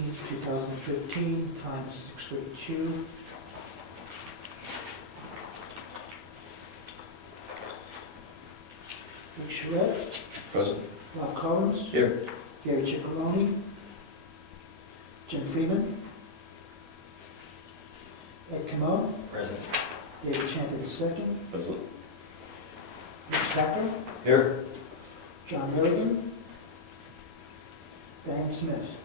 14th, 2015, time is 6:32. Rick Surrette, Present. Rob Collins, Here. Gary Ciccarone, Jim Freeman, Ed Comeau, Present. David Champy II, Present. Rick Stacker, Here. John Milligan, Dianne Smith.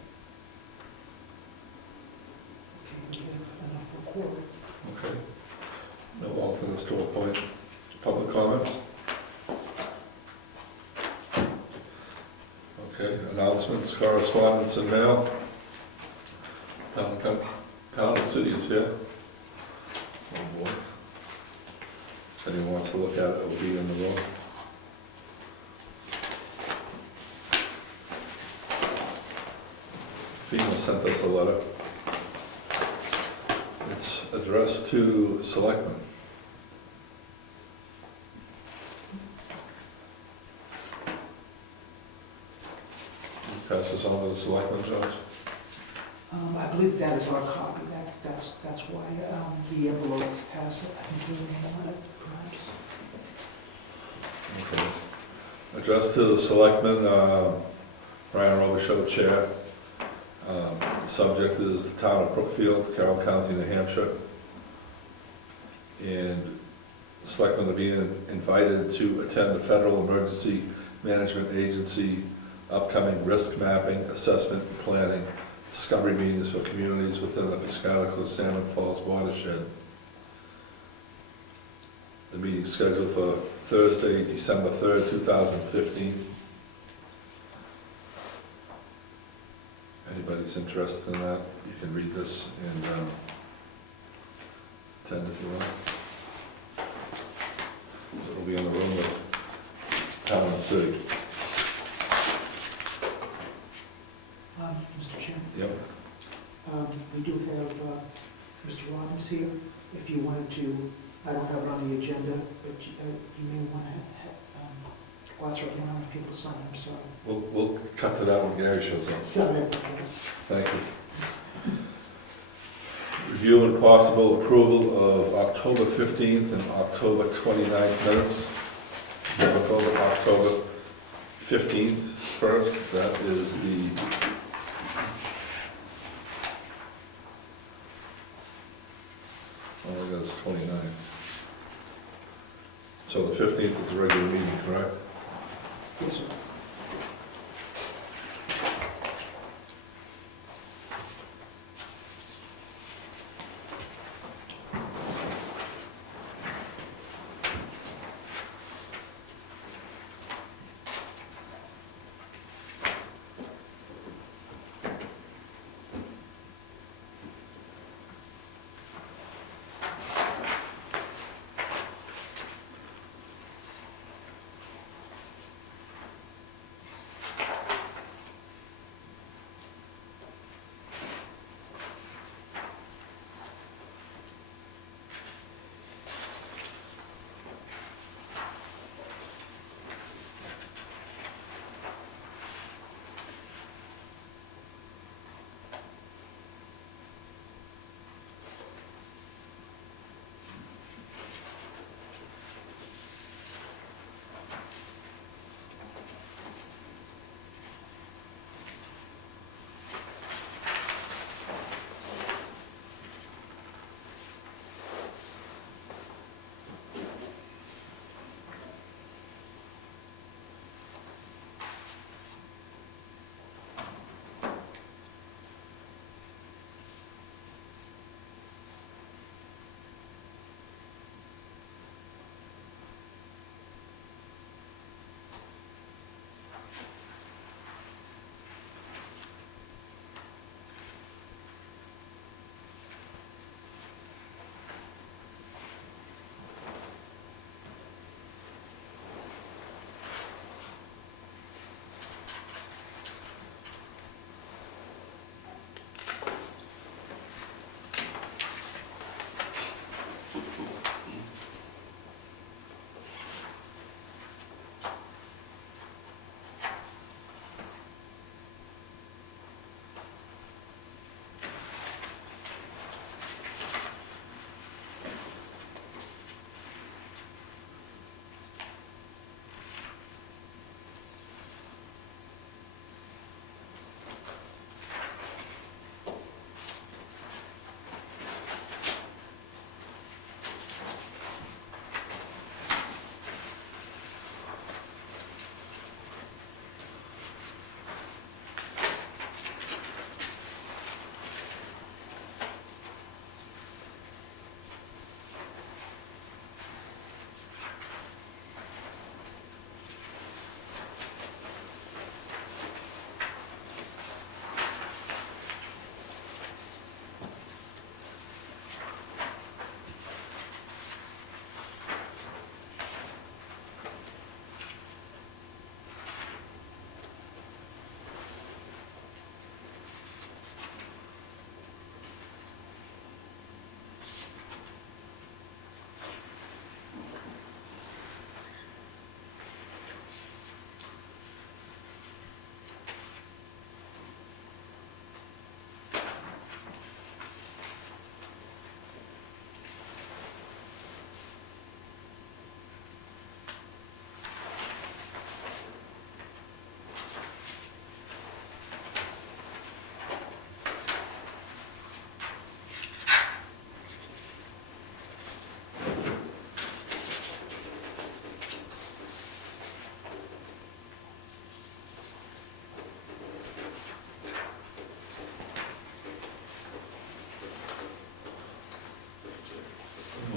Okay, we have enough for quorum. Okay. No alternates to appoint. Public comments? Okay, announcements, correspondence, and mail. Town and city is here. Oh boy. If anyone wants to look at it, it will be in the room. FEMA sent us a letter. It's addressed to selectmen. Pass this on to the selectmen, George. I believe that is our copy. That's why the envelope has it. I think your name on it, perhaps. Okay. Addressed to the selectmen, Brian Robichaud, Chair. The subject is the town of Brookfield, Carroll County, New Hampshire. And the selectmen are being invited to attend the Federal Emergency Management Agency upcoming risk mapping, assessment, and planning discovery meetings for communities within the Piscataqua Salmon Falls watershed. The meeting is scheduled for Thursday, December 3rd, 2015. Anybody's interested in that, you can read this and attend if you want. It'll be in the room with town and city. Mr. Chairman, Yep. we do have Mr. Robbins here. If you wanted to, I don't have it on the agenda, but you may want to authorize one of people to sign him, so. We'll cut to that when Gary shows up. Sorry. Thank you. Review and possible approval of October 15th and October 29th minutes. We'll go to October 15th first. That is the oh my God, it's 29. So the 15th is the regular meeting, correct? Yes, sir.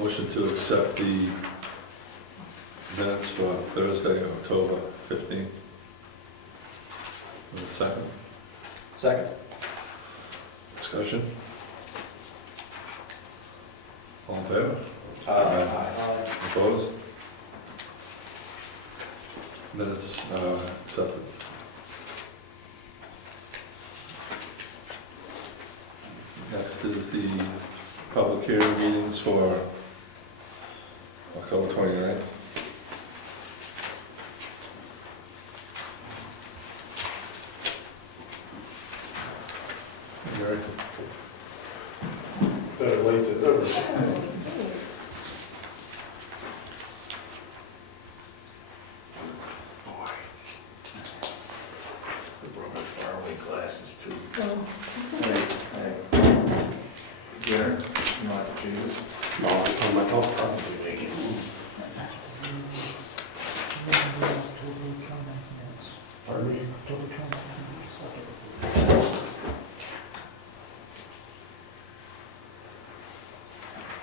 motion to accept the minutes for Thursday, October 15th. Second? Second. Discussion? All in favor? Aye. Opposed? Minutes accepted. Next is the public hearing meetings for October 29th. Mary? Better late than never. Boy. I brought my faraway glasses too. Gary, you want to choose? No, I'm like, I'll probably make it. Pardon me? October 29th, minutes.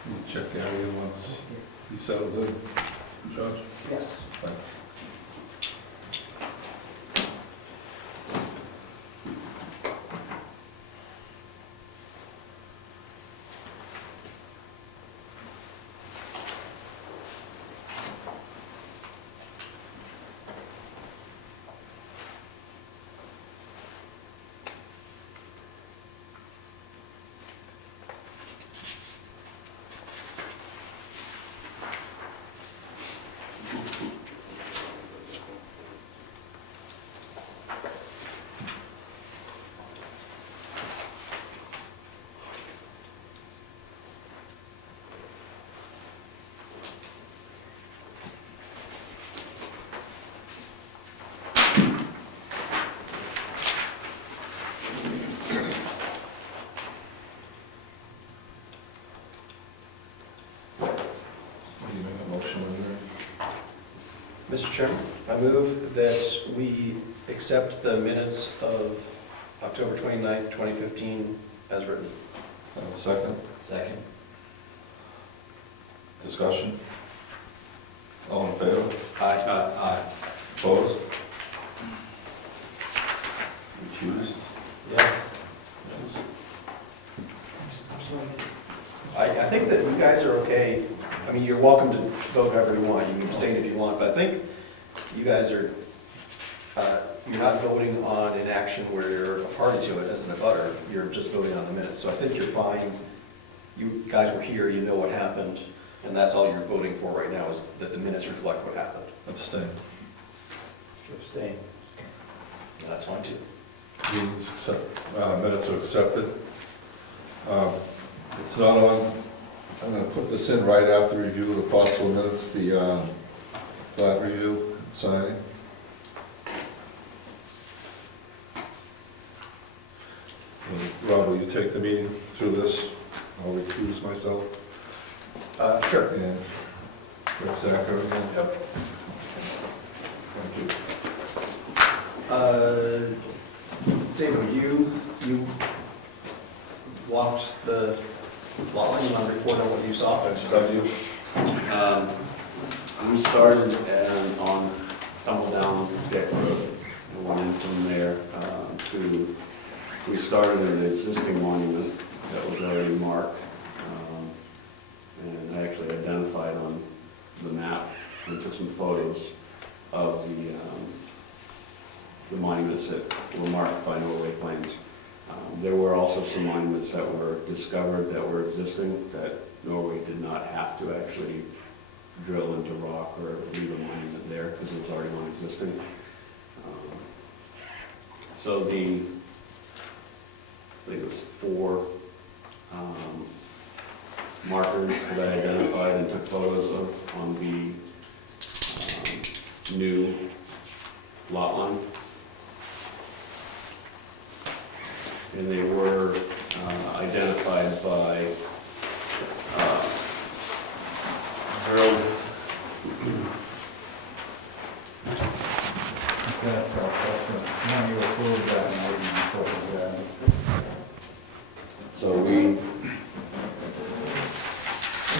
You check Gary in once he settles in. Judge? Yes. Thanks. You make a motion when you're ready. Mr. Chairman, I move that we accept the minutes of October 29th, 2015 as written. Second? Second. Discussion? All in favor? Aye. Opposed? Recused? Yes. Yes. I'm sorry. I think that you guys are okay. I mean, you're welcome to vote however you want. You can abstain if you want, but I think you guys are, you're not voting on an action where you're a party to it as an abutter. You're just voting on the minutes. So I think you're fine. You guys were here, you know what happened, and that's all you're voting for right now is that the minutes reflect what happened. Abstain. Abstain. That's fine too. Meetings minutes are accepted. It's not on, I'm gonna put this in right after review of the possible minutes, the plat review and signing. Rob, will you take the meeting through this? I'll recuse myself. Sure. And Rick Zacher again. Yep. Thank you. David, you walked the lot line, you want to report on what you saw? Have you? We started on Tumble Down Dick Road and went in from there we started an existing monument that was already marked. And I actually identified on the map and took some photos of the monuments that were marked by Norway Plains. There were also some monuments that were discovered that were existing that Norway did not have to actually drill into rock or leave a monument there because it was already one existing. So I think it was 4 markers that I identified and took photos of on the new lot line. And they were identified by drilled. When you approved that, and we approved that. So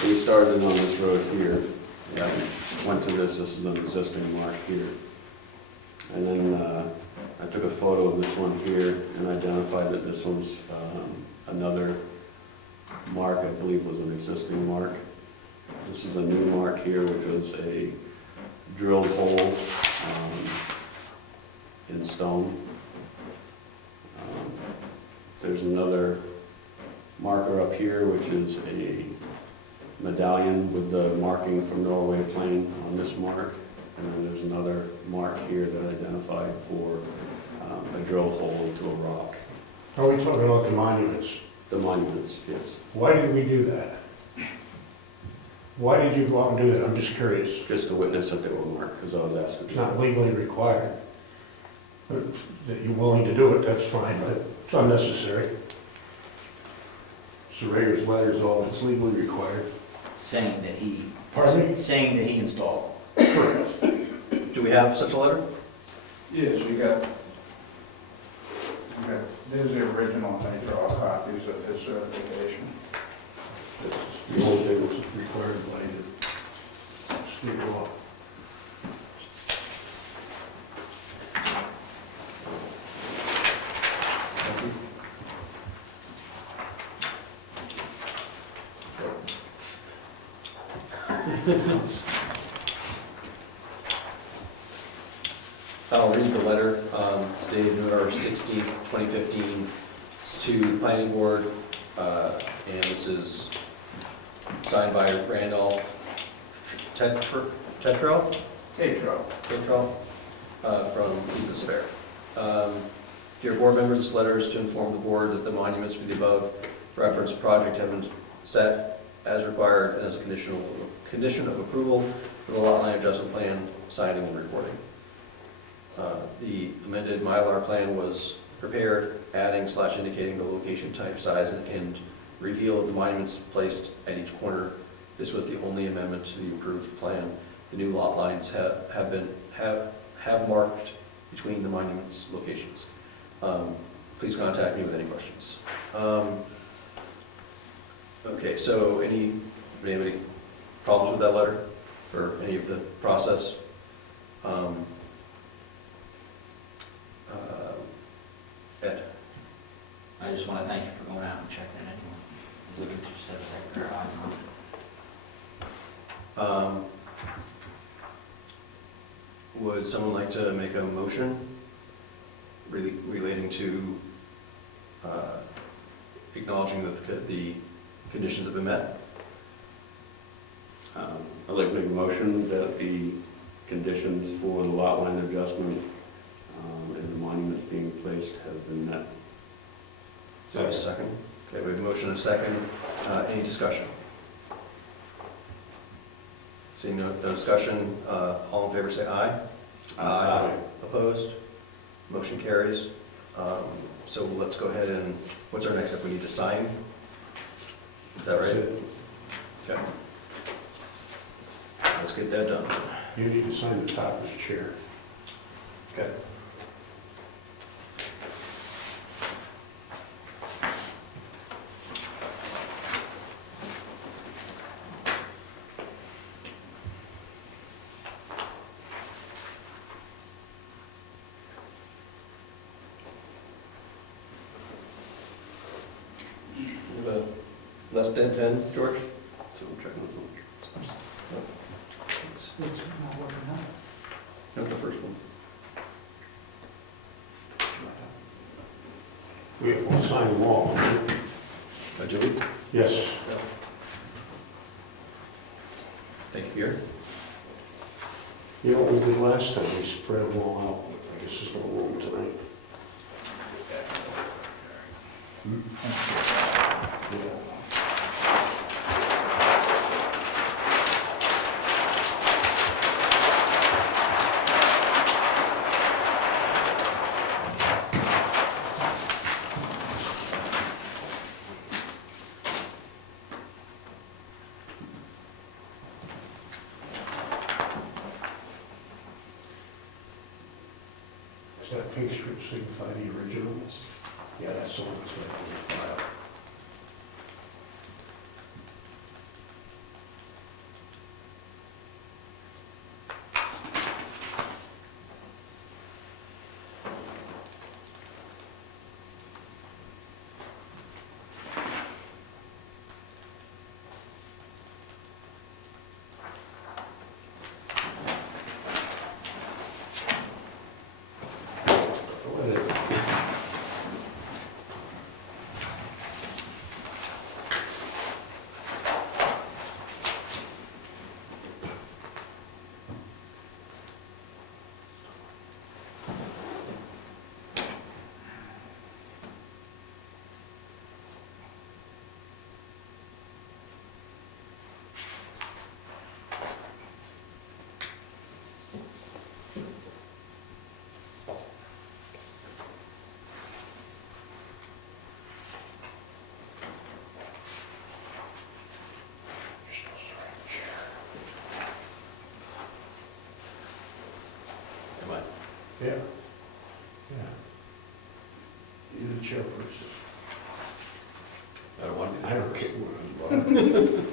we started started on this road here, and went to this is an existing mark here. And then I took a photo of this one here and identified that this one's another mark, I believe was an existing mark. This is a new mark here, which was a drilled hole in stone. There's another marker up here, which is a medallion with the marking from Norway Plain on this mark. And then there's another mark here that I identified for a drill hole into a rock. Are we talking about the monuments? The monuments, yes. Why did we do that? Why did you go out and do that? I'm just curious. Just to witness that they were marked, because I was asked to do It's that. not legally required. But that you're willing to do it, that's fine, but it's unnecessary. Surveyor's letter is all that's legally required. Saying that he. Pardon me? Saying that he installed. Correct. Do we have such a letter? Yes, we got, there's the original, and they draw copies of his certification. That's the only thing that's required by the state law. I'll read the letter. It's dated November 16th, 2015. It's to the planning board, and this is signed by Randolph Tetrell, from, he's the surveyor. Dear board members, this letter is to inform the board that the monuments for the above referenced project have been set as required as a condition of approval for the lot line adjustment plan, signing and recording. The amended Mylar plan was prepared, adding/indicating the location, type, size, and reveal of the monuments placed at each corner. This was the only amendment to the approved plan. The new lot lines have marked between the monuments locations. Please contact me with any questions. Okay, so anybody have any problems with that letter or any of the process? Ed? I just want to thank you for going out and checking it anyway. It's good to set a second eye. Would someone like to make a motion relating to acknowledging that the conditions have been met? I'd like to make a motion that the conditions for the lot line adjustment and the monuments being placed have been met. Is there a second? Okay, we have a motion and a second. Any discussion? Seeing no discussion, all in favor say aye. Aye. Opposed? Motion carries. So let's go ahead and, what's our next step? We need to sign? Is that right? Okay. Let's get that done. You need to sign the top as chair. Okay. Less than 10, George? So I'm checking those. It's not working out. Not the first one. We'll sign them all. Julie? Yes. Thank you, Gary. You know what we did last time? We spread them all out. I guess there's no room tonight. Yeah. Is that pink strip signify the original? Yeah, that's the one that's going to be filed. Yeah. Yeah. You're the chairperson. I don't want I don't care what I'm about.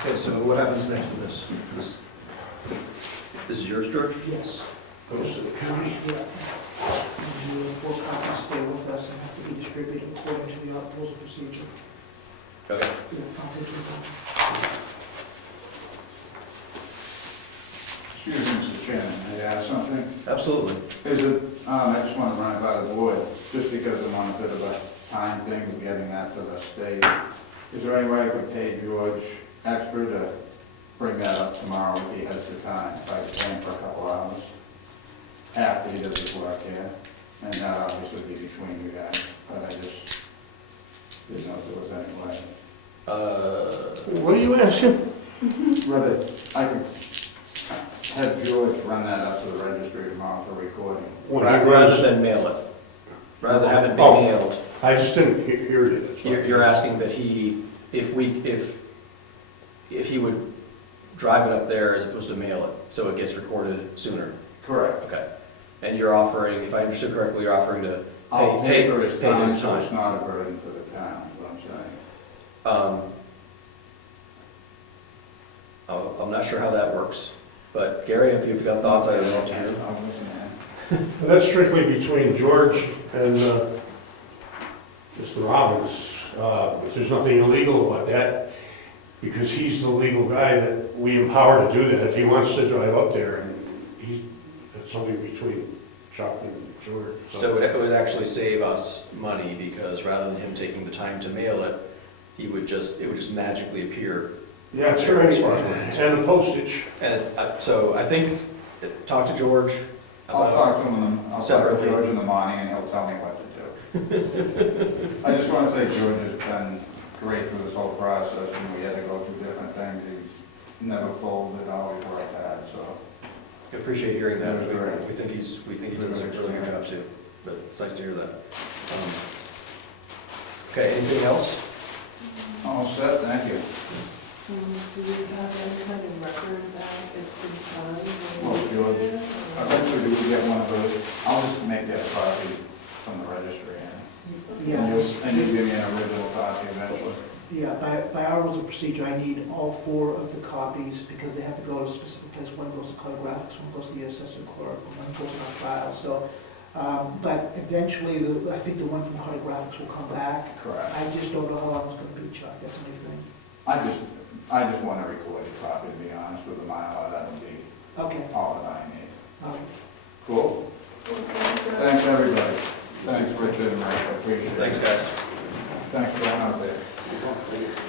Okay, so what happens next with this? This is yours, George? Yes. Goes to the county. Yeah. And the 4 copies stay with us and have to be distributed according to the rules of procedure. Okay. Yeah, copies are done. Excuse me, Mr. Chairman, may I ask something? Absolutely. Is it, I just want to run it by the board, just because I'm on a bit of a time thing of getting that to the state. Is there any way I could pay George extra to bring that up tomorrow if he has the time, if I could pay him for a couple hours after he does his work here? And that obviously be between you guys, but I just didn't know if there was any way. What are you asking? Whether I could have George run that up to the registry tomorrow for recording. Rather than mail it, rather than have it be Oh. mailed, I just didn't hear it. you're asking that he, if he would drive it up there as opposed to mail it, so it gets recorded sooner. Correct. Okay. And you're offering, if I understood correctly, you're offering to I'll pay for his pay time, his so time. it's not a burden to the town, is what I'm saying. I'm not sure how that works, but Gary, if you've got thoughts, I'd love to hear. I'll listen, man. That's strictly between George and Mr. Robbins. There's nothing illegal about that, because he's the legal guy that we empower to do that. If he wants to drive up there, and it's only between Chuck and George. So it would actually save us money, because rather than him taking the time to mail it, it would just magically appear. Yeah, that's As right. far as we're concerned. And the postage. And it's, so I think, talk to George I'll about, talk to him, I'll talk to Separately. George in the morning and he'll tell me what to do. I just want to say George has been great through this whole process, and we had to go through different things. He's never folded, always worked hard, so. I appreciate hearing that. That was great. We think he does a really good job too, but it's nice to hear that. Okay, anything else? All set, thank you. Do we have any kind of record that it's been signed? Well, George, eventually we get one of those. I'll just make that a copy from the registry, Yeah. and you give me an original copy eventually. Yeah, by our rules of procedure, I need all 4 of the copies, because they have to go to a specific place. One goes to cartographics, one goes to the assessor clerk, and one goes in our file. So, but eventually, I think the one from cartographics will come back. Correct. I just don't know how long it's going to be, Chuck, that's the only thing. I just want a recorded copy, to be honest, with the Mylar. That'll be Okay, all that I need. all right. Cool? Thanks, everybody. Thanks, Richard and Mike, I appreciate it. Thanks, guys. Thanks for going out there.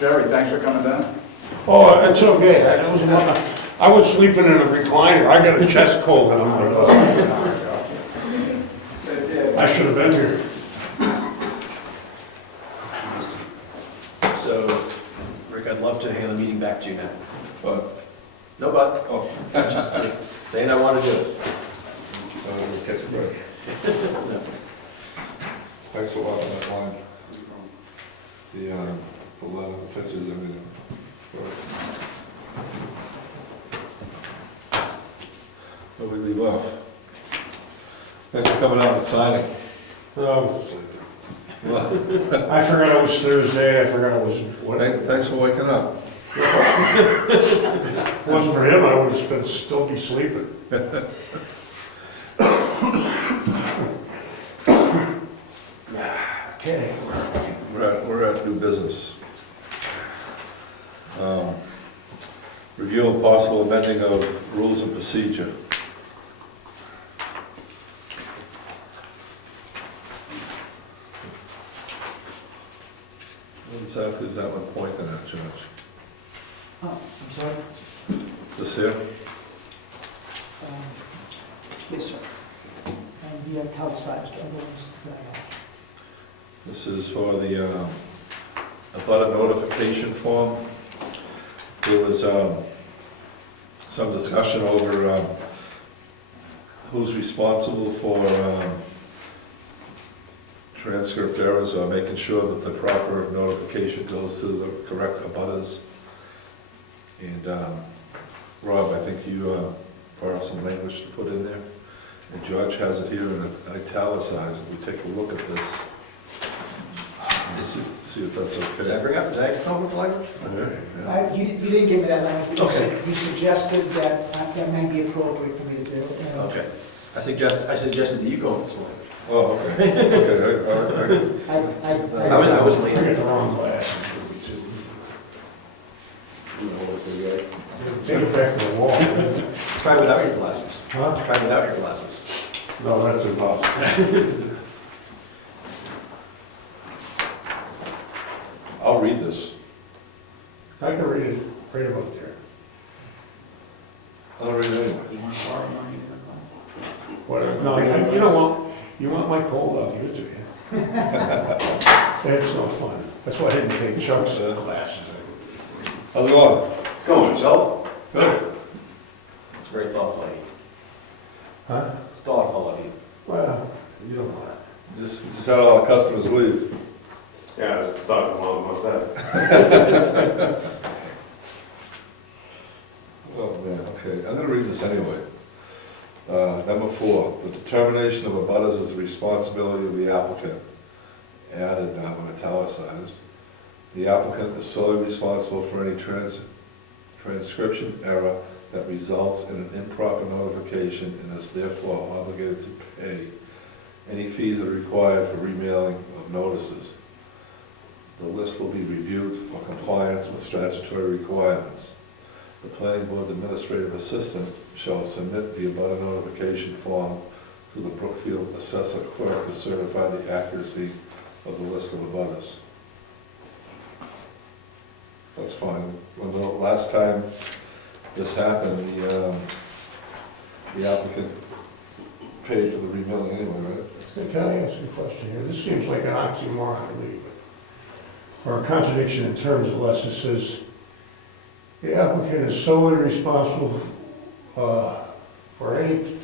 Jerry, thanks for coming down. Oh, it's okay. I was sleeping in a recliner. I got a chest cold, and I'm like, oh, I should have been here. So, Rick, I'd love to hand the meeting back to you now. But, No, but, just saying I want to do it. catch a break. No. All Thanks for watching that line. The letter, the pictures, everything. Where we leave off? Thanks for coming out and signing. Well, Well, I forgot it was Thursday, I forgot it was, what, it thanks for waking up. wasn't for him, I would have still be sleeping. Okay. We're at new business. Review and possible amending of rules and procedure. What exactly is that one pointing at, George? Oh, I'm sorry. This here? Yes, sir. And the italicized are those that I have. This is for the abutter notification form. There was some discussion over who's responsible for transcript errors or making sure that the proper notification goes to the correct abutters. And Rob, I think you borrowed some language to put in there. And George has it here in italicized. If we take a look at this, see if that's Did I okay. bring up, did I come up with language? Yeah. You didn't give me that language. Okay. You suggested that that may be appropriate for me to do. and- Okay. I suggested that you go with this language. Oh, okay. Okay. I was I lazy. got the wrong glasses. Take it back to the wall. Try without your glasses. Huh? Try without your glasses. No, that's impossible. I'll read this. I can read it right about there. I'll read it anyway. You want to borrow money? Whatever. No, you don't want, you want my cold, I'll give it to you. It's no fun. That's why I didn't take Chuck's glasses. How's it going? It's going yourself. Good. It's very thoughtful of you. Huh? It's thoughtful of you. Well, you don't want it. Just had all our customers leave. Yeah, it's starting along with that. Oh, man, okay. I'm gonna read this anyway. Number 4, the determination of abutters is the responsibility of the applicant. Added now in italicized. The applicant is solely responsible for any transcription error that results in an improper notification and is therefore obligated to pay any fees that are required for remailing of notices. The list will be reviewed for compliance with statutory requirements. The planning board's administrative assistant shall submit the abutter notification form to the Brookfield assessor clerk to certify the accuracy of the list of abutters. That's fine. When the last time this happened, the applicant paid for the remailing anyway, right? So can I ask you a question here? This seems like an oxymoron to me, but, or a contradiction in terms of less. It says, the applicant is solely responsible for any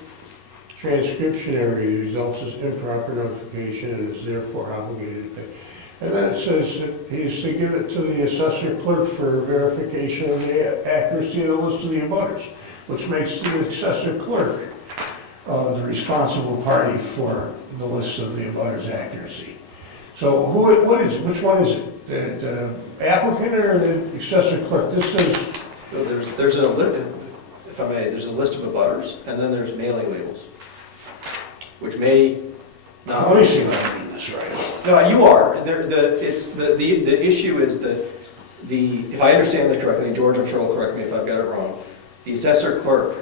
transcription error that results in improper notification and is therefore obligated to pay. And then it says that he is to give it to the assessor clerk for verification of the accuracy of the list of the abutters, which makes the assessor clerk the responsible party for the list of the abutters' accuracy. So which one is it? The applicant or the assessor clerk? This says, So there's a list, if I may, there's a list of abutters, and then there's mailing labels, which may not. let me see if I read this right. No, you are. The issue is that if I understand this correctly, and George, I'm sure will correct me if I've got it wrong, the assessor clerk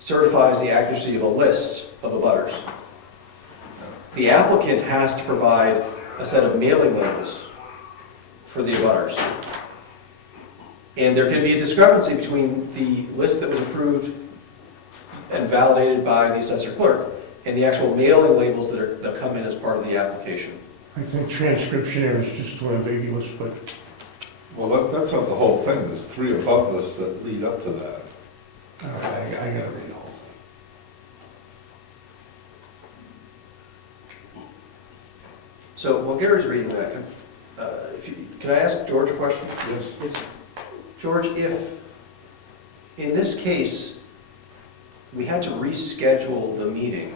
certifies the accuracy of a list of abutters. The applicant has to provide a set of mailing labels for the abutters. And there can be a discrepancy between the list that was approved and validated by the assessor clerk and the actual mailing labels that come in as part of the application. I think transcription error is just too ambiguous, but Well, that's not the whole thing. There's 3 above this that lead up to that. all right, I gotta read the whole thing. So while Gary's reading that, can I ask George a question? Yes. Yes, George, if, in this case, we had to reschedule the meeting,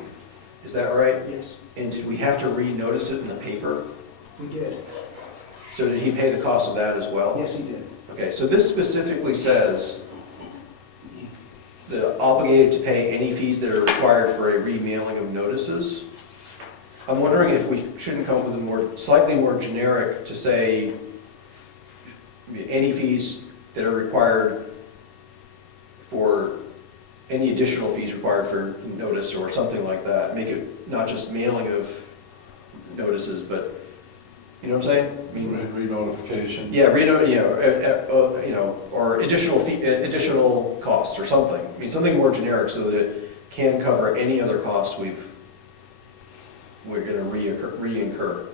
is that right? yes, And did we have to re-notice it in the paper? we did. So did he pay the cost of that as well? Yes, he did. Okay, so this specifically says the obligated to pay any fees that are required for a remailing of notices. I'm wondering if we shouldn't come up with a slightly more generic to say any fees that are required for, any additional fees required for notice or something like that. Make it not just mailing of notices, but, you know what I'm saying? I mean, Re-notification. yeah, or additional fee, additional costs or something. I mean, something more generic so that it can cover any other costs we're gonna re-incur.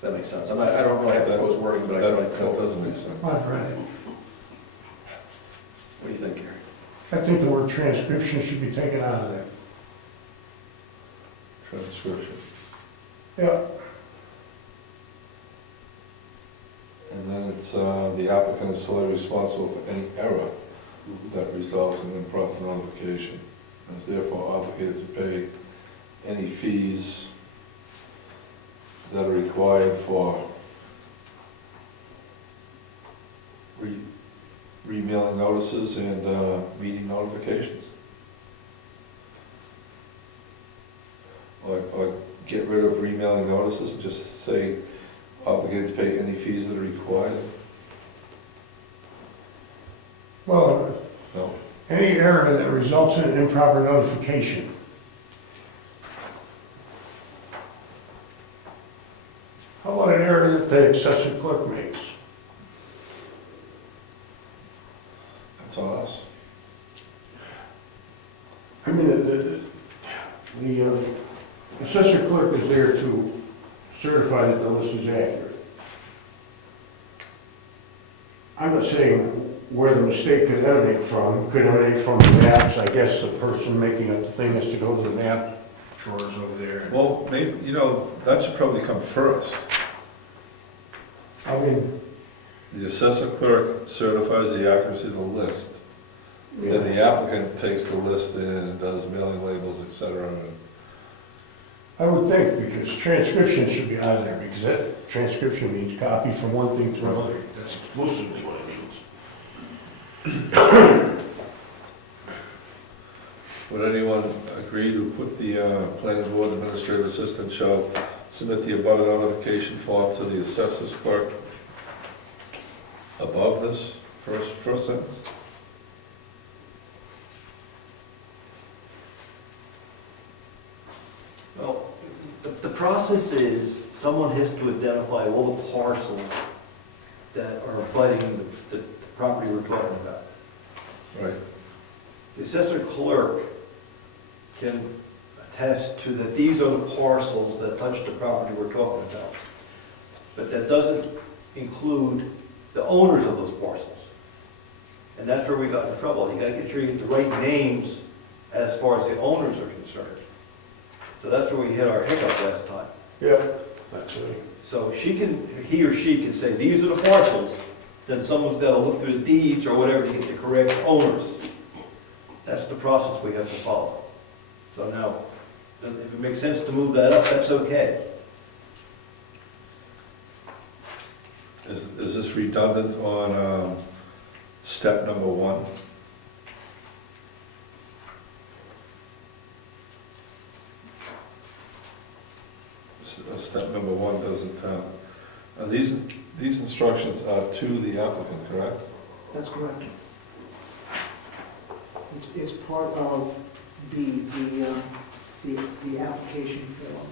That makes sense. I don't really have proposed wording, but I That like that doesn't make sense. I've read it. What do you think, Gary? I think the word transcription should be taken out of there. Transcription. Yeah. And then it's, the applicant is solely responsible for any error that results in improper notification, and is therefore obligated to pay any fees that are required for remailing notices and meeting notifications. Or get rid of remailing notices and just say obligated to pay any fees that are required? Well, No? any error that results in improper notification. How about an error that the assessor clerk makes? That's on us. I mean, the assessor clerk is there to certify that the list is accurate. I'm not saying where the mistake could emanate from the maps. I guess the person making up the thing has to go to the map drawers over there. Well, maybe, that should probably come first. I mean, The assessor clerk certifies the accuracy of the list. Then the applicant takes the list in and does mailing labels, et cetera. I would think, because transcription should be out of there, because that transcription means copy from one thing to another. That's exclusively what it means. Would anyone agree to put the planning board administrative assistant shall submit the abutter notification form to the assessor's clerk above this first sentence? Well, the process is, someone has to identify all the parcels that are abutting the property we're talking about. Right. The assessor clerk can attest to that these are the parcels that touch the property we're talking about. But that doesn't include the owners of those parcels. And that's where we got in trouble. You gotta get sure you get the right names as far as the owners are concerned. So that's where we hit our hiccup last time. Yeah, actually. So he or she can say, these are the parcels, then someone's gotta look through the deeds or whatever to get the correct owners. That's the process we have to follow. So now, if it makes sense to move that up, that's okay. Is this redundant on step number 1? Step number 1 doesn't, these instructions are to the applicant, correct? That's correct. It's part of the application form,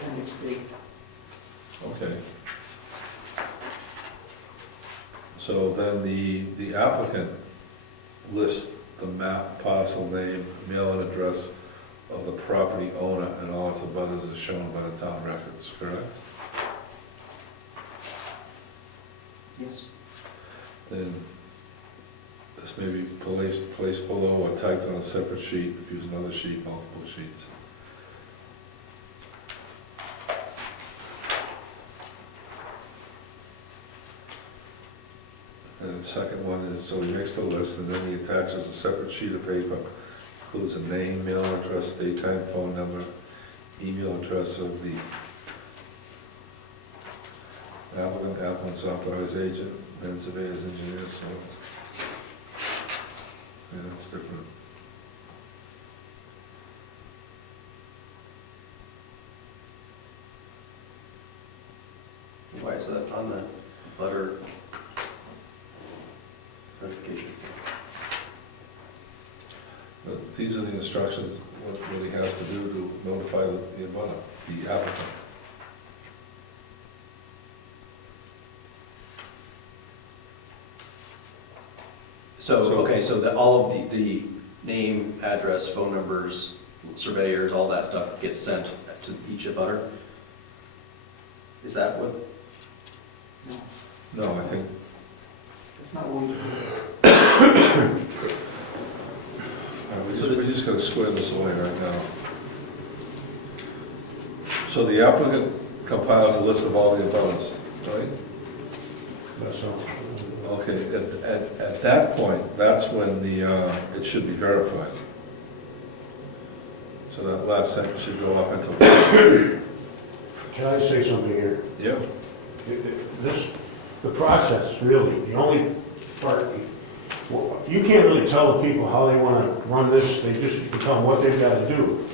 appendix B. Okay. So then the applicant lists the map, parcel name, mail and address of the property owner and all its abutters as shown by the town records, correct? Yes. And this may be placed below or typed on a separate sheet, if you use another sheet, multiple sheets. the second one is, so he makes the list, and then he attaches a separate sheet of paper, includes a name, mail address, date, time, phone number, email address of the applicant, applicant's authorized agent, then surveyors, engineers, so on. Yeah, that's different. Why is that on the butter notification? But these are the instructions, what he has to do to notify the abutter, the applicant. So, okay, so that all of the name, address, phone numbers, surveyors, all that stuff gets sent to each abutter? Is that what? No, I think, That's not what we do. we just gotta square this away right now. So the applicant compiles a list of all the abutters, right? That's all. Okay, at that point, that's when it should be verified. So that last sentence should go up until. Can I say something here? Yeah. The process, really, the only part, well, you can't really tell the people how they want to run this, they just tell them what they've got to do.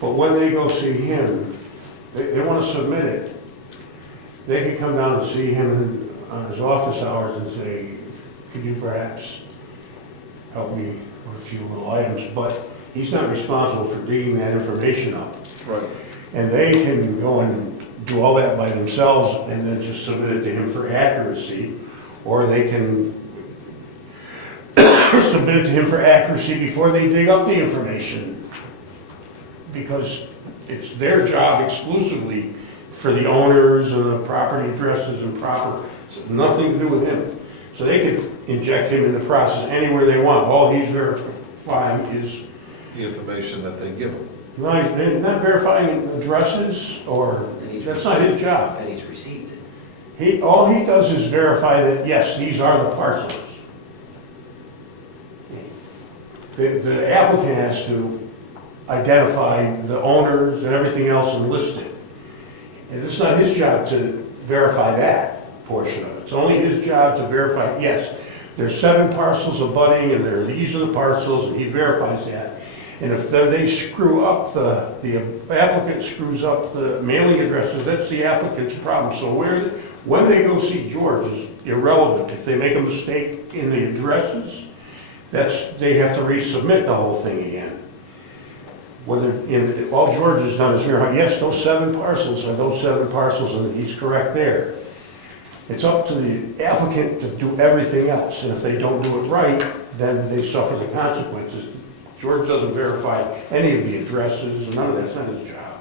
But when they go see him, they want to submit it, they can come down and see him on his office hours and say, could you perhaps help me with a few little items? But he's not responsible for digging that information up. Right. And they can go and do all that by themselves and then just submit it to him for accuracy, or they can submit it to him for accuracy before they dig up the information, because it's their job exclusively for the owners and the property addresses and proper, nothing to do with him. So they could inject him in the process anywhere they want. All he's verifying is, The information that they give him. no, he's not verifying addresses, or, that's not his job. That he's received it. All he does is verify that, yes, these are the parcels. The applicant has to identify the owners and everything else and list it. And it's not his job to verify that portion of it. It's only his job to verify, yes, there's 7 parcels abutting, and these are the parcels, and he verifies that. And if then they screw up, the applicant screws up the mailing addresses, that's the applicant's problem. So when they go see George is irrelevant. If they make a mistake in the addresses, they have to resubmit the whole thing again. All George has done is verify, yes, those 7 parcels are those 7 parcels, and he's correct there. It's up to the applicant to do everything else, and if they don't do it right, then they suffer the consequences. George doesn't verify any of the addresses, none of that's not his job.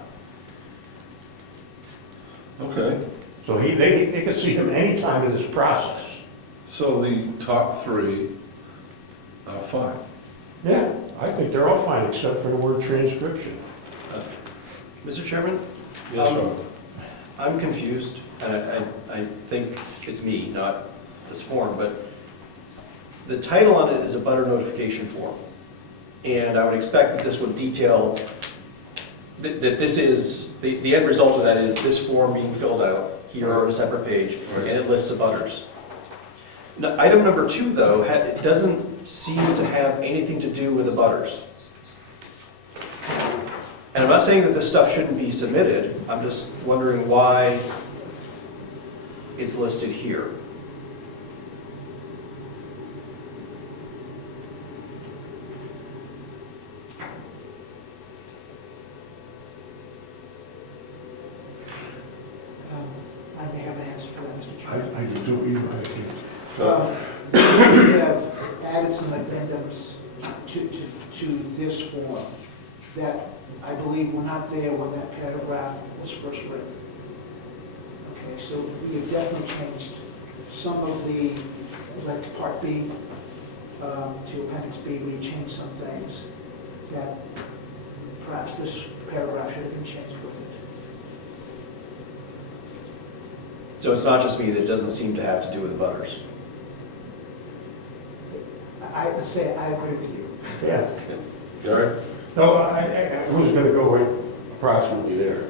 Okay, So they could see him anytime in this process. so the top 3 are fine. Yeah, I think they're all fine except for the word transcription. Mr. Chairman? Yes, sir. I'm confused, and I think it's me, not this form, but the title on it is a butter notification form. And I would expect that this would detail, that this is, the end result of that is this form being filled out here on a separate page, and it lists the butters. Now, item number 2, though, it doesn't seem to have anything to do with the butters. And I'm not saying that this stuff shouldn't be submitted, I'm just wondering why it's listed here. I may have an answer for that, Mr. Chairman. I do too, either I can't. We have added some addendums to this form that I believe were not there when that paragraph was first written. Okay, so we have definitely changed some of the, like to Part B, to Appendix B, we changed some things that perhaps this paragraph should have been changed with it. So it's not just me that doesn't seem to have to do with the butters. to say I agree with you. Yeah. Gary? No, I was gonna go right approximately there.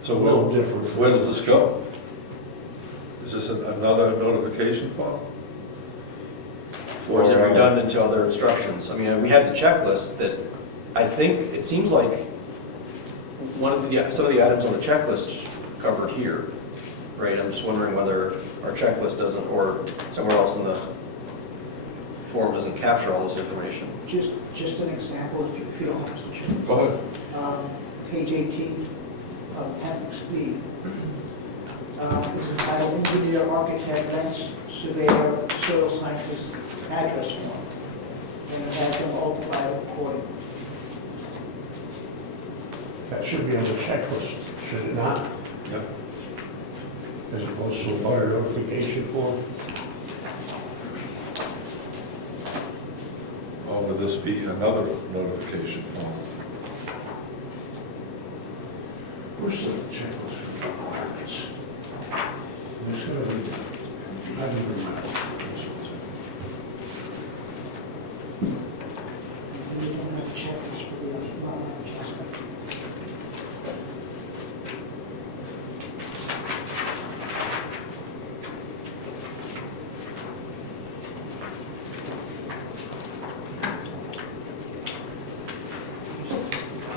So A little different. where does this go? Is this another notification form? Or is it redundant to other instructions? I mean, we have the checklist that, I think, it seems like some of the items on the checklist covered here, right? I'm just wondering whether our checklist doesn't, or somewhere else in the form doesn't capture all this information. Just an example, if you don't mind, Mr. Chairman. Go ahead. Page 18 of appendix B. Is entitled Engineer, Architect, Land Surveyor, Soil Scientist, Address Form. And it has them all divided accordingly. That should be on the checklist, should it not? Yeah. As opposed to a butter notification form? Or would this be another notification form? Where's the checklist for requirements? There's gonna be, I don't even know. You don't have to check this for the lot adjustment.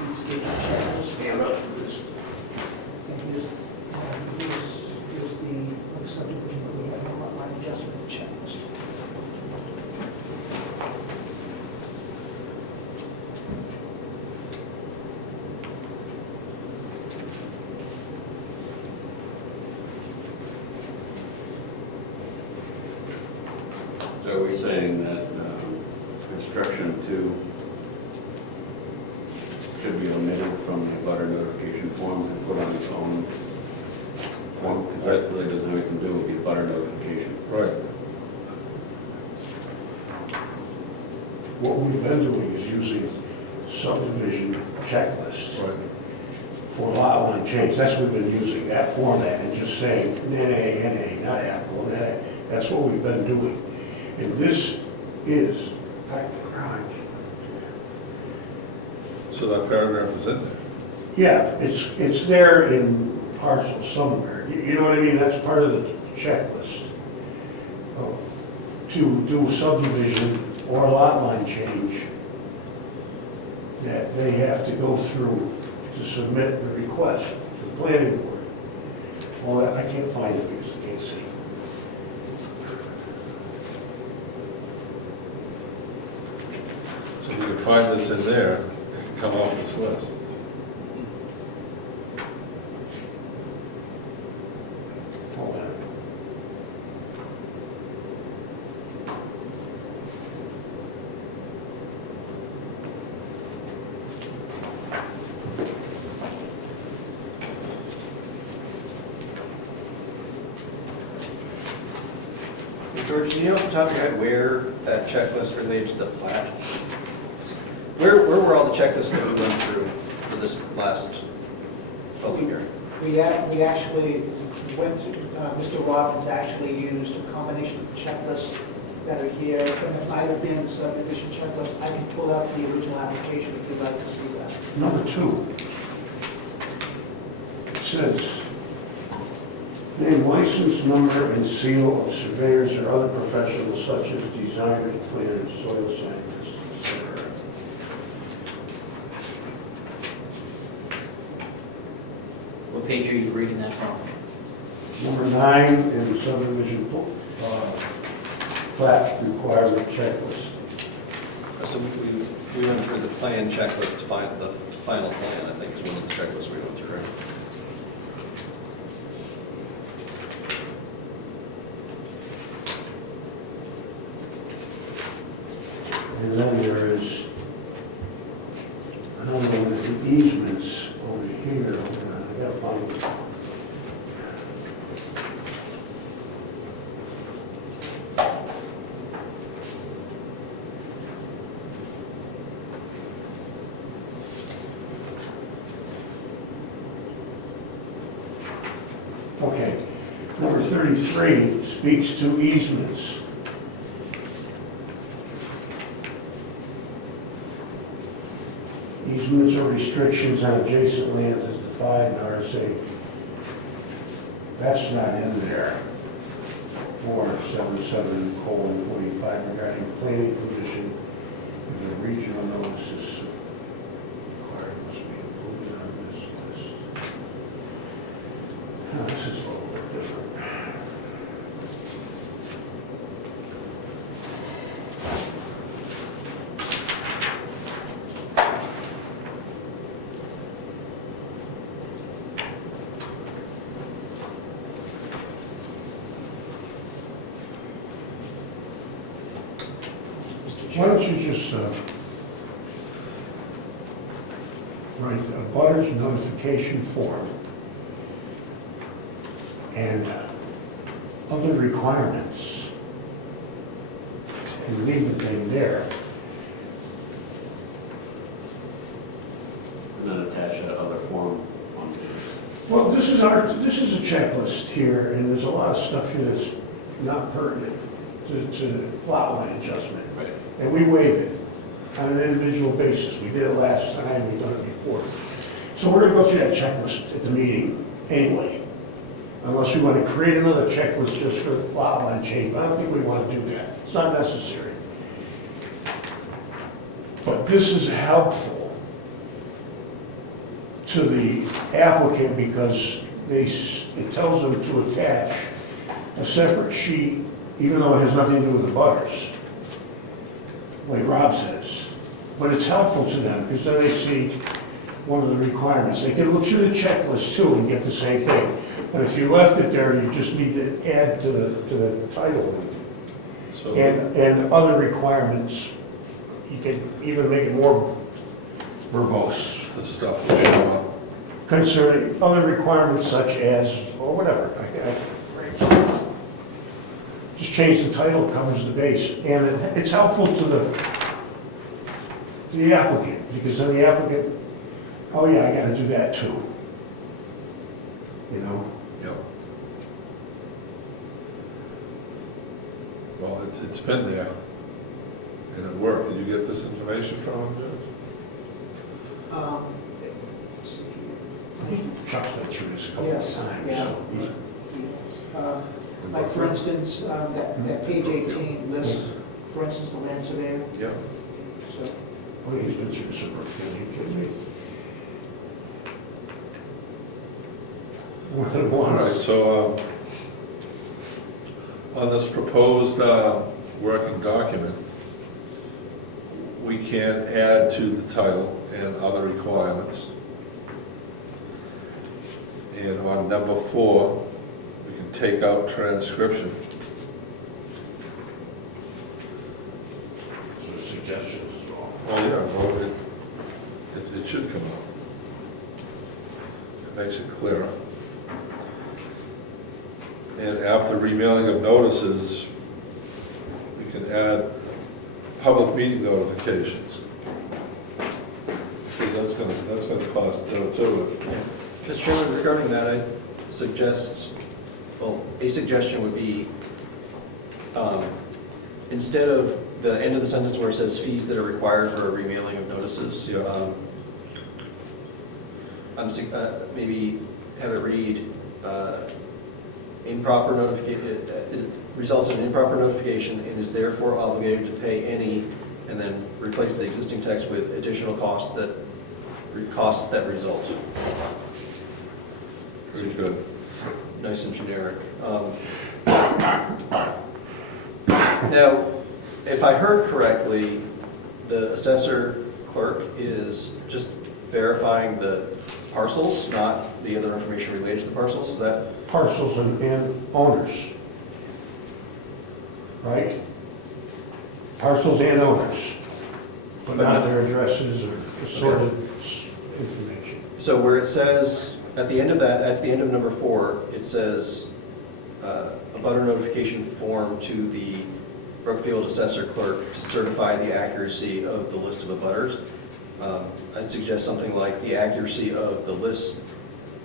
Stand up for this. And here's the subdivision where we have a lot line adjustment checklist. So are we saying that instruction 2 should be omitted from the butter notification form and put on its own form? Because that really doesn't have anything to do with the butter notification. Right. What we've been doing is using subdivision checklist Right. for lot line change. That's what we've been using, that format, and just saying NA, NA, not Apple, NA. That's what we've been doing. And this is, So that paragraph is in there. yeah, it's there in parcel somewhere. You know what I mean? That's part of the checklist. To do subdivision or lot line change, that they have to go through to submit the request to the planning board. Well, I can't find it because I can't see. So if you can find this in there, it can come off this list. Hold on. George, do you know off the top of your head where that checklist related to the plat? Where were all the checklists that we went through for this last public hearing? We actually went to, Mr. Robbins actually used a combination of checklists that are here, and it might have been the subdivision checklist. I can pull out the original application if you'd like to see that. Number 2. It says, name, license number, and seal of surveyors or other professionals such as designers, planners, soil scientists, etc. What page are you reading that from? Number 9 in the subdivision plat requirement checklist. So we went through the plan checklist to find the final plan, I think is one of the checklists we went through, right? And then there is another one of the easements over here. Hold on, I gotta find it. Okay, number 33 speaks to easements. easements or restrictions on adjacent lands as defined in RSA. That's not in there. 477:45 regarding planning commission, if the regional notices required must be included on this list. Now, this is a little bit different. Why don't you just write a butters notification form and other requirements and leave the thing there. And then attach that other form on this. Well, this is a checklist here, and there's a lot of stuff here that's not pertinent to lot line adjustment. Right. And we waive it on an individual basis. We did it last time, we've done it before. So we're gonna go through that checklist at the meeting anyway. Unless we want to create another checklist just for lot line change. I don't think we want to do that. It's not necessary. But this is helpful to the applicant because it tells them to attach a separate sheet, even though it has nothing to do with the butters, like Rob says. But it's helpful to them because then they see one of the requirements. They can look through the checklist too and get the same thing. But if you left it there, you just need to add to the title. So, And other requirements, you can even make it more verbose. the stuff will show up. Concerning other requirements such as, or whatever. Just change the title, covers the base. And it's helpful to the applicant, because then the applicant, oh yeah, I gotta do that too. You know? Yep. Well, it's been there, and it worked. Did you get this information from him, Judge? Let's see here. I think Chuck's been through this a couple of Yes, times. yeah. So he's- Like for instance, that page 18 lists, for instance, the land surveyor. Yep. So, Oh, he's been through this at Brookfield, you kidding me? More than All right, once. so on this proposed working document, we can add to the title and other requirements. And on number 4, we can take out transcription. So suggestions as well. Oh, yeah, well, it should come out. It makes it clearer. And after remailing of notices, we can add public meeting notifications. See, that's gonna cost too. Mr. Chairman, regarding that, I suggest, well, a suggestion would be, instead of the end of the sentence where it says fees that are required for a remailing of notices, Yeah. maybe have it read, improper notification, results in improper notification and is therefore obligated to pay any, and then replace the existing text with additional costs that result. Pretty good. Nice and generic. Now, if I heard correctly, the assessor clerk is just verifying the parcels, not the other information related to the parcels, is that? Parcels and owners. Right? Parcels and owners, but not their addresses or assorted information. So where it says, at the end of that, at the end of number 4, it says, a butter notification form to the Brookfield assessor clerk to certify the accuracy of the list of abutters. I'd suggest something like the accuracy of the list,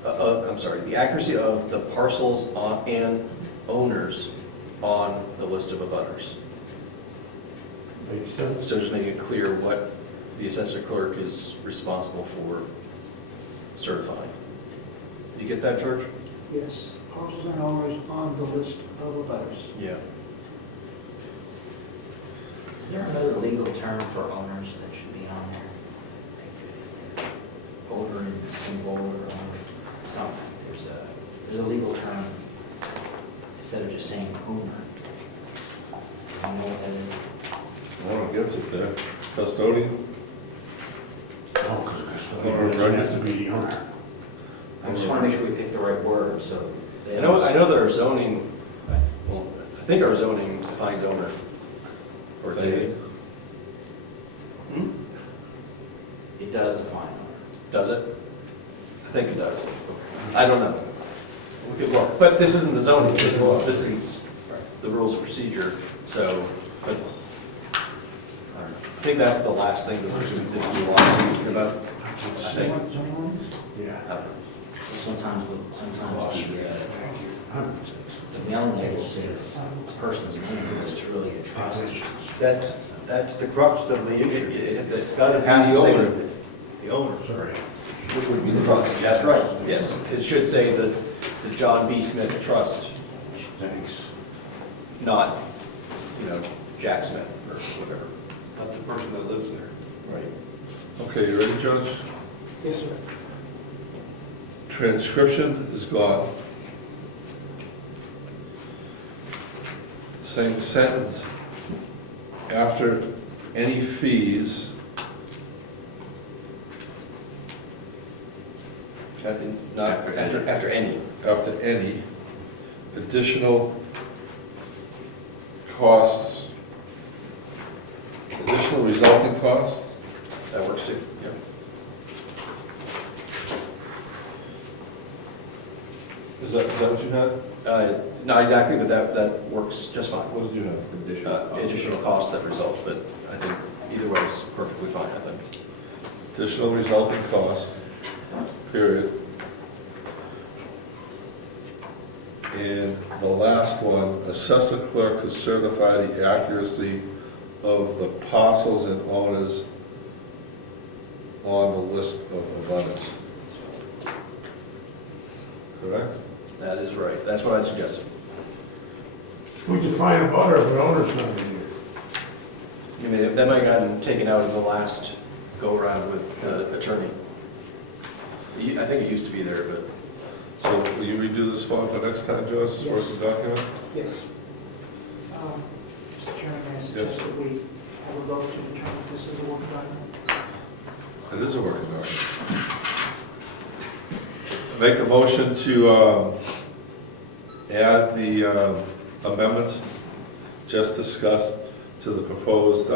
the accuracy of the parcels and owners on the list of abutters. Makes sense? So just making it clear what the assessor clerk is responsible for certifying. Did you get that, George? Yes, parcels and owners on the list of abutters. Yeah. Is there another legal term for owners that should be on there? Like, owner and symbol or something. There's a legal term instead of just saying owner. Do you know what that is? No one gets it there. Custodian? Oh, because it has to be the owner. I just want to make sure we pick the right word, so. I know that our zoning, well, I think our zoning defines owner. Or David. It does define owner. Does it? I think it does. I don't know. We could look, but this isn't the zoning, this is the rules of procedure, so, but I think that's the last thing that we want to think about. I think. Zoning ordinance? Yeah. Sometimes the mailing label says a person's name, but it's really a trust. That's the crux of the issue. It's got to be has to the say owner. that- The owner. Sorry. Which would be the trust. That's right. Yes, it should say the John B. Smith Trust, Thanks. not, Jack Smith or whatever. Not the person that lives there. Right. Okay, you ready, Judge? Yes, sir. Transcription is gone. Same sentence. After any fees, Not after any. after any additional costs, additional resulting costs, That works too. Yep. is that what you had? Not exactly, but that works just fine. What did you have? Additional costs that result, but I think either way is perfectly fine, I think. Additional resulting costs, period. And the last one, assessor clerk to certify the accuracy of the parcels and owners on the list of abutters. Correct? That is right. That's what I suggested. We define a butter, but owner's not in here. I mean, that might have gotten taken out in the last go-around with the attorney. I think it used to be there, but So will you redo this form for next time, George, this working document? Yes. Mr. Chairman, may I suggest that we have a vote to determine if this is a working document? It is a working document. Make a motion to add the amendments just discussed to the proposed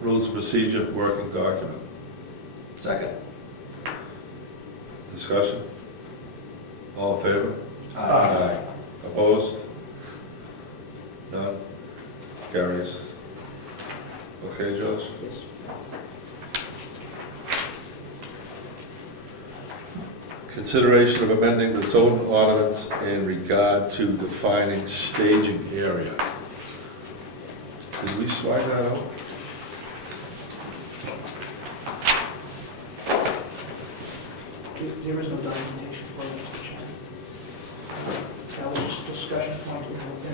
rules of procedure working document. second. Discussion? All in favor? Aye. Opposed? None? Carries. Okay, Josh? Yes. Consideration of amending the zone ordinance in regard to defining staging area. Did we swag that out? There is no documentation for it, Mr. Chairman. That was just a discussion point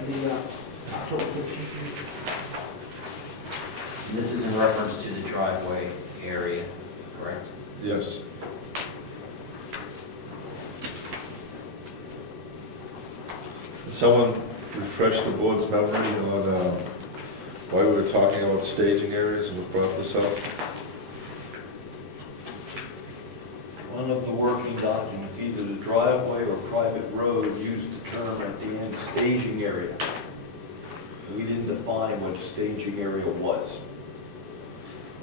in the October 15th meeting. And this is in reference to the driveway area, correct? Yes. Can someone refresh the board's memory on why we were talking about staging areas and we brought this up? One of the working documents, either the driveway or private road, used the term at the end, staging area. We didn't define what a staging area was.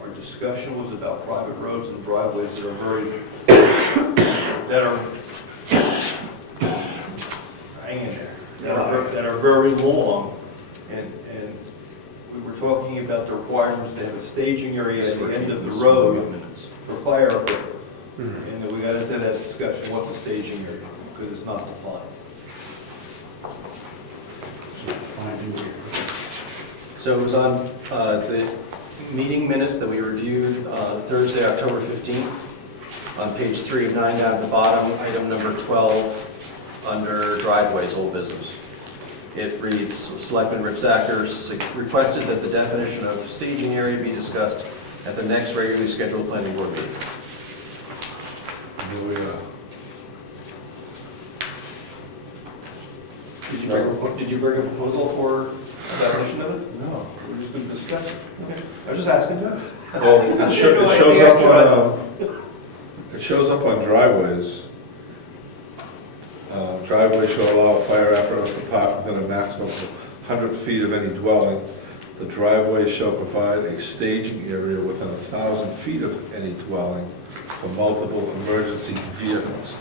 Our discussion was about private roads and driveways that are very long, and we were talking about the requirements to have a staging area at the end of the road for fire equipment. And then we got into that discussion, what's a staging area? Because it's not defined. So it was on the meeting minutes that we reviewed Thursday, October 15th, on page 3 of 9 down at the bottom, item number 12, under driveways, old business. It reads, Selectman Rich Thacker requested that the definition of staging area be discussed at the next regularly scheduled planning board meeting. Do we, Did you bring a proposal for a definition of it? no, we've just been discussing. Okay. I was just asking you. Well, it shows up on driveways. Driveway shall allow a fire apparatus to park within a maximum of 100 feet of any dwelling. The driveway shall provide a staging area within 1,000 feet of any dwelling for multiple emergency vehicles.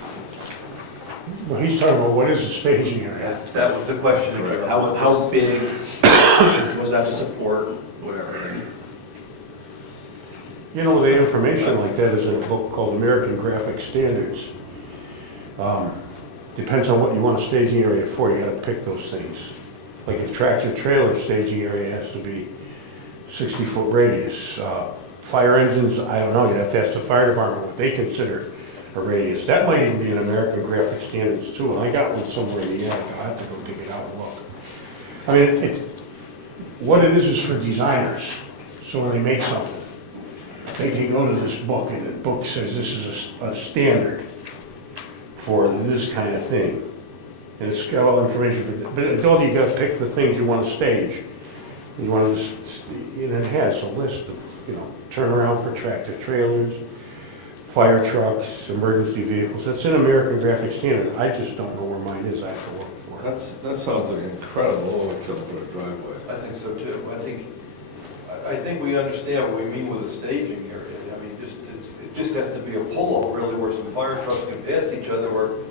Well, he's talking about what is a staging area? That was the question. How big was that to support, whatever? You know, the information like that is in a book called American Graphic Standards. Depends on what you want a staging area for, you gotta pick those things. Like if tractor trailer staging area has to be 60-foot radius. Fire engines, I don't know, you'd have to ask the fire department what they consider a radius. That might even be in American Graphic Standards too, and I got one somewhere in the attic, I'll have to go dig it out and look. I mean, what it is for designers, so when they make something, they can go to this book, and the book says this is a standard for this kind of thing. And it's got all the information, but adult, you gotta pick the things you want to stage. You want to, and it has a list of, you know, turnaround for tractor trailers, fire trucks, emergency vehicles. That's in American Graphic Standard. I just don't know where mine is, I have to look for it. That sounds like incredible overkill for a driveway. I think so too. I think we understand what we mean with a staging area. I mean, it just has to be a pull-off really where some fire trucks can pass each other or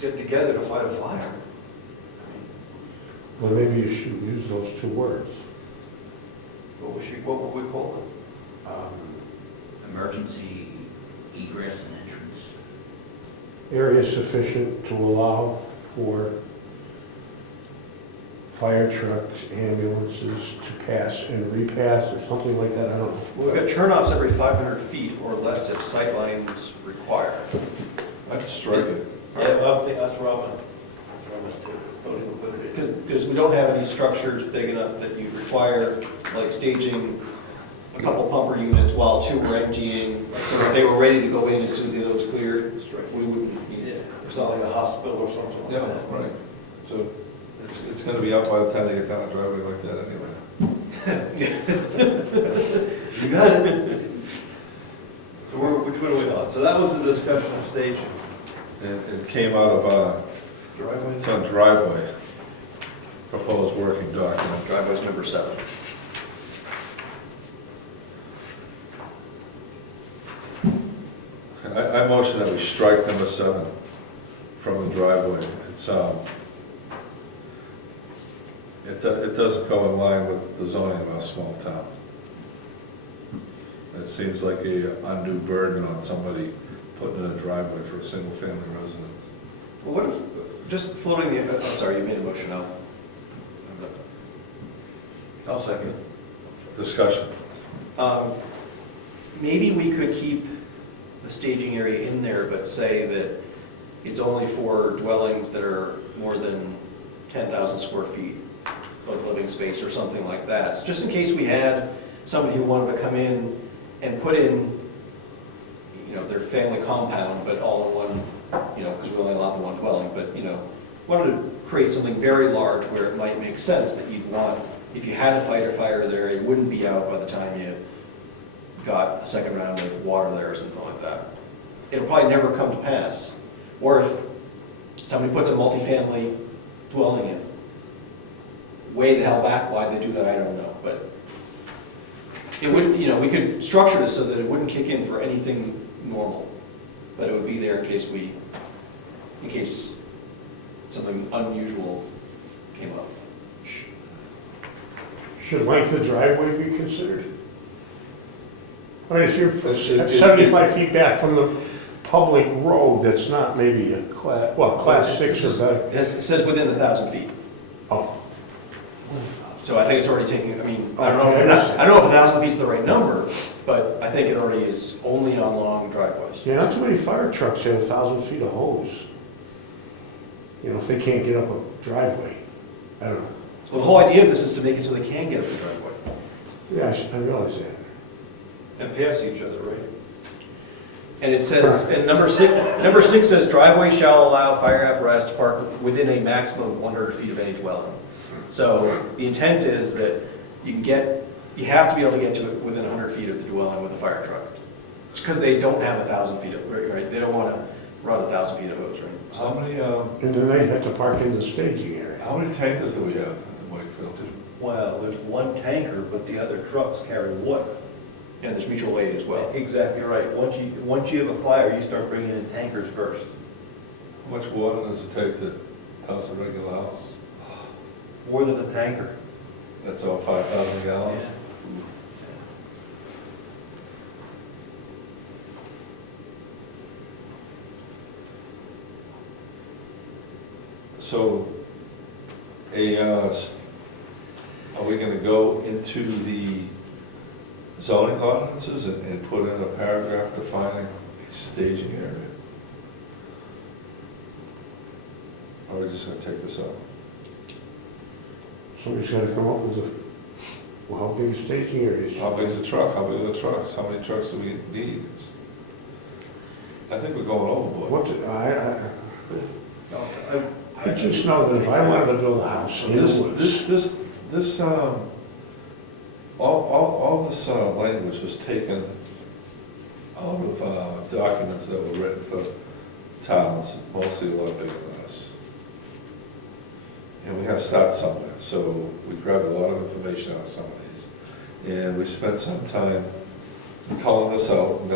get together to fight a fire. Well, maybe you should use those two words. What would we call it? Emergency egress and entrance. Area sufficient to allow for fire trucks, ambulances to pass and repass or something like that, I don't know. We've got turnoffs every 500 feet or less if sightlines require. I'd strike it. Yeah, I think that's where I went. Don't even put it in. Because we don't have any structures big enough that you require, like staging a couple pumper units while two were emptying, so that they were ready to go in as soon as the other was cleared, we wouldn't need it. It's not like a hospital or something like Yeah, that. right. So it's gonna be out by the time they get down a driveway like that anyway. You got it. So which one are we on? So that was the discussion of staging. And it came out of, Driveway. it's on driveway, proposed working document. Driveway's number 7. I motion that we strike number 7 from the driveway. It doesn't go in line with the zoning of our small town. It seems like a undue burden on somebody putting in a driveway for a single-family residence. Well, what if, just floating the, I'm sorry, you made a motion, I'll second it. Discussion. Maybe we could keep the staging area in there, but say that it's only for dwellings that are more than 10,000 square feet of living space or something like that. So just in case we had somebody who wanted to come in and put in, you know, their family compound, but all in one, you know, because we only allow the one dwelling, but, you know, wanted to create something very large where it might make sense that you'd want, if you had to fight a fire there, it wouldn't be out by the time you got a second round of water there or something like that. It'll probably never come to pass. Or if somebody puts a multifamily dwelling in, way the hell back why they do that, I don't know, but it would, you know, we could structure this so that it wouldn't kick in for anything normal, but it would be there in case something unusual came up. Should length of driveway be considered? I mean, if you're It- 75 feet back from the public road, that's not maybe a class 6 or better. It says within 1,000 feet. Oh. So I think it's already taking, I mean, I don't know if 1,000 feet is the right number, but I think it already is only on long driveways. Yeah, not too many fire trucks have 1,000 feet of hose. You know, if they can't get up a driveway, I don't know. Well, the whole idea of this is to make it so they can get up the driveway. Yeah, I realize that. And pass each other, right? And it says, and number six says driveway shall allow fire apparatus to park within a maximum of 100 feet of any dwelling. So the intent is that you have to be able to get to it within 100 feet of the dwelling with a fire truck. It's because they don't have 1,000 feet of, right? They don't want to run 1,000 feet of hose, right? How many, And then they have to park in the staging area. how many tankers do we have in Wakefield? Well, there's one tanker, but the other trucks carry water. And there's mutual aid as well. Exactly right. Once you have a fire, you start bringing in tankers first. How much water does it take to house a regular house? More than a tanker. That's all 5,000 gallons? So, are we gonna go into the zoning ordinances and put in a paragraph defining a staging area? Or are we just gonna take this out? Somebody's gotta come up with well, how big a staging area is. How big is the truck? How big are the trucks? How many trucks do we need? I think we're going overboard. What, I just know that if I wanted to build a house in the woods, All this language was taken out of documents that were written for towns, mostly a lot bigger than us. And we had to start somewhere, so we grabbed a lot of information out of some of these. And we spent some time calling this out and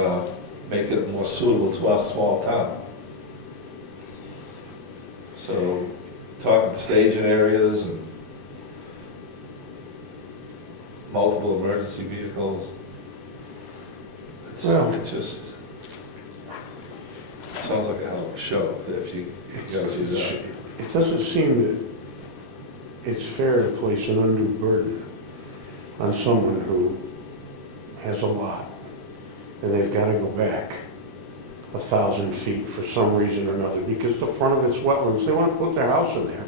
making it more suitable to our small town. So, talking staging areas and multiple emergency vehicles. It sounds like a hell of a show if you gotta do that. it doesn't seem that it's fair to place an undue burden on someone who has a lot, and they've gotta go back 1,000 feet for some reason or another, because the front of it's wetlands, they wanna put their house in there.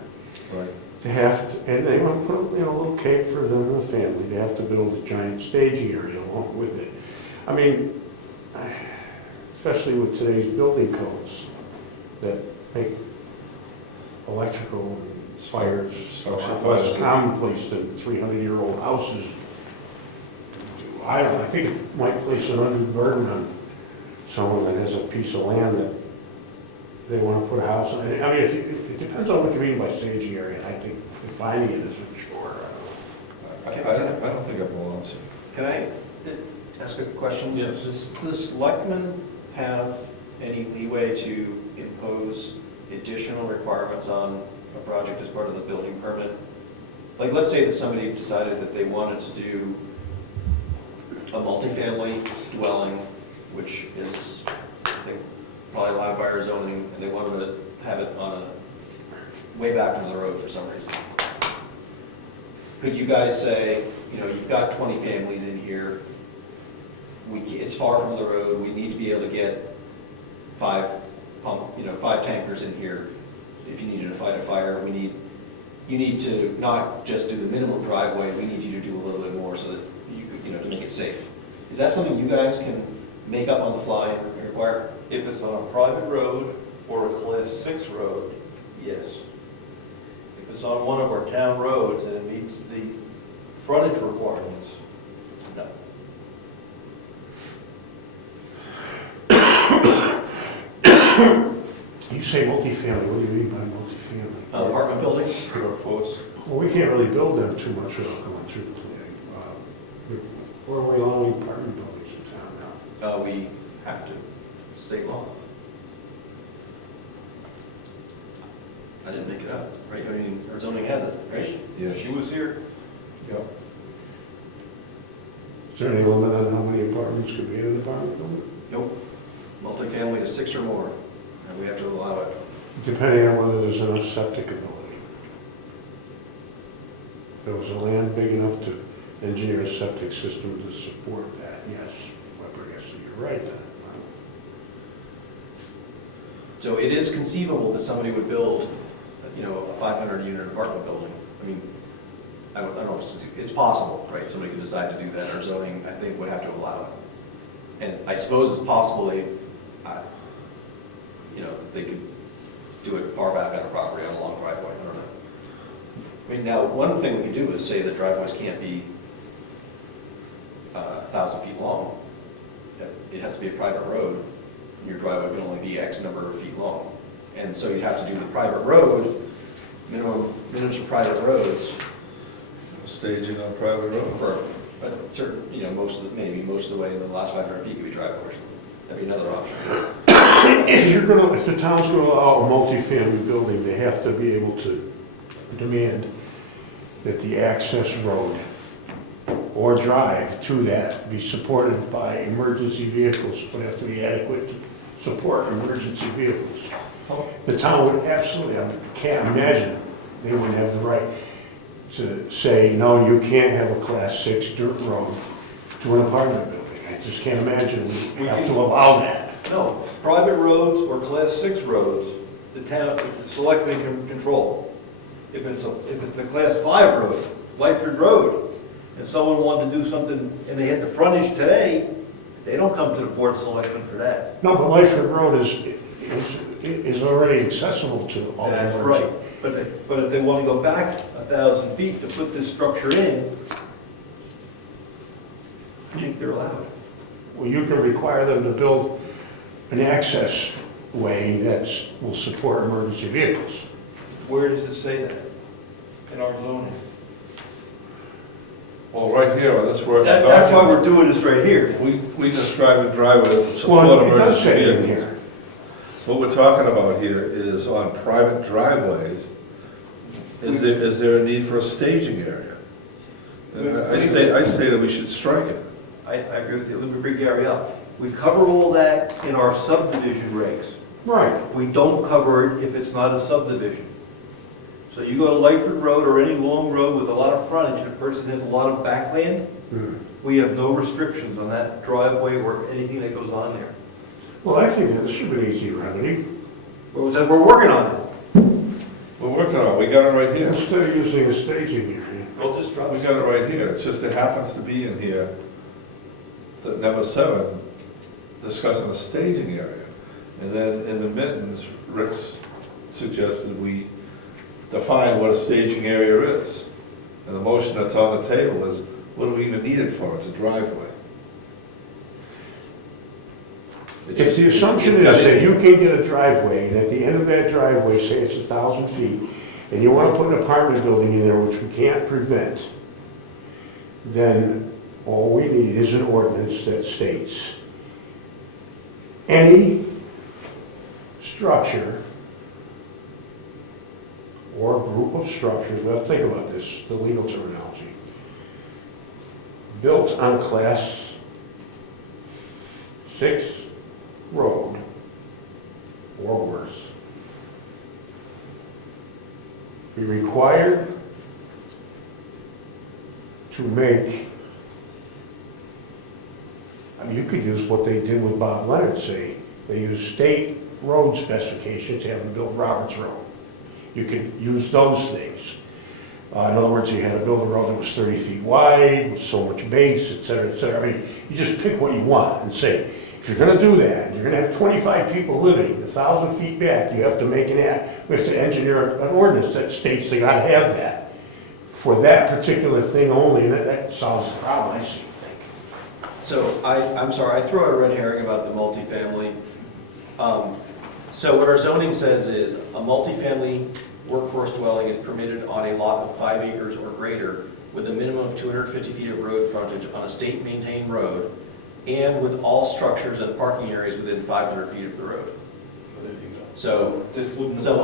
Right. They have to, and they want to put, a little cave for them and the family. They have to build a giant staging area along with it. I mean, especially with today's building codes that make electrical and fires less commonplace than 300-year-old houses. I think it might place an undue burden on someone that has a piece of land that they want to put a house in. I mean, it depends on what you mean by staging area. I think defining it is short. I don't think it belongs here. Can I ask a question? Yes. Does selectmen have any leeway to impose additional requirements on a project as part of the building permit? Like, let's say that somebody decided that they wanted to do a multifamily dwelling, which is, I think, probably allowed by our zoning, and they wanted to have it on a, way back from the road for some reason. Could you guys say, you've got 20 families in here, it's far from the road, we need to be able to get 5 tankers in here. If you needed to fight a fire, you need to not just do the minimum driveway, we need you to do a little bit more so that you could, to make it safe. Is that something you guys can make up on the fly and require? If it's on a private road or a class 6 road, yes. If it's on one of our town roads and it meets the frontage requirements, no. You say multifamily, what do you mean by multifamily? Apartment building? Workforce. Well, we can't really build them too much without going through the planning. Where are we allowing apartment buildings in town now? We have to, state law. I didn't make it up, right? I mean, our zoning has it, right? Yes. She was here. Yep. Is there any limit on how many apartments could be in an apartment building? Nope. Multifamily is 6 or more, and we have to allow it. Depending on whether there's enough septic ability. there was a land big enough to engineer a septic system to support that, yes. Weber, yes, you're right then. So it is conceivable that somebody would build, you know, a 500-unit apartment building. I mean, I don't know, if it's possible, right? Somebody could decide to do that. Our zoning, I think, would have to allow it. And I suppose it's possible they, you know, that they could do it far back on a property on a long driveway. I don't know. I mean, now, one thing we could do is say that driveways can't be 1,000 feet long. That it has to be a private road. Your driveway can only be X number of feet long. And so you'd have to do the private road, minimums for private roads Staging on private road. for a certain, you know, maybe most of the way in the last 500 feet could be driveways. That'd be another option. If the town's gonna allow a multifamily building, they have to be able to demand that the access road or drive to that be supported by emergency vehicles, would have to be adequate to support emergency vehicles. The town would absolutely, I can't imagine, they wouldn't have the right to say, no, you can't have a class 6 dirt road to an apartment building. I just can't imagine we have to allow that. No, private roads or class 6 roads, the town, the selectmen can control. If it's a class 5 road, Lightford Road, and someone wanted to do something and they hit the frontage today, they don't come to the board of selectmen for that. No, but Lightford Road is already accessible to all. That's emergency. right. But if they want to go back 1,000 feet to put this structure in, I think they're allowed. Well, you can require them to build an access way that will support emergency vehicles. Where does it say that in our zoning? Well, right here on this working That's why document, we're doing this right here. we describe a driveway to support Well, it does emergency say it in vehicles. here. What we're talking about here is on private driveways, is there a need for a staging area? And I say that we should strike it. I agree with you. Let me bring Gary up. We cover all that in our subdivision regs. Right. We don't cover it if it's not a subdivision. So you go to Lightford Road or any long road with a lot of frontage and a person has a lot of backland, we have no restrictions on that driveway or anything that goes on there. Well, I think that this should be an easy remedy. We're working on it. We're working on it, we got it right here. Instead of using a staging area. We'll just drop We it. got it right here, it's just it happens to be in here, the number 7, discussing a staging area. And then in the mittens, Rick's suggested we define what a staging area is. And the motion that's on the table is, what do we even need it for? It's a driveway. If the assumption is that you can get a driveway, and at the end of that driveway, say it's 1,000 feet, and you want to put an apartment building in there, which we can't prevent, then all we need is an ordinance that states any structure or group of structures, well, think about this, the legal terminology, built on class 6 road or worse, be required to make, I mean, you could use what they did with Bob Leonard, say, they use state road specifications, have them build Roberts Road. You could use those things. In other words, you had to build a road that was 30 feet wide, with so much base, et cetera, et cetera. I mean, you just pick what you want and say, if you're gonna do that, you're gonna have 25 people living 1,000 feet back, you have to make we have to engineer an ordinance that states they gotta have that for that particular thing only, and that solves the problem, I see. So I'm sorry, I threw out a red herring about the multifamily. So what our zoning says is a multifamily workforce dwelling is permitted on a lot of 5 acres or greater with a minimum of 250 feet of road frontage on a state-maintained road and with all structures and parking areas within 500 feet of the road. So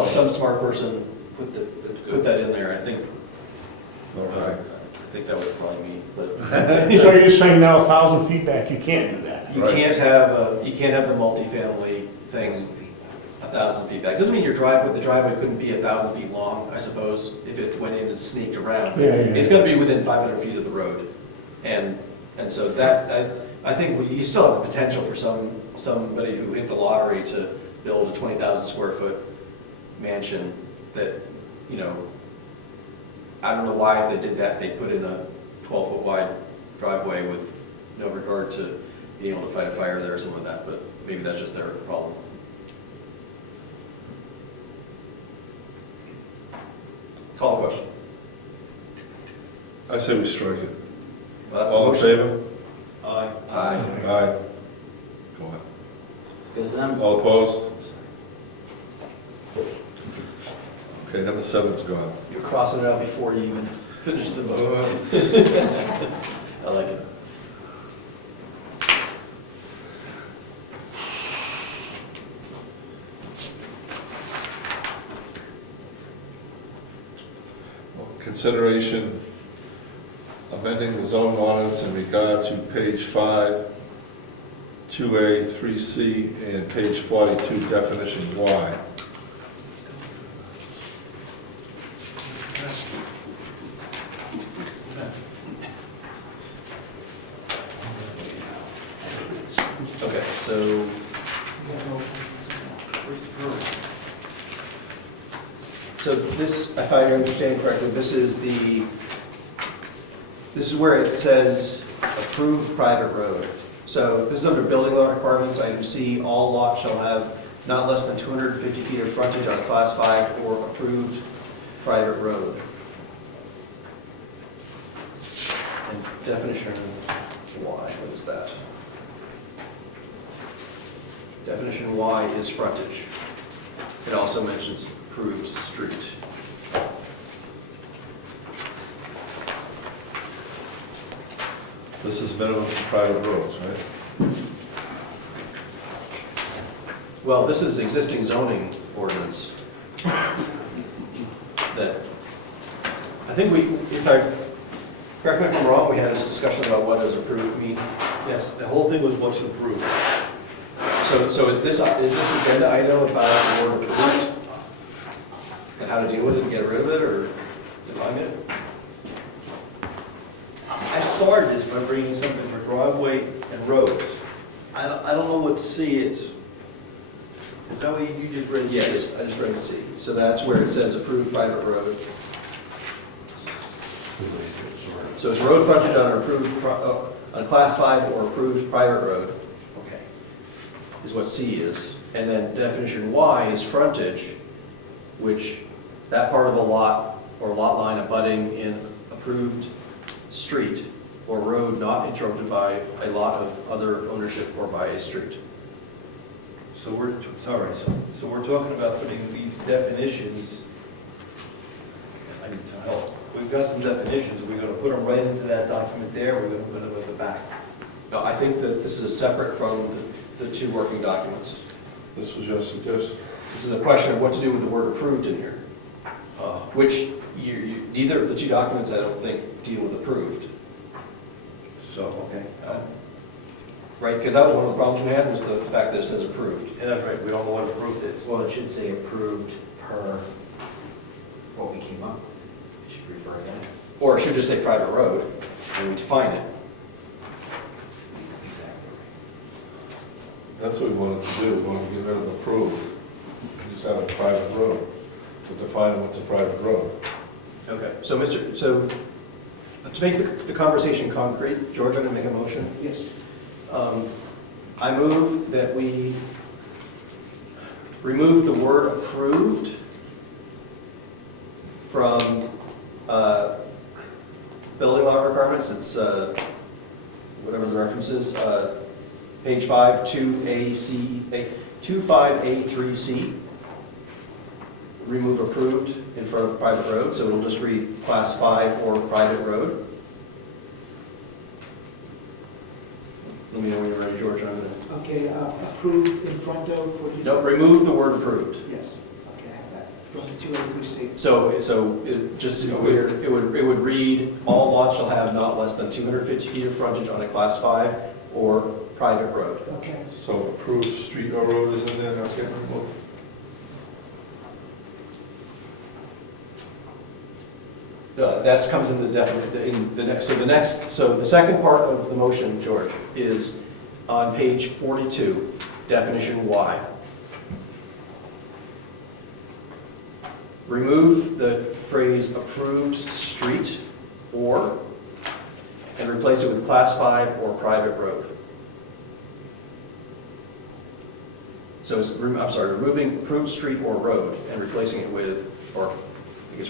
some smart person put that in there, I think. Okay. I think that was probably me, but So you're saying now 1,000 feet back, you can't do that? you can't have the multifamily thing 1,000 feet back. Doesn't mean the driveway couldn't be 1,000 feet long, I suppose, if it went in and snaked around. Yeah, yeah. It's gonna be within 500 feet of the road. And so that, I think you still have the potential for somebody who hit the lottery to build a 20,000 square foot mansion that, you know, I don't know why if they did that, they put in a 12-foot wide driveway with no regard to being able to fight a fire there or something like that, but maybe that's just their problem. Call the question. I say we strike it. Well, that's the All in motion. favor? Aye. Aye. Aye. Go ahead. Because then, All opposed? Okay, number 7's gone. You're crossing it out before you even finish the vote. I like it. Consideration amending the zoning ordinance in regard to page 5, 2A, 3C, and page 42, definition Y. Okay, so, this, if I understand correctly, this is where it says approved private road. So this is under building law requirements, item C, all lots shall have not less than 250 feet of frontage on a class 5 or approved private road. And definition Y, what is that? Definition Y is frontage. It also mentions approved street. This is minimum for private roads, right? Well, this is existing zoning ordinance that, I think correct me if I'm wrong, we had this discussion about what does approved mean. Yes, the whole thing was what's approved. So is this agenda item about the word approved? And how to deal with it and get rid of it or define it? I started this by bringing something for driveway and roads. I don't know what C is. Is that what you just read? Yes, I just read C. So that's where it says approved private road. So it's road frontage on an approved, on a class 5 or approved private road Okay. is what C is. And then definition Y is frontage, which that part of a lot or lot line abutting in approved street or road not interrupted by a lot of other ownership or by a street. So so we're talking about putting these definitions, I need some help. We've got some definitions, we're gonna put them right into that document there, we're gonna put them at the back. No, I think that this is separate from the two working documents. This was your suggestion. This is a question of what to do with the word approved in here, which neither of the two documents, I don't think, deal with approved. So, okay. Right, because that was one of the problems we had, was the fact that it says approved. And that's right, we don't know what approved is. well, it should say approved per what we came up. It should refer to that. Or it should just say private road, and we define it. Exactly. That's what we wanted to do. We wanted to get rid of approved. Just have a private road. To define what's a private road. Okay, so to make the conversation concrete, George, I'm going to make a motion. Yes. I move that we remove the word approved from building law requirements. It's whatever the reference is, page 5, 25A3C. Remove approved in front of private road, so it'll just read class 5 or private road. Let me know when you're ready, George. I'm gonna... Okay, approved in front of, what do you No, remove the word approved. Yes, okay, I have that. From the 283C. So just to be clear, it would read, all lots shall have not less than 250 feet of frontage on a class 5 or private road. Okay, So approved street or road is in there, that's getting removed? That comes in the next, so the second part of the motion, George, is on page 42, definition Y. Remove the phrase approved street or, and replace it with class 5 or private road. So, I'm sorry, removing approved street or road and replacing it with, or I guess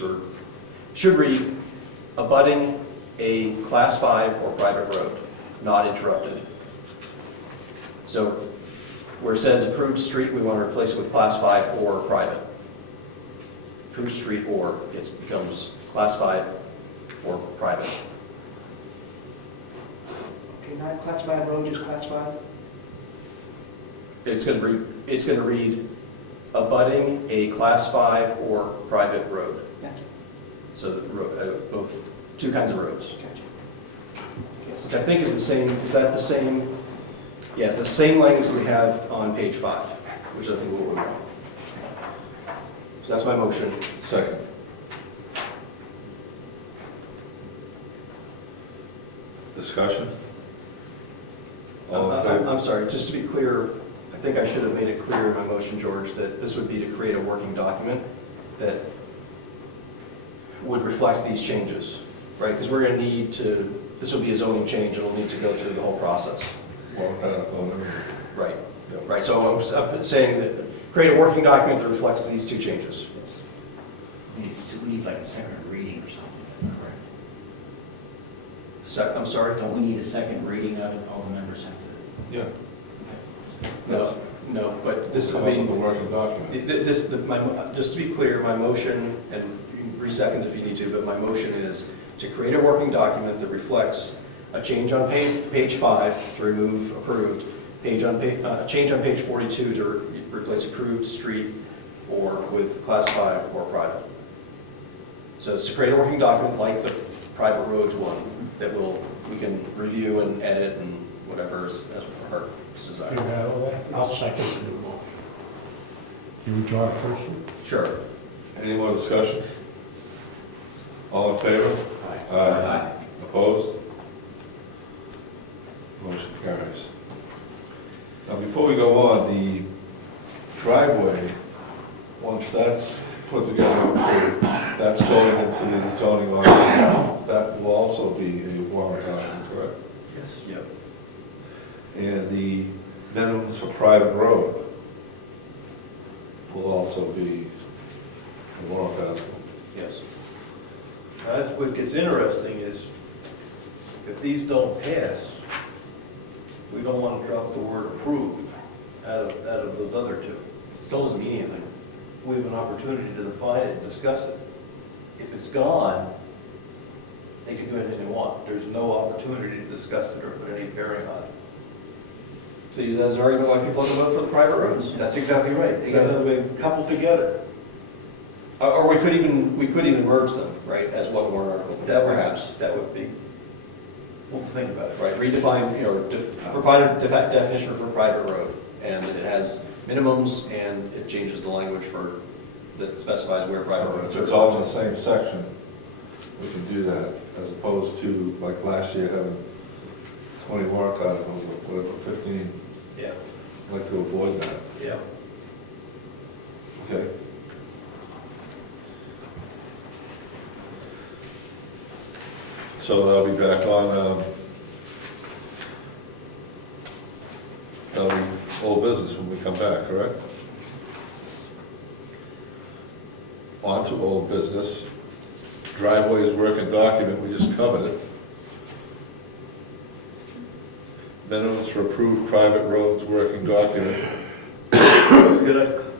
should read, abutting a class 5 or private road, not interrupted. So where it says approved street, we want to replace it with class 5 or private. Approved street or, it becomes class 5 or private. Okay, not class 5 road, just class 5? It's going to read abutting a class 5 or private road. Gotcha. So both, two kinds of roads. Gotcha. Yes. Which I think is the same, is that the same? Yes, the same language we have on page 5, which I think will work. So that's my motion. Second. Discussion? All in favor? I'm sorry, just to be clear, I think I should have made it clear in my motion, George, that this would be to create a working document that would reflect these changes, right? Because we're going to need to, this will be a zoning change, and we'll need to go through the whole process. Warrant article and everything. Right, right. So I'm saying that create a working document that reflects these two changes. We need like a second reading or something, correct? I'm sorry? Don't we need a second reading of it? All the members have to? Yeah. No, but this, I Come up mean, with a working document. just to be clear, my motion, and you can re-second if you need to, but my motion is to create a working document that reflects a change on page 5 to remove approved, change on page 42 to replace approved street or with class 5 or private. So it's to create a working document like the private roads one that we can review and edit and whatever is as our desire. You have all that? I'll second the new motion. You withdraw the first one? Sure. Any more discussion? All in favor? Aye. Opposed? Motion carries. Now, before we go on, the driveway, once that's put together, that's going into the zoning ordinance. That will also be a warrant article, correct? Yes. Yep. And the minimums for private road will also be a warrant article. Yes. That's what gets interesting is, if these don't pass, we don't want to drop the word approved out of those other two. It still doesn't mean anything. We have an opportunity to define it and discuss it. If it's gone, they can do anything they want. There's no opportunity to discuss it or put any bearing on it. So that's an argument why people have to vote for the private roads? That's exactly right. They got to be coupled together. Or we could even merge them, right, as one warrant article, perhaps. That would be, we'll think about it. Right, redefine, provide a definition for private road, and it has minimums, and it changes the language that specifies where private roads If are. it's all in the same section, we can do that, as opposed to, like last year, having 20 warrant articles, or whatever, 15. Yeah, I'd like to avoid that. yeah. Okay. So that'll be back on, that'll be old business when we come back, correct? On to old business. Driveways working document, we just covered it. Minimums for approved private roads working document. I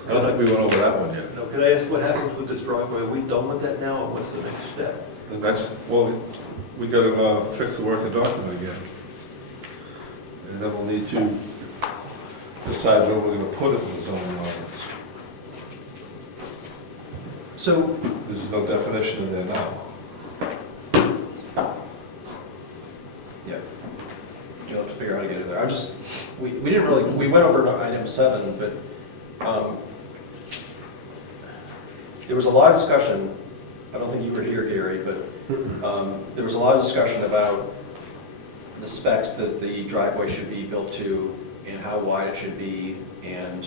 don't think we went over that one yet. No, could I ask what happens with this driveway? Are we done with that now, or what's the next step? The next, well, we gotta fix the working document again. And then we'll need to decide where we're gonna put it in the zoning ordinance. So, There's no definition in there now. yeah, you'll have to figure out how to get it there. We didn't really, we went over item 7, but there was a lot of discussion, I don't think you were here, Gary, but There was a lot of discussion about the specs that the driveway should be built to and how wide it should be, and,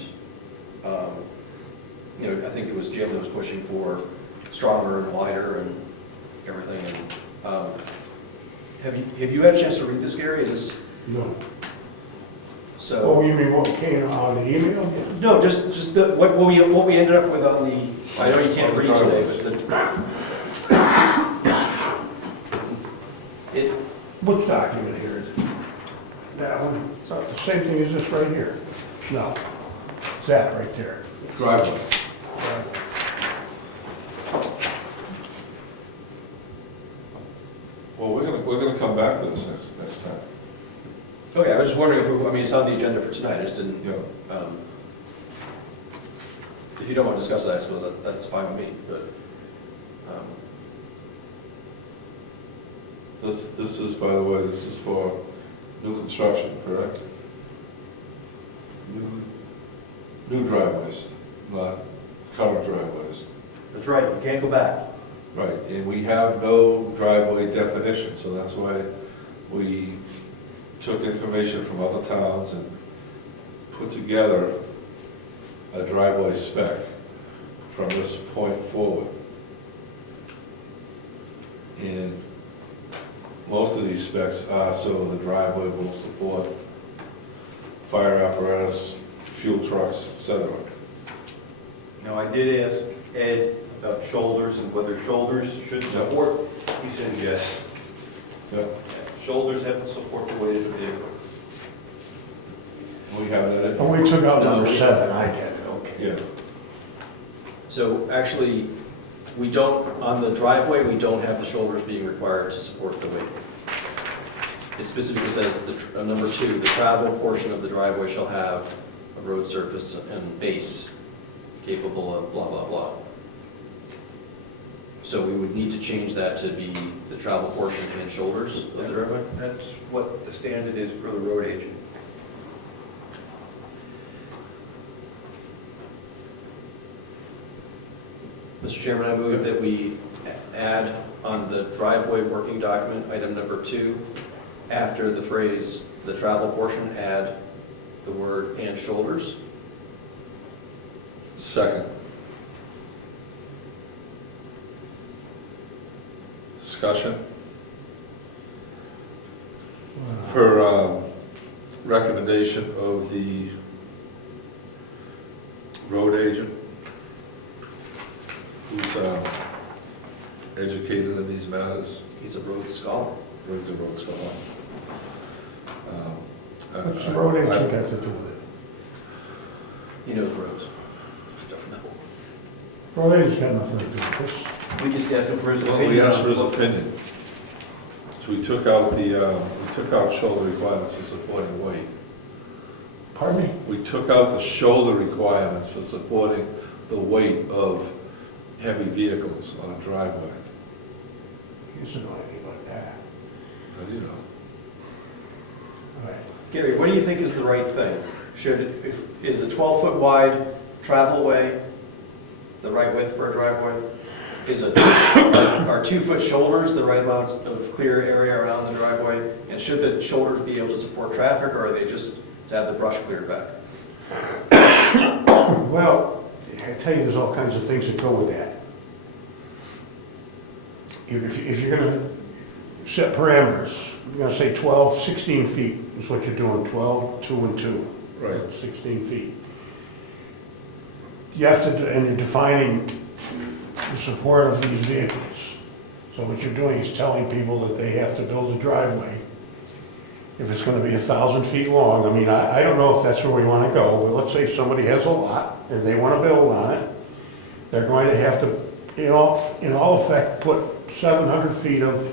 I think it was Jim that was pushing for stronger and wider and everything. And have you had a chance to read this, Gary? Is this, No. so? Oh, you mean what came on the email? No, just what we ended up with on the, I know you can't read today, but it, Which document here is it? That one? It's not the same thing as this right here? No. It's that right there. Driveway. Well, we're gonna come back to this next time. okay, I was just wondering if, it's on the agenda for tonight, I just didn't, Yeah. if you don't want to discuss it, I suppose that's fine with me, but, This is, by the way, this is for new construction, correct? New driveways, not current driveways. That's right, you can't go back. Right, and we have no driveway definition, so that's why we took information from other towns and put together a driveway spec from this point forward. And most of these specs are so the driveway will support fire apparatus, fuel trucks, etc. Now, I did ask Ed about shoulders and whether shoulders should support. He says yes. Yeah, Shoulders have to support the weight of the vehicle. we have that in. Oh, we took out No, number we- 7, I get it, okay. Yeah, so actually, we don't, on the driveway, we don't have the shoulders being required to support the weight. It specifically says, number 2, the travel portion of the driveway shall have a road surface and base capable of blah, blah, blah. So we would need to change that to be the travel portion and shoulders of the driveway? That's what the standard is for the road agent. Mr. Chairman, I move that we add on the driveway working document, item number 2, after the phrase, the travel portion, add the word "and shoulders." second. Discussion? Per recommendation of the road agent, who's educated in these matters, He's a road scholar. brings a road scholar. What's the road agent got to do with it? He knows roads. Road agent's got nothing to do with this. We just asked him for his Well, opinion. we asked on for his what- opinion. So we took out shoulder requirements for supporting weight. Pardon me? We took out the shoulder requirements for supporting the weight of heavy vehicles on a driveway. He doesn't know anything about that. How do you know? All right. Gary, what do you think is the right thing? Is a 12-foot wide travel way the right width for a driveway? Are 2-foot shoulders the right amount of clear area around the driveway? And should the shoulders be able to support traffic, or are they just to have the brush cleared back? Well, I tell you, there's all kinds of things that go with that. If you're gonna set parameters, you're gonna say 12, 16 feet is what you're doing, 12, 2 and 2. Right. 16 feet. You have to, and you're defining the support of these vehicles. So what you're doing is telling people that they have to build a driveway. If it's gonna be 1,000 feet long, I mean, I don't know if that's where we wanna go, but let's say somebody has a lot and they wanna build on it, they're going to have to, in all effect, put 700 feet of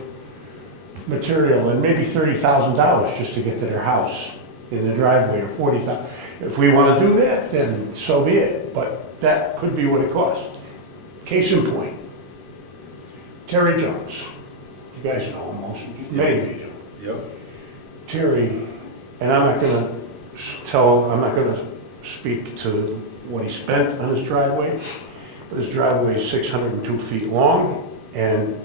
material and maybe $30,000 just to get to their house in the driveway, or 40,000. If we wanna do that, then so be it, but that could be what it costs. Case in point, Terry Jones, you guys know him, many of you do. Yep. Terry, and I'm not gonna speak to what he spent on his driveway, but his driveway is 602 feet long, and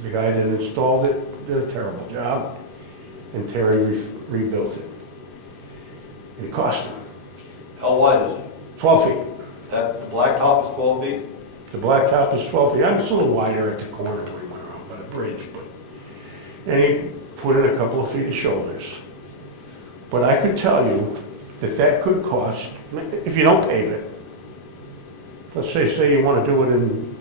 the guy that installed it did a terrible job, and Terry rebuilt it. It cost him How wide is it? 12 feet. That, the blacktop is 12 feet? The blacktop is 12 feet. I'm just a little wider at the corner where he went around by the bridge, but, and he put in a couple of feet of shoulders. But I could tell you that that could cost, if you don't pave it, let's say you want to do it in,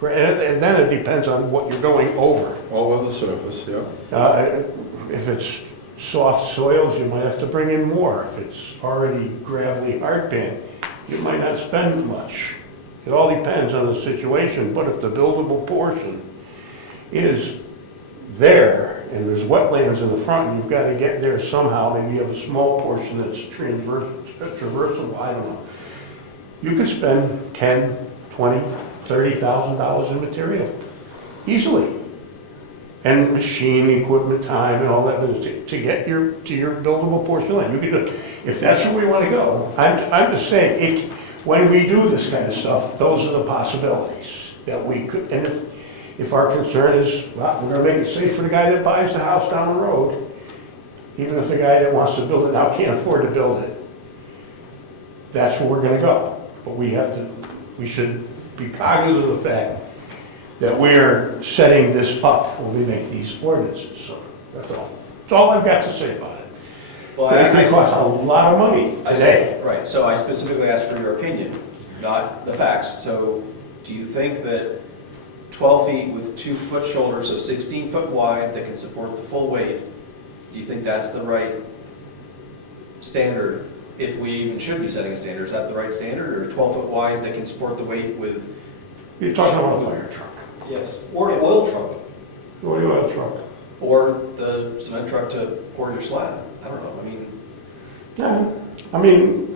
and then it depends on what you're going over. All weather surface, yeah. If it's soft soils, you might have to bring in more. If it's already gravelly hard pan, you might not spend much. It all depends on the situation, but if the buildable portion is there and there's wetlands in the front, and you've got to get there somehow, maybe you have a small portion that's traversable, I don't know. You could spend 10, 20, $30,000 in material, easily. And machine, equipment, time, and all that, to get to your buildable portion land. You could do it. If that's where we want to go, I'm just saying, when we do this kind of stuff, those are the possibilities that we could, and if our concern is, well, we're gonna make it safe for the guy that buys the house down the road, even if the guy that wants to build it now can't afford to build it, that's where we're gonna go. But we should be cognizant of the fact that we're setting this up when we make these ordinances, so that's all. That's all I've got to say about it. Well, It could cost a lot of money I today. say, right, so I specifically asked for your opinion, not the facts. So do you think that 12 feet with 2-foot shoulders, so 16 foot wide, that can support the full weight, do you think that's the right standard? If we even should be setting a standard, is that the right standard? Or 12 foot wide that can support the weight with? You're talking about a fire truck, Yes. Or an oil truck. or the oil truck. Or the cement truck to pour your slab? I don't know, I mean, Yeah, I mean,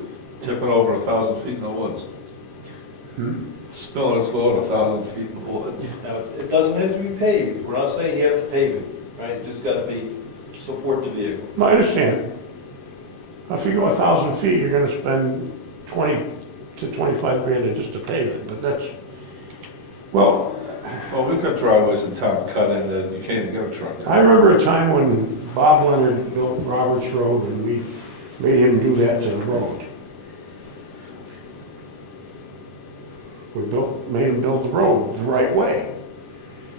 Tipping over 1,000 feet in the woods. Spilling its load 1,000 feet in the woods. Now, it doesn't have to be paved. We're not saying you have to pave it, right? It just got to be, support the vehicle. I understand. If you go 1,000 feet, you're gonna spend 20 to 25 grand just to pave it, but that's, well, Well, we've got driveways in town cut in that you can't even get a truck. I remember a time when Bob Leonard built Roberts Road, and we made him do that to the road. We made him build the road the right way.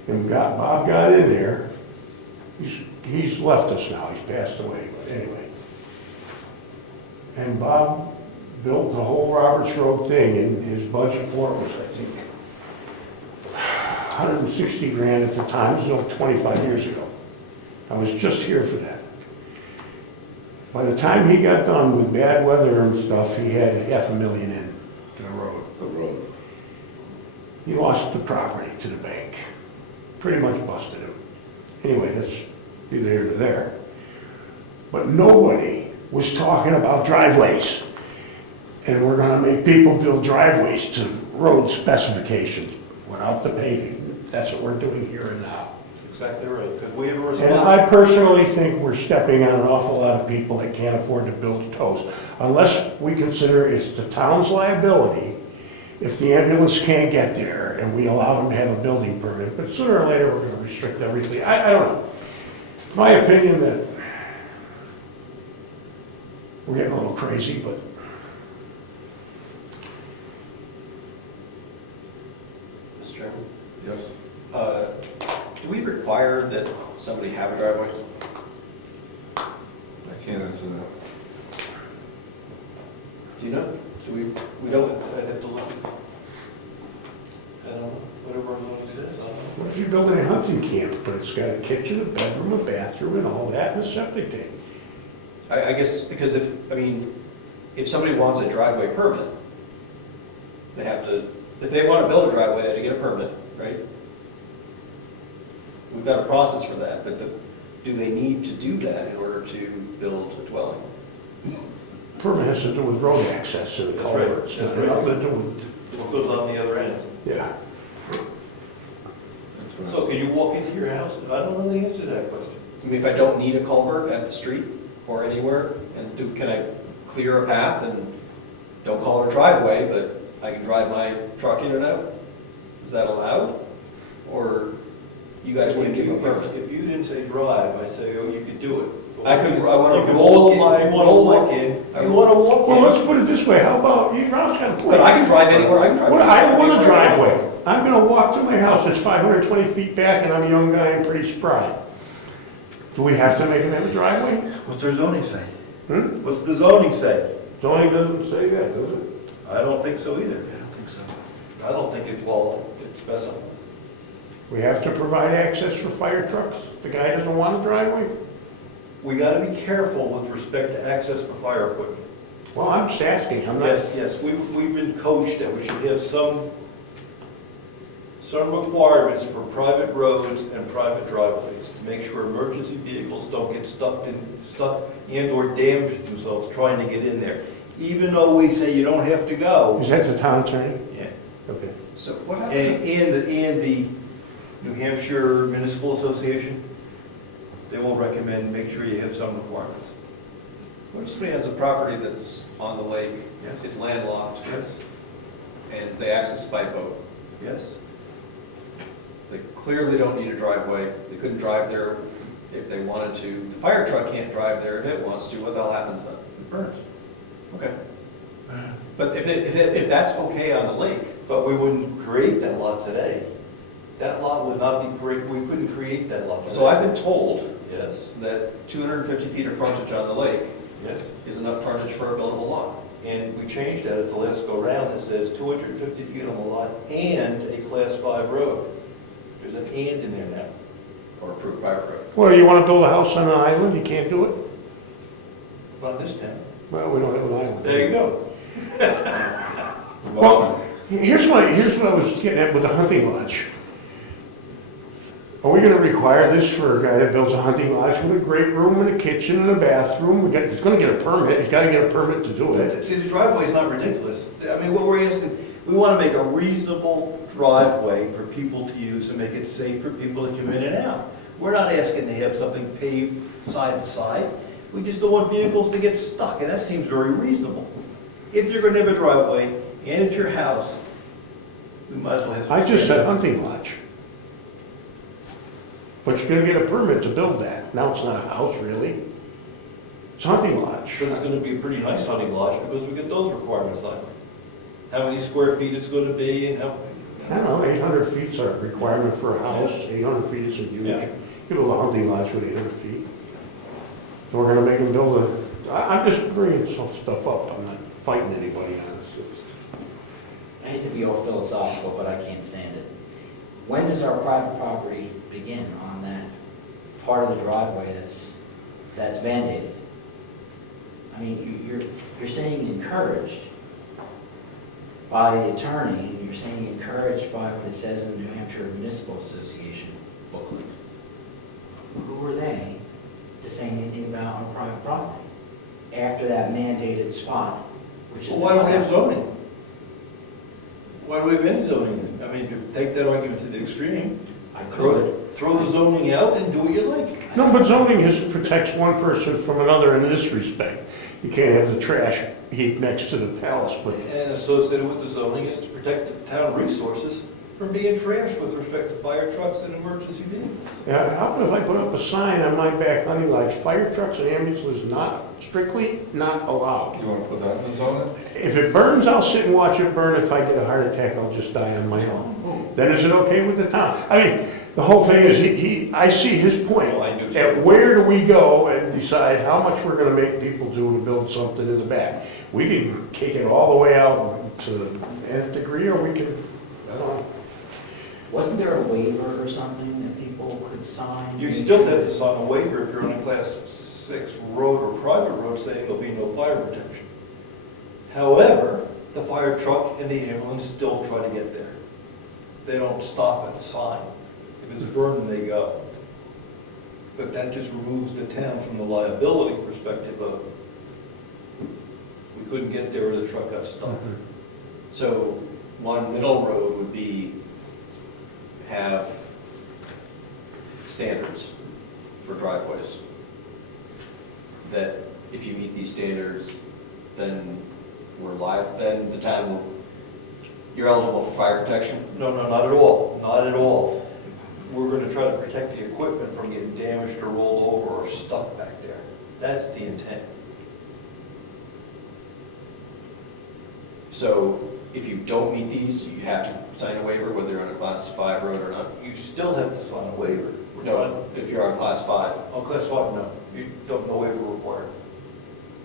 And Bob got in there. He's left us now, he's passed away, but anyway. And Bob built the whole Roberts Road thing, and his budget for it was, I think, 160 grand at the time. This was over 25 years ago. I was just here for that. By the time he got done with bad weather and stuff, he had $500,000 in to the road. The road. He lost the property to the bank. Pretty much busted him. Anyway, that's neither here nor there. But nobody was talking about driveways. And we're gonna make people build driveways to road specifications without the paving. That's what we're doing here and now. Exactly right, because we have a And responsibility. I personally think we're stepping on an awful lot of people that can't afford to build tows. Unless we consider it's the town's liability if the ambulance can't get there and we allow them to have a building permit. But sooner or later, we're gonna restrict everything. I don't know. My opinion that we're getting a little crazy, but Mr. Chairman, Yes. do we require that somebody have a driveway? I can't answer that. Do you know? Do we don't, I'd have to look. I don't know, whatever everybody says, I don't know. what if you're building a hunting camp, but it's got a kitchen, a bedroom, a bathroom, and all that, and a septic tank? I guess, because if somebody wants a driveway permit, they have to, if they want to build a driveway, they have to get a permit, right? We've got a process for that, but do they need to do that in order to build a dwelling? Permit has to do with road access and That's right. culverts. That's Nothing right. to do with, What goes on the other end? yeah. So can you walk into your house? I don't know the answer to that question. I mean, if I don't need a culvert at the street or anywhere, and can I clear a path and don't call it a driveway, but I can drive my truck in and out? Is that allowed? Or you guys wouldn't give a permit. If you didn't say drive, I'd say, oh, you could do it. I want You to can roll walk in, my, you want to walk in, you want to walk Well, in. let's put it this way, how about, Rob's got a But point. I can drive anywhere, I can drive. Well, I don't want a anywhere. driveway. I'm gonna walk to my house, it's 520 feet back, and I'm a young guy and pretty spry. Do we have to make him have a driveway? What's their zoning say? Hmm? What's the zoning say? Zoning doesn't say that, does it? I don't think so either. I don't think so. I don't think it's, well, it's specified. We have to provide access for fire trucks. The guy doesn't want a driveway? We gotta be careful with respect to access for fire equipment. Well, I'm just asking, I'm not, Yes, we've been coached that we should have some requirements for private roads and private driveways to make sure emergency vehicles don't get stuck and or damage themselves trying to get in there. Even though we say you don't have to go. is that the town attorney? Yeah. Okay. So what happens? And the New Hampshire Municipal Association, they will recommend, make sure you have some requirements. What if somebody has a property that's on the lake, Yes. it's landlocked, Yes, and they access by boat? yes. They clearly don't need a driveway, they couldn't drive there if they wanted to. The fire truck can't drive there if it wants to, what the hell happens then? It burns. Okay. But if that's okay on the lake, But we wouldn't create that lot today. That lot would not be, we couldn't create that lot today. so I've been told Yes, that 250 feet of frontage on the lake yes. is enough frontage for a buildable lot. And we changed that at the last go-round. It says 250 feet on the lot and a Class 5 road. There's an and in there now. Or approved by road. Well, you wanna build a house on an island, you can't do it? Not this town. Well, we don't have an island. There you go. Well, here's what I was getting at with the hunting lodge. Are we gonna require this for a guy that builds a hunting lodge with a great room and a kitchen and a bathroom? He's gonna get a permit, he's gotta get a permit to do it. See, the driveway's not ridiculous. I mean, what we're asking, we want to make a reasonable driveway for people to use and make it safe for people to come in and out. We're not asking to have something paved side to side. We just don't want vehicles to get stuck, and that seems very reasonable. If you're going to have a driveway and it's your house, we might as well have. I just said hunting lodge. But you're gonna get a permit to build that. Now it's not a house, really. It's a hunting lodge. But it's going to be a pretty nice hunting lodge because we get those requirements on it. How many square feet it's going to be and how. I don't know, 800 feet's a requirement for a house, 800 feet isn't huge. Yeah. You build a hunting lodge with 800 feet. And we're gonna make them build I'm just bringing some stuff up, I'm not fighting anybody on this. I hate to be all philosophical, but I can't stand it. When does our private property begin on that part of the driveway that's mandated? I mean, you're saying encouraged by the attorney, and you're saying encouraged by what it says in the New Hampshire Municipal Association booklet. Who are they to say anything about on private property after that mandated spot, which is... Well, why don't we have zoning? Why do we have any zoning? I mean, if you take that argument to the extreme, I could. throw the zoning out and do what you like. No, but zoning protects one person from another in this respect. You can't have the trash heap next to the palace, but And associated with the zoning is to protect the town resources from being trashed with respect to fire trucks and emergency vehicles. yeah, how about if I put up a sign on my back hunting lodge, fire trucks and ambulances strictly not allowed? You wanna put that in the zone? If it burns, I'll sit and watch it burn. If I get a heart attack, I'll just die on my own. Then is it okay with the town? I mean, the whole thing is, I see his point. Oh, I do. At where do we go and decide how much we're gonna make people do to build something in the back? We can kick it all the way out to the nth degree, or we can, I don't know. Wasn't there a waiver or something that people could sign? You still have to sign a waiver if you're on a class 6 road or private road saying there'll be no fire protection. However, the fire truck and the ambulance still try to get there. They don't stop at the sign. If it's burning, they go. But that just removes the town from the liability perspective of we couldn't get there or the truck got stuck. So one middle road would be have standards for driveways. That if you meet these standards, then then the town will, you're eligible for fire protection. No, not at all, not at all. we're gonna try to protect the equipment from getting damaged or rolled over or stuck back there. That's the intent. So if you don't meet these, you have to sign a waiver, whether you're on a class 5 road or not? You still have to sign a waiver. We're No, if you're on class 5. trying- On class 5, no, you don't, no waiver required.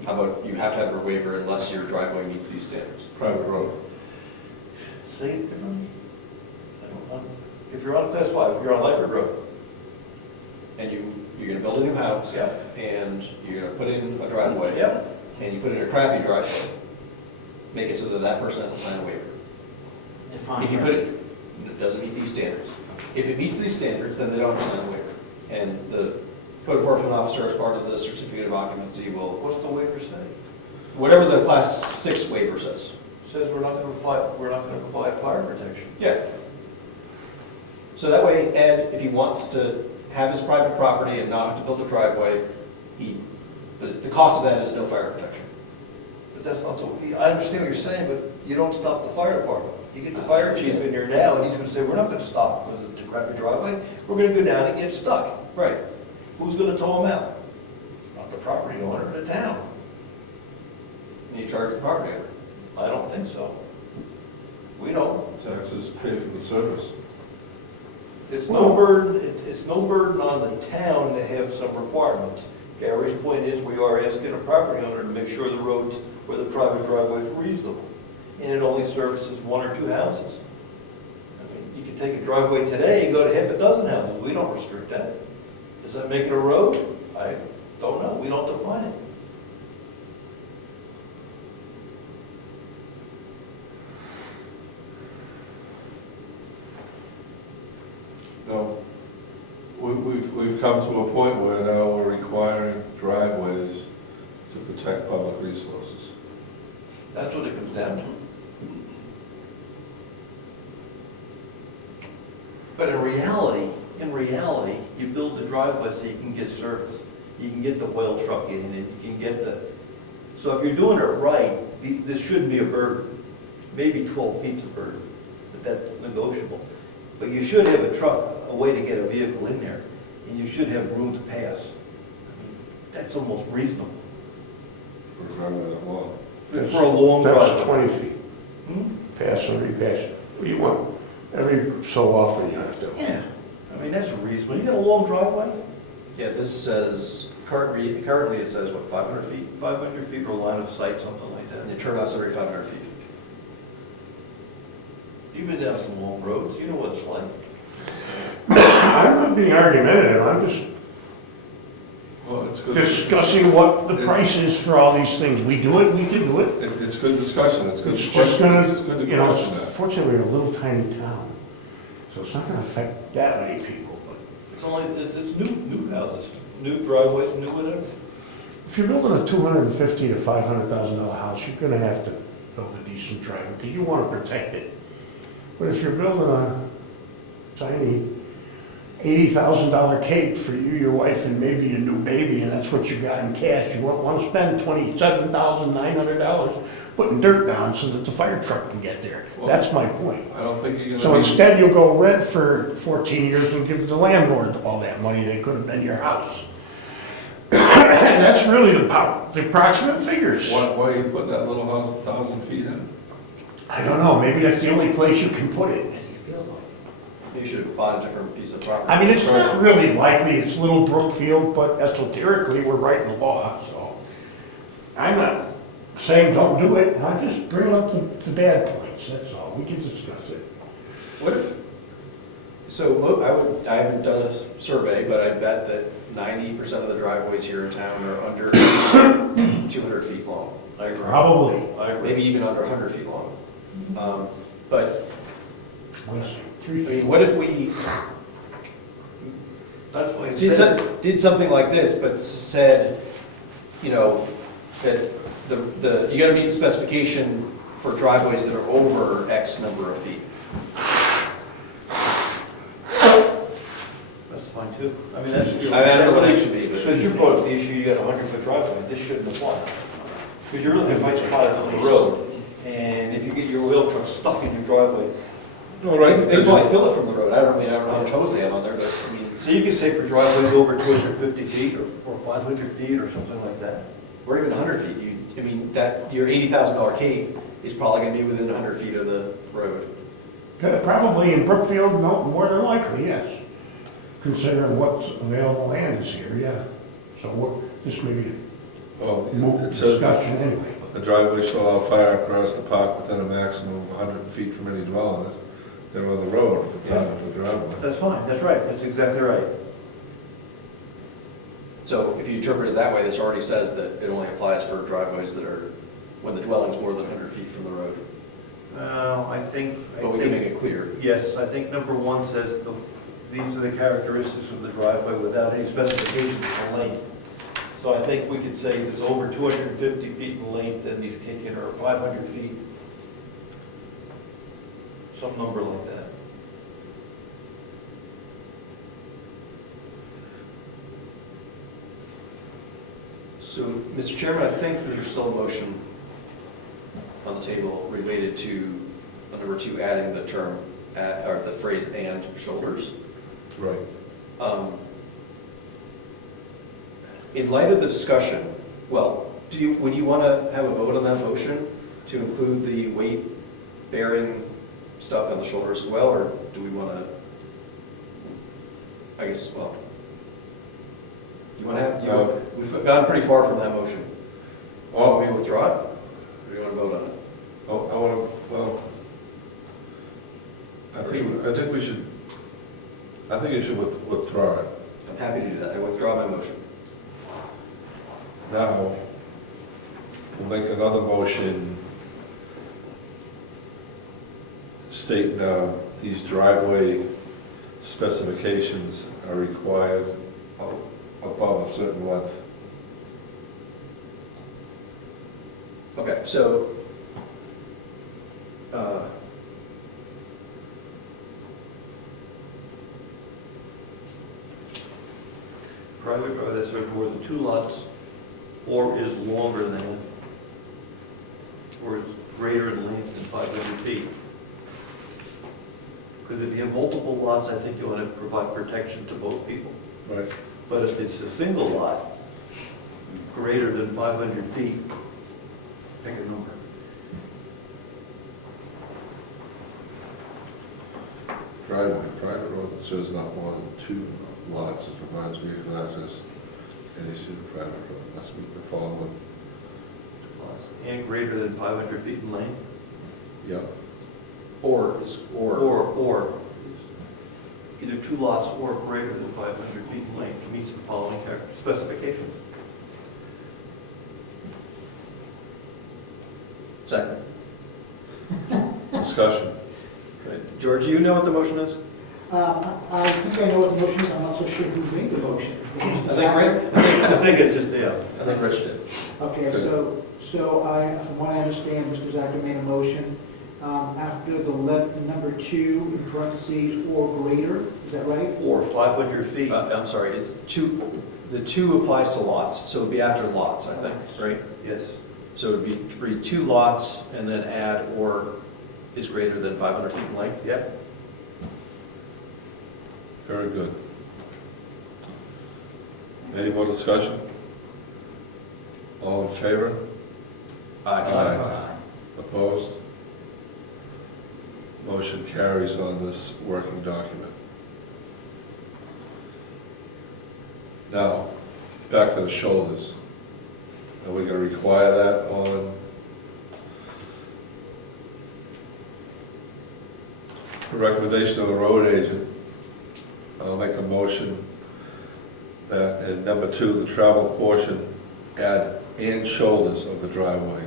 How about you have to have a waiver unless your driveway meets these standards? Private road. Say it differently. I don't know. If you're on class 5, if you're on Lyford Road. And you're gonna build a new house. Yeah. And you're gonna put in a driveway. Yep. And you put in a crappy driveway. Make it so that that person has to sign a waiver. Define If you that. put it doesn't meet these standards. If it meets these standards, then they don't have to sign a waiver. And the code enforcement officer, as part of the certificate of occupancy, will, What's the waiver say? whatever the class 6 waiver says. Says we're not gonna provide fire protection. Yeah. So that way, Ed, if he wants to have his private property and not have to build a driveway, the cost of that is no fire protection. But that's not the, I understand what you're saying, but you don't stop the fire department. You get the fire chief in here now, and he's gonna say, we're not gonna stop because of the crappy driveway, we're gonna go down and get stuck. Right. Who's gonna tow him out? Not the property owner, the town. And you charge the property owner. I don't think so. We don't. Taxes paid for the service. It's no burden, it's no burden on the town to have some requirements. Gary's point is, we are asking a property owner to make sure the roads or the private driveway is reasonable. And it only services 1 or 2 houses. I mean, you can take a driveway today and go to half a dozen houses. We don't restrict that. Does that make it a road? I don't know. We don't define it. No, we've come to a point where now we're requiring driveways to protect public resources. That's what it comes down to. But in reality, you build the driveway so you can get service. You can get the oil truck in, and you can get the, so if you're doing it right, this shouldn't be a burden. Maybe 12 feet's a burden, but that's negotiable. But you should have a truck, a way to get a vehicle in there, and you should have room to pass. I mean, that's almost reasonable. For a driveway that long. For a long That's driveway. 20 feet, Hmm? pass and repass. What do you want? Every so often you have to. Yeah, I mean, that's reasonable. You got a long driveway? Yeah, this says, currently it says, what, 500 feet? 500 feet or line of sight, something like And that. the turnout's every 500 feet. You've been down some long roads, you know what it's like. I'm not being argumentative, I'm just Well, it's good. discussing what the price is for all these things. We do it, we can do it. It's good discussion, it's good It's just question. gonna, It's good to you know, question that. fortunately, we're a little tiny town, so it's not gonna affect that many people, but It's only, it's new houses, new driveways, new whatever. if you're building a $250,000 to $500,000 house, you're gonna have to build a decent driveway, because you wanna protect it. But if you're building a tiny $80,000 cake for you, your wife, and maybe your new baby, and that's what you got in cash, you won't want to spend $27,900 putting dirt down so that the fire truck can get there. That's my point. I don't think you're So gonna be, instead, you'll go rent for 14 years and give the landlord all that money that could have been your house. And that's really the approximate figures. why are you putting that little house 1,000 feet in? I don't know, maybe that's the only place you can put it. It feels like. You should have bought a different piece of property. I mean, it's not really likely, it's little Brookfield, but esoterically, we're writing the law, so. I'm not saying don't do it, I'm just bringing up the bad points, that's all, we can discuss it. What if, I haven't done a survey, but I bet that 90% of the driveways here in town are under 200 feet long. I agree. Probably. I agree. Maybe even under 100 feet long. But, What's I 3 feet? mean, what if we That's why it says, did something like this, but said, you know, that you gotta meet the specification for driveways that are over X number of feet. that's fine too. I mean, that's. I don't know what it should be, but. Because you brought up the issue, you got a 100-foot driveway, this shouldn't apply. Because you're looking at fight spots on the road, and if you get your oil truck stuck in your driveway, All right. They probably fill it from the road, I don't know how much hose they have on there, but, I mean, So you could say for driveways over 250 feet or 500 feet or something like that. or even 100 feet, I mean, that, your $80,000 key is probably gonna be within 100 feet of the road. Probably in Brookfield, no, more than likely, yes. Considering what's available land is here, yeah. So this may be Well, a move it says discussion anyway. the driveway shall allow fire apparatus to park within a maximum of 100 feet from any dwelling. They're on the road, if it's out of the driveway. That's fine, that's right, that's exactly right. So if you interpret it that way, this already says that it only applies for driveways that are, when the dwelling's more than 100 feet from the road. I think. But we can make it clear. Yes, I think number one says these are the characteristics of the driveway without any specifications for length. So I think we could say if it's over 250 feet in length, then these kick in, or 500 feet. Some number like that. So, Mr. Chairman, I think there's still a motion on the table related to, number 2, adding the term, or the phrase "and shoulders." Right. In light of the discussion, well, would you want to have a vote on that motion to include the weight-bearing stuff on the shoulders as well, or do we want to, I guess, well, you want to have, we've gone pretty far from that motion. Want me to withdraw it, or do you want to vote on it? Oh, I want to, well, I think we should, I think you should withdraw it. I'm happy to do that. I withdraw my motion. Now, we'll make another motion stating these driveway specifications are required above a certain length. Okay, so, Private drive that serves more than 2 lots or is longer than, or is greater in length than 500 feet. Because if you have multiple lots, I think you want to provide protection to both people. Right. But if it's a single lot, greater than 500 feet, pick a number. Driveway, private road that serves not more than 2 lots and provides vehicle access any suited private road must meet the following. And greater than 500 feet in length? Yeah. or Either 2 lots or greater than 500 feet in length meets the following specifications. second. Discussion. Right. George, do you know what the motion is? I think I know what the motion is, I'm not so sure who made the motion. I think I think it just, yeah. I think Rich did. Okay, so from what I understand, Mr. Zacher made a motion, after the number 2 in parentheses or greater, is that right? Or 500 feet. I'm sorry, it's 2, the 2 applies to lots, so it'd be after lots, I think, right? Yes. So it'd be read 2 lots and then add or is greater than 500 feet in length? Yep. Very good. Any more discussion? All in favor? Aye. Opposed? Motion carries on this working document. Now, back to the shoulders. Are we going to require that on the recommendation of the road agent? I'll make a motion that in number 2, the travel portion, add and shoulders of the driveway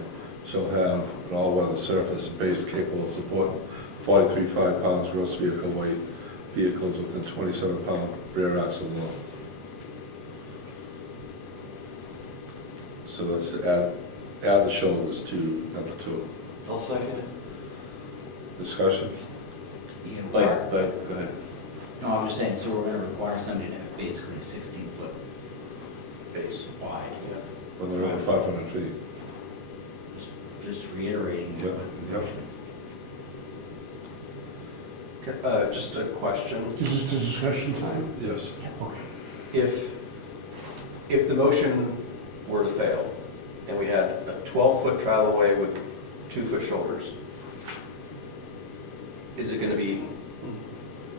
shall have an all-weather surface base capable of supporting 43.5 pounds gross vehicle weight, vehicles within 27-pound rear axle load. So let's add the shoulders to number 2. I'll second it. Discussion? Go ahead. No, I'm just saying, so we're going to require somebody to have basically 16-foot Base. wide. When they're over 500 feet. Just reiterating. Yep, yep. Just a question. Is this the discussion time? Yes. Okay. If the motion were to fail, and we had a 12-foot travelway with 2-foot shoulders, is it going to be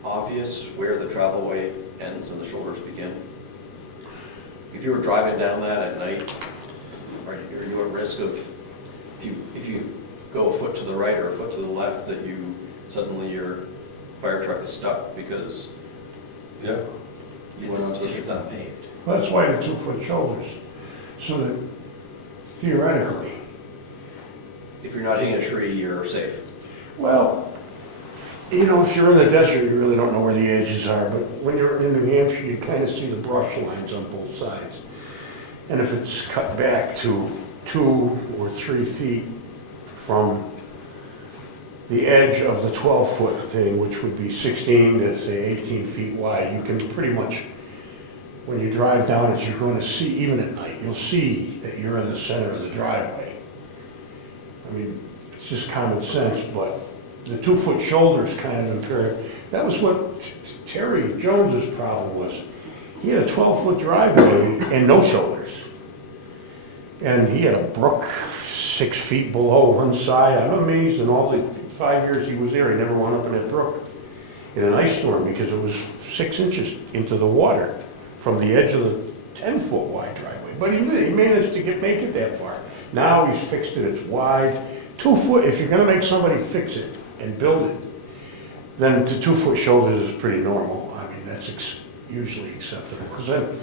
obvious where the travelway ends and the shoulders begin? If you were driving down that at night, are you at risk of, if you go a foot to the right or a foot to the left, that you, suddenly your fire truck is stuck because Yeah. you went onto the If street? it's unpaved. Well, that's why the 2-foot shoulders, so that theoretically, If you're not hitting a tree, you're safe. well, you know, if you're in the desert, you really don't know where the edges are, but when you're in New Hampshire, you kind of see the brush lines on both sides. And if it's cut back to 2 or 3 feet from the edge of the 12-foot thing, which would be 16 to say 18 feet wide, you can pretty much, when you drive down it, you're going to see, even at night, you'll see that you're in the center of the driveway. I mean, it's just common sense, but the 2-foot shoulders kind of impaired. That was what Terry Jones's problem was. He had a 12-foot driveway and no shoulders. And he had a brook 6 feet below one side. I'm amazed in all the 5 years he was there, he never went up in that brook in an ice storm because it was 6 inches into the water from the edge of the 10-foot wide driveway. But he managed to make it that far. Now he's fixed it, it's wide. 2 foot, if you're gonna make somebody fix it and build it, then the 2-foot shoulders is pretty normal. I mean, that's usually acceptable. Because then,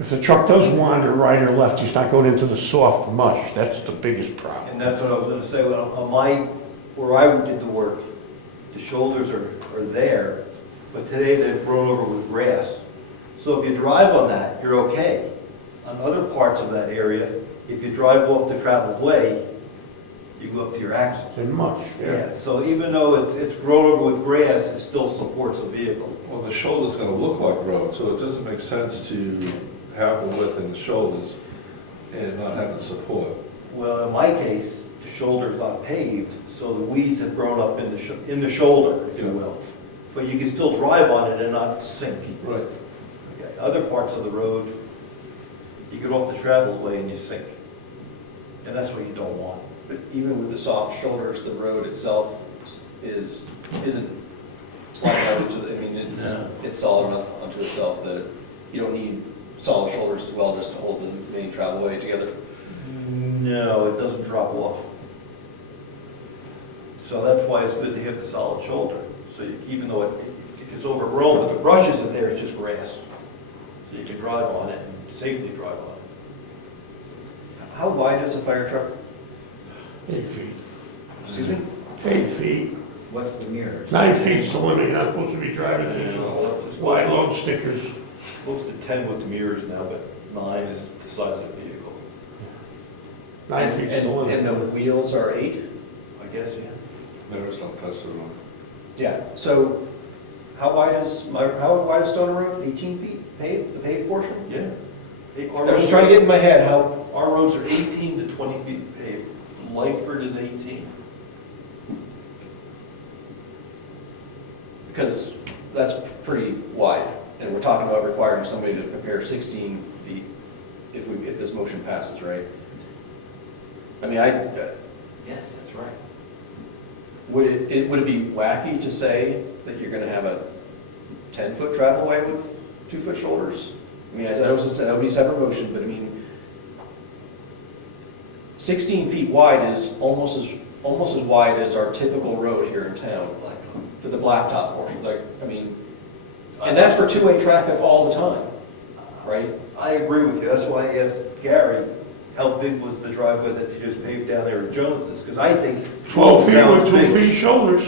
if the truck does wander right or left, he's not going into the soft mush. That's the biggest problem. And that's what I was gonna say, well, on where I did the work, the shoulders are there, but today they've grown over with grass. So if you drive on that, you're okay. On other parts of that area, if you drive off the traveled way, you go up to your axle. And much, Yeah, so even though it's grown over with grass, it still supports a vehicle. Well, the shoulder's gonna look like road, so it doesn't make sense to have the width in the shoulders and not have the support. Well, in my case, the shoulder's not paved, so the weeds have grown up in the shoulder, if you will. But you can still drive on it and not sink. Right. Okay, other parts of the road, you get off the traveled way and you sink. And that's what you don't want. But even with the soft shoulders, the road itself isn't sliding out into the, I mean, it's solid enough unto itself that you don't need solid shoulders as well just to hold the main travelway together. No, it doesn't drop off. So that's why it's good to hit the solid shoulder. So even though it's overgrown, but the brush isn't there, it's just grass. So you can drive on it and safely drive on it. How wide is a fire truck? 8 feet. Excuse me? 8 feet. What's the mirror? 9 feet's the limit, you're not supposed to be driving these wide load stickers. Close to 10 with the mirrors now, but 9 is the size of the vehicle. 9 feet's the limit. And the wheels are 8? I guess, yeah. Mirrors don't touch the road. Yeah, so how wide is Stoner Road? 18 feet paved, the paved portion? Yeah. I was trying to get in my head how, Our roads are 18 to 20 feet paved. Lightford is 18. because that's pretty wide. And we're talking about requiring somebody to prepare 16 feet if this motion passes, right? I mean, Yes, that's right. would it be wacky to say that you're gonna have a 10-foot travelway with 2-foot shoulders? I mean, I know that would be a separate motion, but I mean, 16 feet wide is almost as wide as our typical road here in town, for the blacktop portion, like, I mean, and that's for two-way traffic all the time, right? I agree with you. That's why I asked Gary, how big was the driveway that you just paved down there at Jones's? Because I think 12 feet sounds with 2 big. feet shoulders.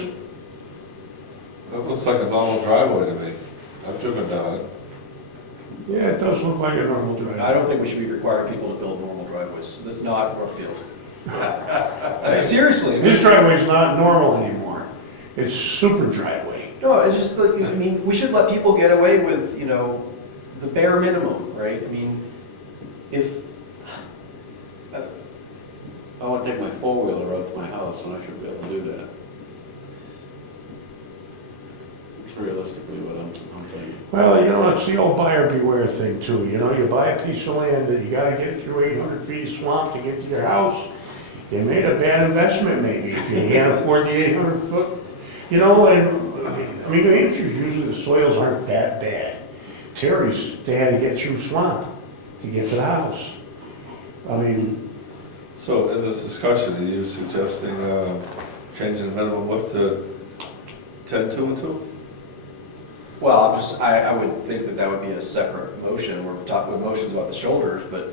It looks like a normal driveway to me. I've driven down it. Yeah, it does look like a normal I driveway. don't think we should be requiring people to build normal driveways. That's not Brookfield. I mean, seriously. This driveway's not normal anymore. It's super driveway. No, it's just, like, I mean, we should let people get away with, you know, the bare minimum, right? I mean, if, I want to take my four-wheeler out to my house, and I should be able to do that. Well, you know, it's the old buyer beware thing too. You know, you buy a piece of land that you gotta get through 800 feet of swamp to get to your house. You made a bad investment maybe if you can't afford the 800 foot. You know, and I mean, New Hampshire's usually the soils aren't that bad. Terry's, they had to get through swamp to get to the house. I mean, So in this discussion, are you suggesting changing the minimum width to 10, 2 and 2? Well, I would think that that would be a separate motion. We're talking with motions about the shoulders, but,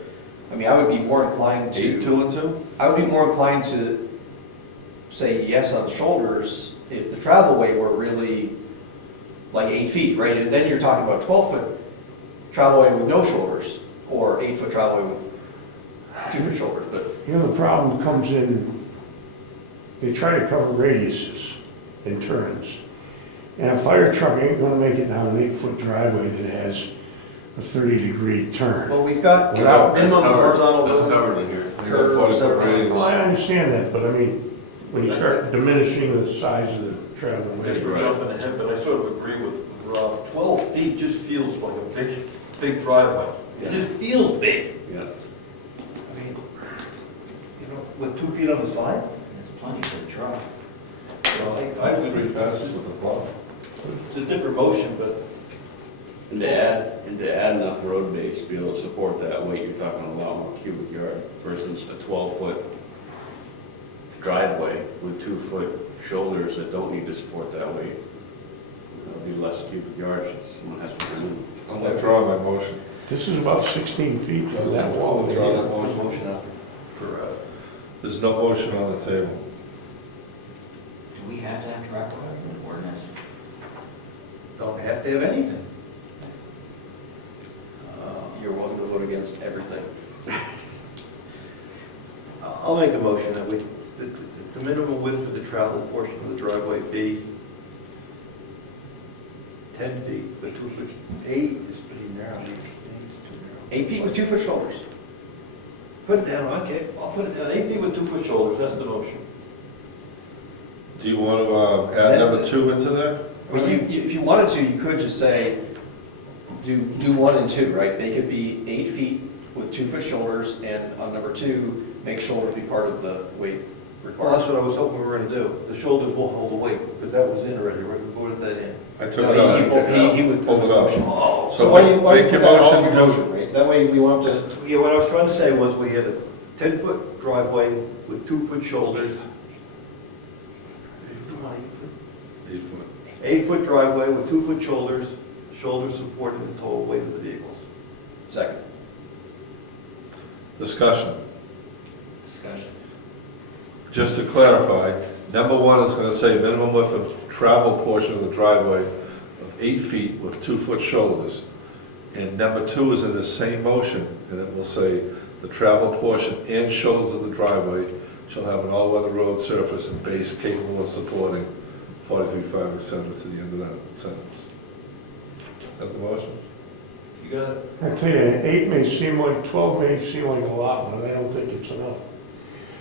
I mean, I would be more inclined 8, to, 2 and 2? I would be more inclined to say yes on the shoulders if the travel way were really like 8 feet, right? And then you're talking about 12-foot travel way with no shoulders, or 8-foot travel way with 2-foot shoulders, but. you know, the problem comes in, they try to cover radiuses and turns. And a fire truck ain't gonna make it down an 8-foot driveway that has a 30-degree turn. Well, we've got Without- minimum That's horizontal. covered in here. You got Curves, 40-foot Well, radius. I understand that, but I mean, when you start diminishing the size of the travel. I guess we're jumping ahead, but I sort of agree with Rob. 12 feet just feels like a big driveway. It just feels big. Yeah. I mean, you know, with 2 feet on the side, It's plenty for the truck. I would, 3 passes with a block. it's a different motion, but And to add enough road base to be able to support that weight, you're talking a lot more cubic yard versus a 12-foot driveway with 2-foot shoulders that don't need to support that weight. It'll be less cubic yards, someone has to remove. I'm withdrawing my motion. This is about 16 feet from that wall. Withdraw that motion motion. after, for, There's no motion on the table. Do we have to have driveway in the ordinance? don't have to have anything. You're welcome to vote against everything. I'll make a motion that the minimum width for the travel portion of the driveway be 10 feet, but 2 feet. 8 is pretty narrow. 8 is too narrow. 8 feet with 2-foot shoulders. Put it down, okay, I'll put it down, 8 feet with 2-foot shoulders, that's the motion. Do you want to add number 2 into that? I mean, if you wanted to, you could just say, do 1 and 2, right? Make it be 8 feet with 2-foot shoulders, and on number 2, make shoulders be part of the weight Well, requirement. that's what I was hoping we were gonna do. The shoulders will hold the weight, but that was in already, right? We voted that in. I took No, it out. he withdrew Pulled his it out. motion. Oh. So why do you Make put your that all motion in to- motion, right? That way we won't have to, Yeah, what I was trying to say was we had a 10-foot driveway with 2-foot shoulders. 8 foot. 8-foot driveway with 2-foot shoulders, shoulders supporting the total weight of the vehicles. second. Discussion. Discussion. Just to clarify, number 1 is going to say minimum width of travel portion of the driveway of 8 feet with 2-foot shoulders. And number 2 is in the same motion, and it will say the travel portion and shoulders of the driveway shall have an all-weather road surface and base capable of supporting 43.5 etc. to the end of that sentence. Is that the motion? You got it? I tell you, 8 may seem like, 12 may seem like a lot, but I don't think it's enough.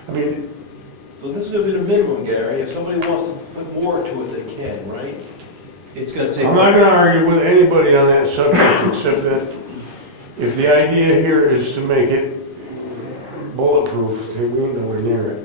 I mean, So this is gonna be the minimum, Gary. If somebody wants to put more to it, they can, right? It's going to take. I'm not gonna argue with anybody on that subject, except that if the idea here is to make it bulletproof, then we're nowhere near it.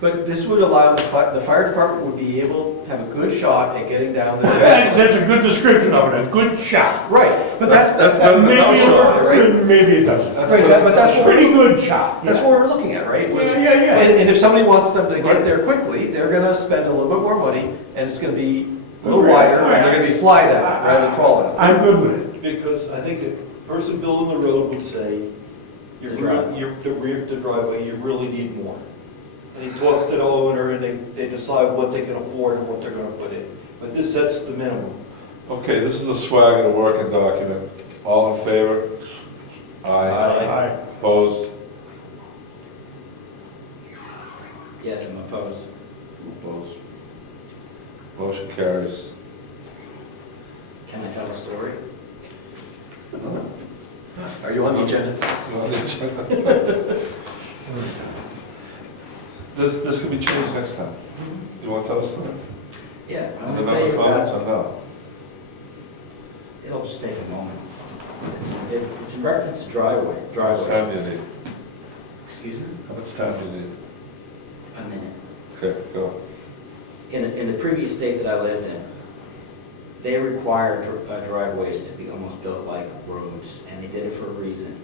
But this would allow the fire department would be able to have a good shot at getting down there. That's a good description of it, a good shot. Right, but that's better than Maybe no it shot, works, right? and maybe it doesn't. That's Right, better but that's than what no Pretty good shot. That's yeah. what we're looking at, right? Was- Yeah. And if somebody wants them to get there quickly, they're gonna spend a little bit more money, and it's gonna be a little wider, and they're gonna be fly down rather than crawl down. I'm good with it. Because I think a person building the road would say, The driveway. the driveway, you really need more. And he talks to the owner, and they decide what they can afford and what they're gonna put in. But this sets the minimum. Okay, this is a swag of the working document. All in favor? Aye. Opposed? Yes, I'm opposed. Opposed. Motion carries. Can I tell a story? Are you on the agenda? This can be changed next time. You want to tell us something? Yeah, I'm Any gonna tell member you comments about, or no? It'll just take a moment. It's in reference to driveway. How much time do you need? Excuse me? How much time do you need? A minute. Okay, go. In the previous state that I lived in, they required driveways to be almost built like roads, and they did it for a reason.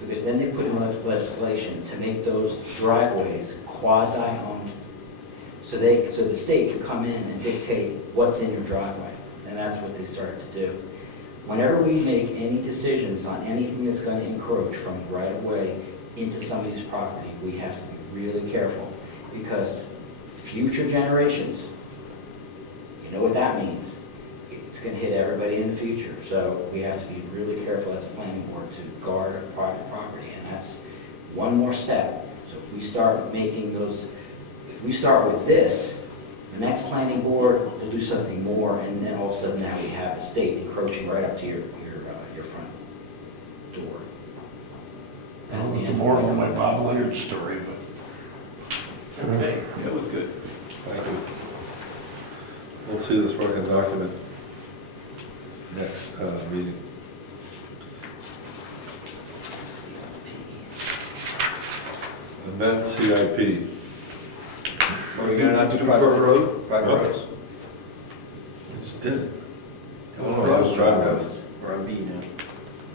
Because then they put in legislation to make those driveways quasi-owned. So the state could come in and dictate what's in your driveway, and that's what they started to do. Whenever we make any decisions on anything that's going to encroach from the right-of-way into somebody's property, we have to be really careful, because future generations, you know what that means. It's going to hit everybody in the future. So we have to be really careful as a planning board to guard our private property, and that's one more step. So if we start making those, if we start with this, the next planning board will do something more, and then all of a sudden now we have the state encroaching right up to your front door. I That's the don't know end. the moral of my Bob Leonard story, but Okay, that was good. Thank you. We'll see this working document next meeting. Amend CIP. Are we gonna not do private road? Private What? roads? We just did it. Oh, No, it was driveway. We're on B now.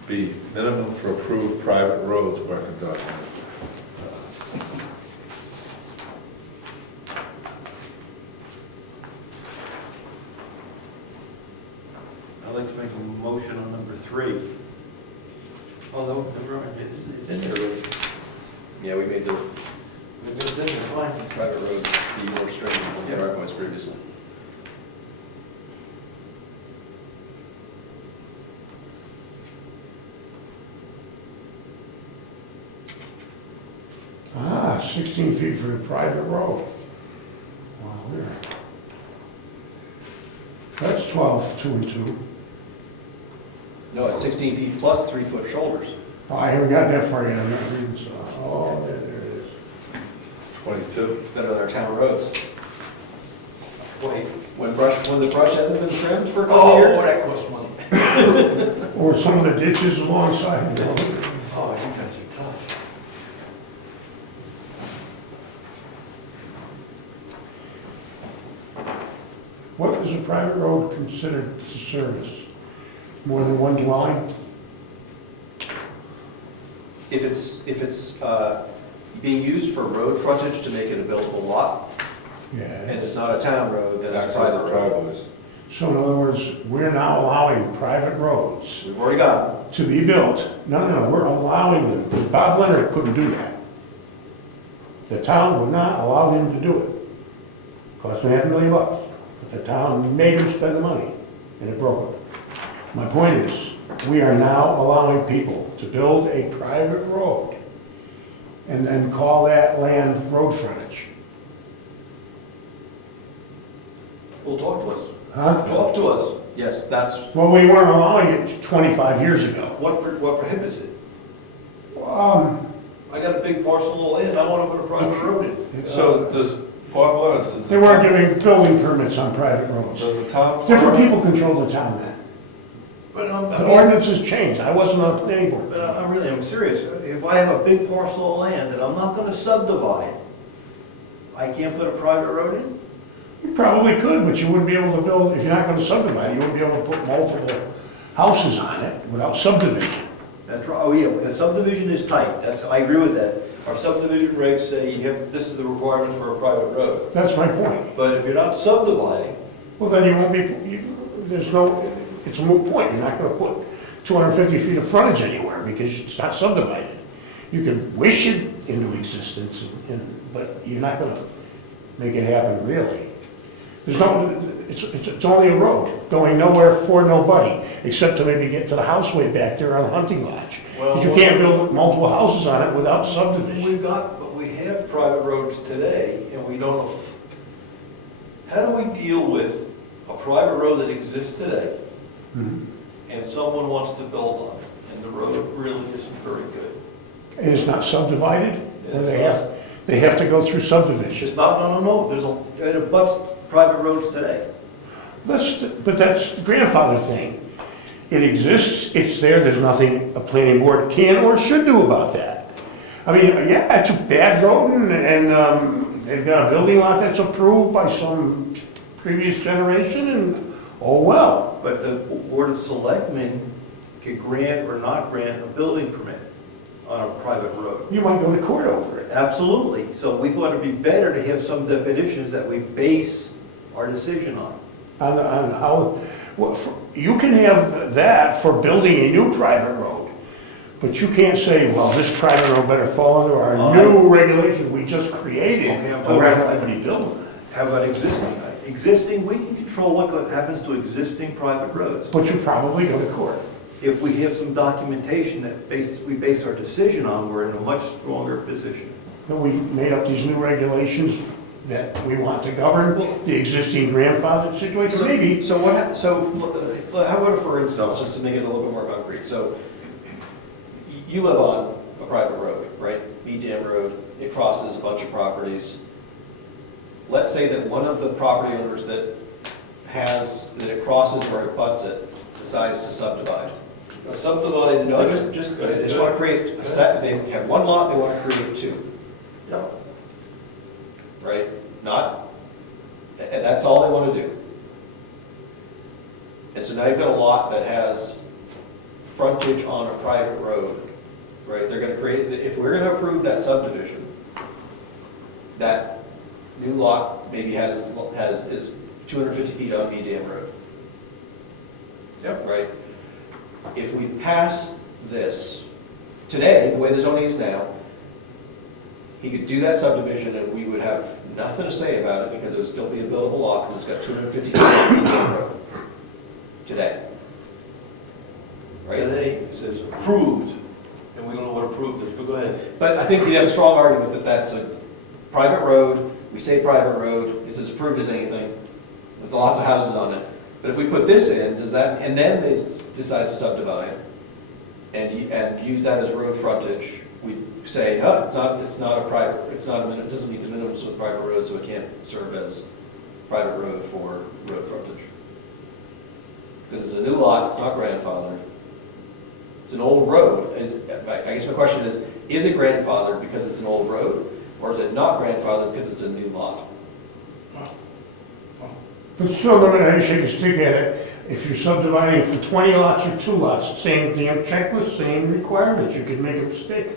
B, minimum for approved private roads working document. I'd like to make a motion on number 3. Although, it's in there already. Yeah, we made the It's in there, fine. private roads be more stringent than the driveways previously. Ah, 16 feet for the private road. Wow, there. That's 12, 2 and 2. No, it's 16 feet plus 3-foot shoulders. Oh, I haven't got that far yet, I'm not reading, so, oh, there it is. It's 22. It's better than our town roads. Wait. When the brush hasn't been trimmed for a couple years. that costs money. Or some of the ditches alongside, you know. Oh, you guys are tough. What is a private road considered to service? More than one dwelling? If it's being used for road frontage to make it a buildable lot, Yeah. and it's not a town road, then it's a Access to private road. driveways. So in other words, we're now allowing private roads We've already got to be built. No, we're allowing them, because Bob Leonard couldn't do that. The town would not allow him to do it. Cost him $500,000. But the town made him spend the money, and it broke him. My point is, we are now allowing people to build a private road and then call that land road frontage. Well, talk to us. Huh? Talk to us. Yes, that's, Well, we weren't allowing it 25 years ago. What prohibits it? Um, I got a big parcel of land, I want to put a private road in. So does Bob Lennis, does They the weren't town, giving building permits on private roads. does the town? Different people control the town then. But The ordinances changed. I wasn't on the planning board. But I'm serious. If I have a big parcel of land that I'm not going to subdivide, I can't put a private road in? You probably could, but you wouldn't be able to build, if you're not gonna subdivide, you wouldn't be able to put multiple houses on it without subdivision. That's right, oh yeah, the subdivision is tight, I agree with that. Our subdivision regs say this is the requirements for a private road. That's my point. But if you're not subdividing, Well, then you won't be, there's no, it's a moot point. You're not gonna put 250 feet of frontage anywhere because it's not subdivided. You could wish it into existence, but you're not gonna make it happen really. There's no, it's only a road, going nowhere for nobody, except to maybe get to the house way back there on Hunting Lodge. Because you can't build multiple houses on it without subdivision. but we have private roads today, and we don't, how do we deal with a private road that exists today, Mhm. and someone wants to build on it, and the road really isn't very good? And it's not subdivided, or It's they have to go through subdivision. It's not, no, it abuts private roads today. But that's the grandfather thing. it exists, it's there, there's nothing a planning board can or should do about that. I mean, yeah, it's a bad road, and they've got a building lot that's approved by some previous generation, and oh well. But the Board of Selectmen could grant or not grant a building permit on a private road. You might go to court over it. Absolutely. So we thought it'd be better to have some definitions that we base our decision on. On how, well, you can have that for building a new private road, but you can't say, well, this private road better fall under our new regulation we just created, Okay, I'm or we're talking- not going to be building. How about existing? Existing, we can control what happens to existing private roads. But you probably go to court. If we have some documentation that we base our decision on, we're in a much stronger position. And we made up these new regulations that we want to govern the existing grandfather situation, maybe. So how about for instance, just to make it a little bit more concrete, so you live on a private road, right? Dam Road, it crosses a bunch of properties. Let's say that one of the property owners that it crosses or it butts it decides to subdivide. Subdivided. No, they just want to create a set, they have one lot, they want to create two. Yeah. Right? Not, and that's all they want to do. And so now you've got a lot that has frontage on a private road, right? They're going to create, if we're going to approve that subdivision, that new lot maybe is 250 feet on Dam Road. Yep. Right? If we pass this, today, the way the zoning is now, he could do that subdivision and we would have nothing to say about it because it would still be a buildable lot because it's got 250 feet on Dam Road. Today. Right? Today, it says approved, and we don't know what approved is, but go ahead. But I think you have a strong argument that that's a private road, we say private road, it's as approved as anything, with lots of houses on it. But if we put this in, does that, and then they decide to subdivide and use that as road frontage, we say, no, it's not a private, it doesn't meet the minimums of private road, so it can't serve as private road for road frontage. Because it's a new lot, it's not grandfathered. It's an old road. I guess my question is it grandfathered because it's an old road? Or is it not grandfathered because it's a new lot? But still, no matter how you shake a stick at it, if you're subdividing for 20 lots or 2 lots, same damn checklist, same requirements, you could make a mistake.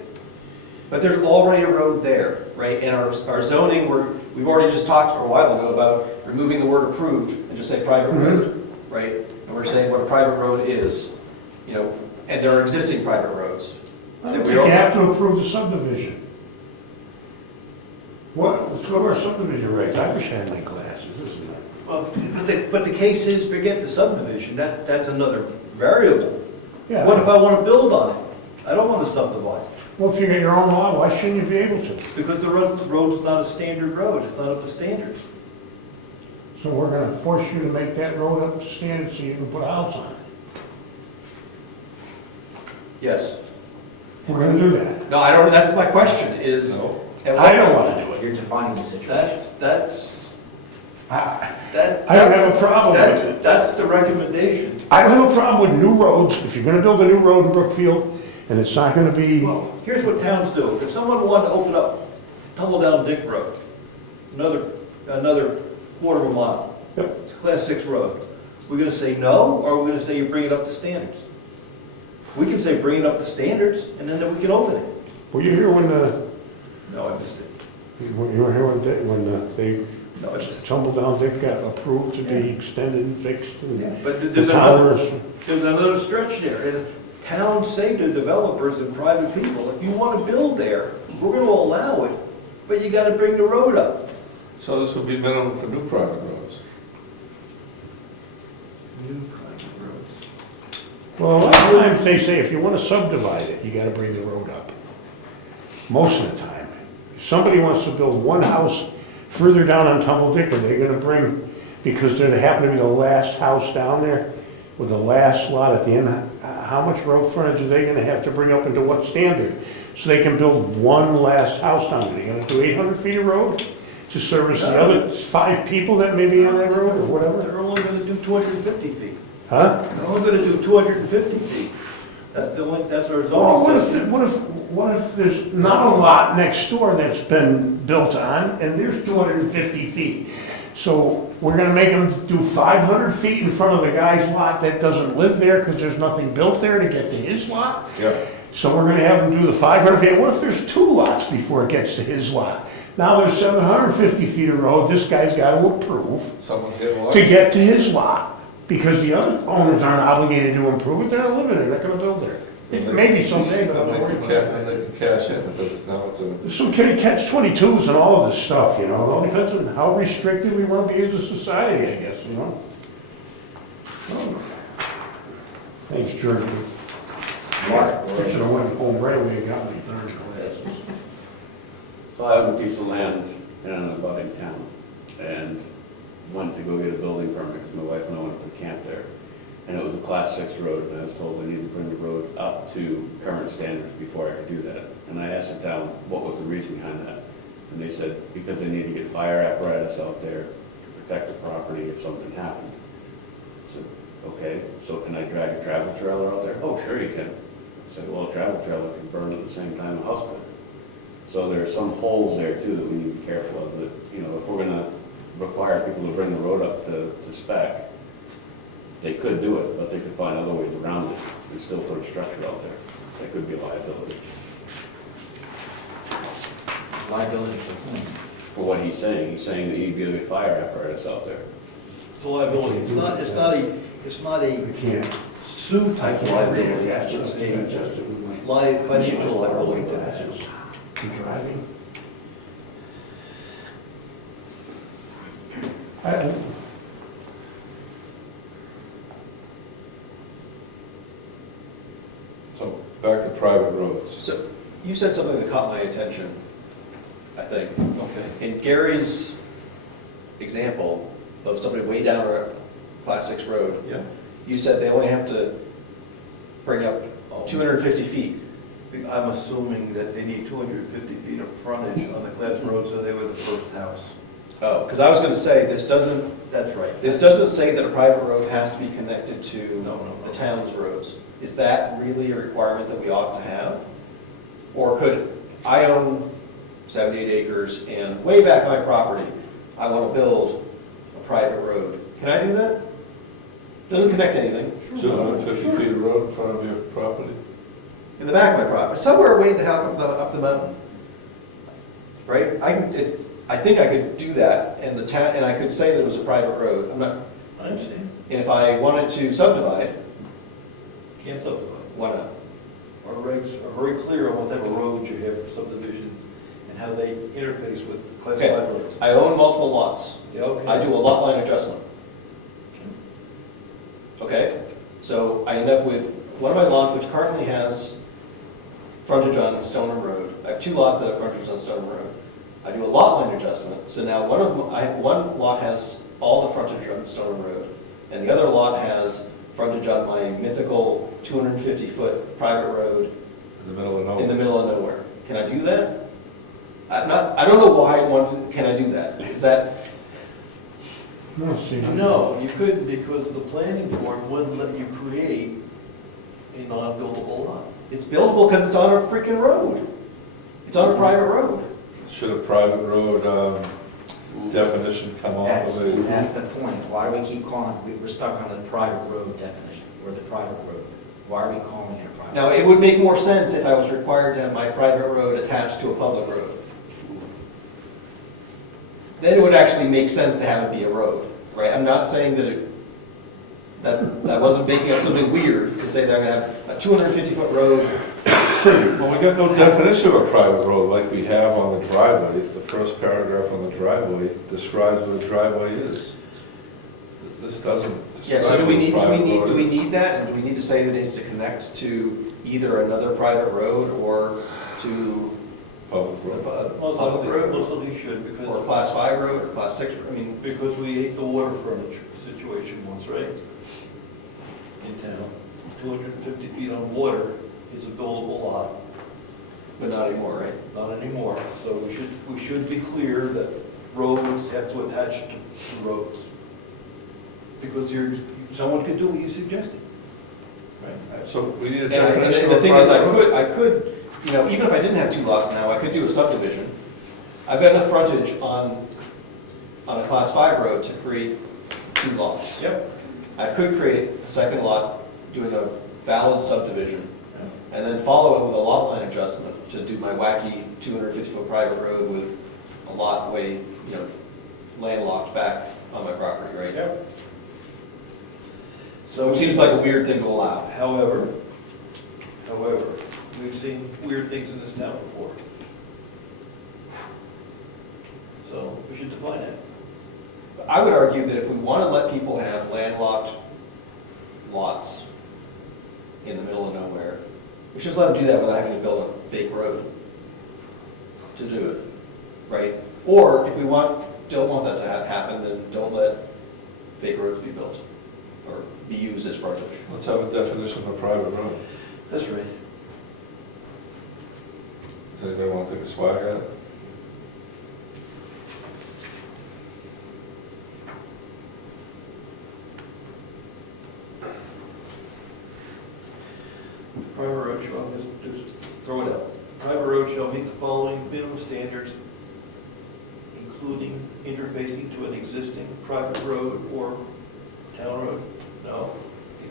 But there's already a road there, right? And our zoning, we've already just talked a while ago about removing the word approved and just say private road, right? And we're saying what a private road is, and there are existing private roads. I don't think you have to approve the subdivision. Let's go to our subdivision regs. I wish I had my glasses, isn't it? Well, but the case is, forget the subdivision, that's another variable. Yeah. What if I want to build on it? I don't want to subdivide, Well, if you get your own law, why shouldn't you be able to? because the road's not a standard road, it's not up to standards. So we're gonna force you to make that road up to standard so you can put a house on it. Yes. We're gonna do that. No, I don't, that's my question is. I don't wanna do it. You're defining the situation. I don't have a problem with it. That's the recommendation. I don't have a problem with new roads. If you're gonna build a new road in Brookfield, and it's not gonna be, Well, here's what towns do. If someone wanted to open up Tumble Down Dick Road, another quarter of a mile, Yep. it's a Class 6 road, we're gonna say no, or we're gonna say you bring it up to standards? We can say bring it up to standards, and then we can open it. were you here when No, I missed it. you were here when they No, I missed it. Tumble Down Dick got approved to be extended and fixed? And But the there's another, towers. there's another stretch there. And towns say to developers and private people, if you want to build there, we're going to allow it, but you got to bring the road up. So this would be minimum for new private roads. New private roads. Well, a lot of times they say if you want to subdivide it, you gotta bring the road up. Most of the time. If somebody wants to build one house further down on Tumble Dick, are they gonna bring, because they happen to be the last house down there, with the last lot at the end, how much road frontage are they gonna have to bring up into what standard? So they can build one last house down there. They're gonna do 800 feet of road to service the other 5 people that may be on that road or whatever? They're only going to do 250 feet. Huh? They're only gonna do 250 feet. That's the only, that's our Well, zoning system. what if there's not a lot next door that's been built on, and there's 250 feet? So we're gonna make them do 500 feet in front of the guy's lot that doesn't live there, because there's nothing built there to get to his lot? Yeah. So we're gonna have them do the 500 feet. What if there's 2 lots before it gets to his lot? Now there's 750 feet of road this guy's gotta approve Someone's getting to lucky. get to his lot, because the other owners aren't obligated to improve it, they're not living there, they're not gonna build there. Maybe someday, but I'm not worried about it. And they can cash in, because it's now it's a, There's some catch-22s and all of this stuff, you know, it all depends on how restricted we want to be as a society, I guess, you know? Oh. Thanks, Jordan. Smart. I should have went home right away and got my darn glasses. So I have a piece of land in an abutting town, and went to go get a building permit, because my wife and I wanted to put camp there. And it was a class 6 road, and I was told I needed to bring the road up to current standards before I could do that. And I asked the town, what was the reason behind that? And they said, because they need to get fire apparatus out there to protect the property if something happened. I said, okay, so can I drag a travel trailer out there? Oh, sure you can. I said, well, a travel trailer can burn at the same time a house could. So there are some holes there too that we need to be careful of, that, you know, if we're gonna require people to bring the road up to spec, they could do it, but they could find other ways around it and still put a structure out there. That could be a liability. Liability for whom? For what he's saying that you'd be able to get fire apparatus out there. It's a liability. It's not a I can't. sue type of liability, it's a live financial liability. Keep driving. so back to private roads. So you said something that caught my attention, I think. Okay. In Gary's example of somebody way down a class 6 road, Yeah. you said they only have to bring up 250 feet. I'm assuming that they need 250 feet of frontage on the class road, so they were the first house. Oh, because I was going to say, this doesn't say that a private road has to be connected to No. the town's roads. Is that really a requirement that we ought to have? Or could, I own 78 acres, and way back on my property, I want to build a private road. Can I do that? Doesn't connect to anything. 250 feet of road in front of your property? In the back of my property, somewhere way the hell up the mountain. Right? I think I could do that, and the town, and I could say that it was a private road. I'm not, I understand. and if I wanted to subdivide, Can't subdivide. why not? Our regs are very clear on what type of roads you have for subdivision and how they interface with class Okay. 5 roads. I own multiple lots. Yeah, okay. I do a lot line adjustment. Okay? So I end up with one of my lots, which currently has frontage on Stoneham Road. I have 2 lots that have frontage on Stoneham Road. I do a lot line adjustment, so now one lot has all the frontage on Stoneham Road, and the other lot has frontage on my mythical 250-foot private road In the middle of nowhere? in the middle of nowhere. Can I do that? I don't know why can I do that? Is that, No, see. No, you couldn't, because the planning board wouldn't let you create a non-buildable lot. it's buildable because it's on a freaking road. It's on a private road. Should a private road definition come off That's, of the? that's the point. Why do we keep calling, we're stuck on the private road definition, or the private road? Why are we calling it a private? Now, it would make more sense if I was required to have my private road attached to a public road. Then it would actually make sense to have it be a road, right? I'm not saying that wasn't making up something weird to say that I'm gonna have a 250-foot road. Well, we got no definition of a private road like we have on the driveway. The first paragraph on the driveway describes what a driveway is. This doesn't Yeah, describe so do we what a need, private road is. need that? And do we need to say that it needs to connect to either another private road or to Public a road. public road? Most of these should, Or because, class 5 road, or class 6, I mean, because we ate the waterfront situation once, right? In town, 250 feet on water is a buildable lot, but not anymore, right? not anymore. So we should be clear that roads have to attach to roads. Because you're someone could do what you suggested. Right? So we need a And definition the of thing is, private road. I could, you know, even if I didn't have two lots now, I could do a subdivision. I've got enough frontage on a class 5 road to create two lots. Yep. I could create a second lot doing a valid subdivision, and then follow it with a lot line adjustment to do my wacky 250-foot private road with a lot way, you know, landlocked back on my property, right? Yep. So it seems like a weird thing to allow. However, we've seen weird things in this town before. So we should define it. I would argue that if we want to let people have landlocked lots in the middle of nowhere, we should just let them do that without having to build a fake road to do it, right? Or if we don't want that to happen, then don't let fake roads be built or be used as frontage. Let's have a definition of private road. That's right. Does anybody want to take a swag at it? Private road shall, just throw it out. Private road shall meet the following minimum standards, including interfacing to an existing private road or town road. No,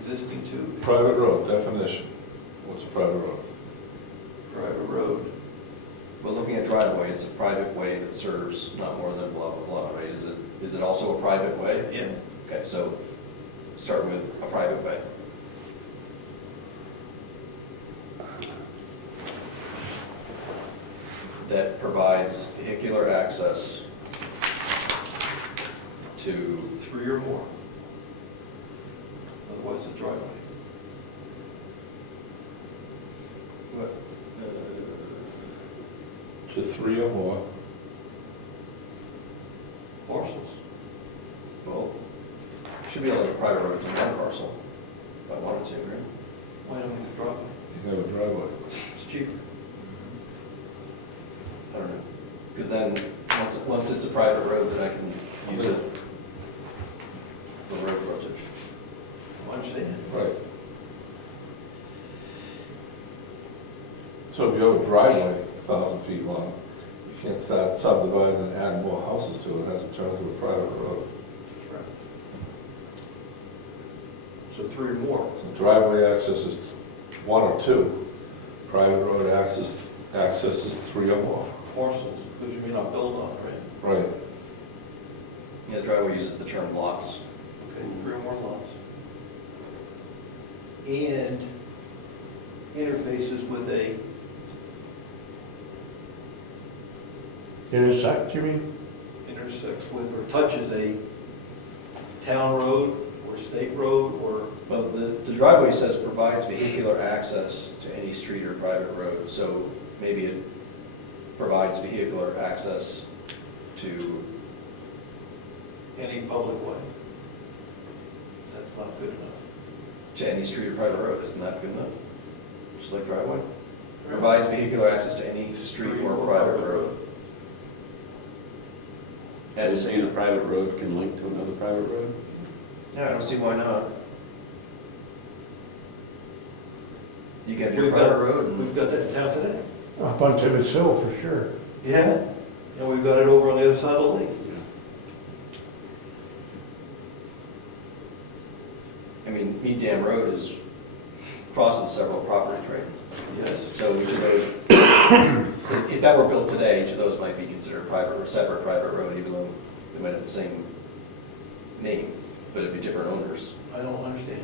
existing to Private road, definition. What's a private road? private road. Well, looking at driveway, it's a private way that serves not more than blah, blah, blah, right? Is it also a private way? Yeah. Okay, so start with a private way. That provides vehicular access to, 3 or more. Otherwise, it's driveway. To 3 or more. Parcels. well, should be able to have a private road to one parcel, if I wanted to, right? Why don't we driveway? You can have a driveway. It's cheaper. I don't know. Because then, once it's a private road, then I can use it for road frontage. I understand. Right. So if you have a driveway 1,000 feet long, you can't start subdividing and add more houses to it. It has to turn into a private road. Right. So 3 or more. So driveway access is 1 or 2. Private road access is 3 or more. Parcels, because you may not build on it, right? Right. Yeah, the driveway uses the term lots. Okay, 3 or more lots. And interfaces with a, Intersect, you mean? intersects with or touches a town road or state road or, Well, the driveway says provides vehicular access to any street or private road, so maybe it provides vehicular access to, any public way. That's not good enough. any street or private road, isn't that good enough? Just like driveway? Provides vehicular access to any street or private road. Are you saying a private road can link to another private road? Yeah, I don't see why not. You get your We've private got- road and. We've got that in town today. Up on Tibbetts Hill for sure. Yeah. And we've got it over on the other side of the lake. I mean, Mead Dam Road crosses several properties, right? Yes. So each of those, if that were built today, each of those might be considered private or separate private road, even though they might have the same name, but it'd be different owners. I don't understand.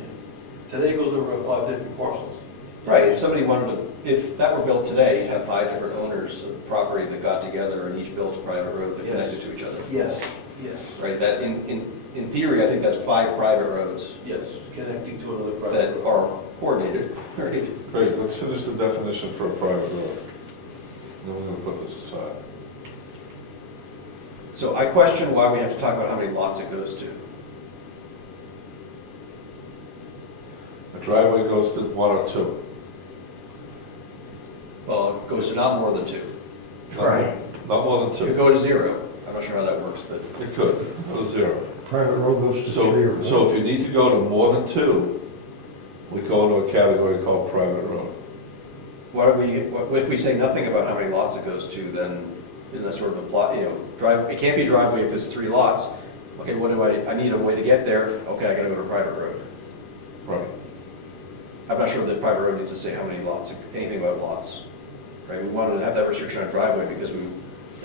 Today goes over 5 different parcels. Right, if somebody wanted to, if that were built today, you'd have 5 different owners of property that got together and each built a private road that Yes. connected to each other. Yes, yes, Right, that in theory, I think that's 5 private roads yes, connecting to another private that road. are coordinated, right? Great, let's finish the definition for a private road. Then we're going to put this aside. So I question why we have to talk about how many lots it goes to. A driveway goes to 1 or 2. Well, it goes to not more than 2. Not more than It could 2. go to 0. I'm not sure how that works, but It could, go to 0. private road goes to 3 or more. So if you need to go to more than 2, we go into a category called private road. What if we say nothing about how many lots it goes to, then isn't that sort of a plot, it can't be driveway if it's 3 lots. Okay, what do I need a way to get there, okay, I gotta go to a private road. Right. I'm not sure that private road needs to say how many lots, anything about lots, right? We wanted to have that restriction on driveway because we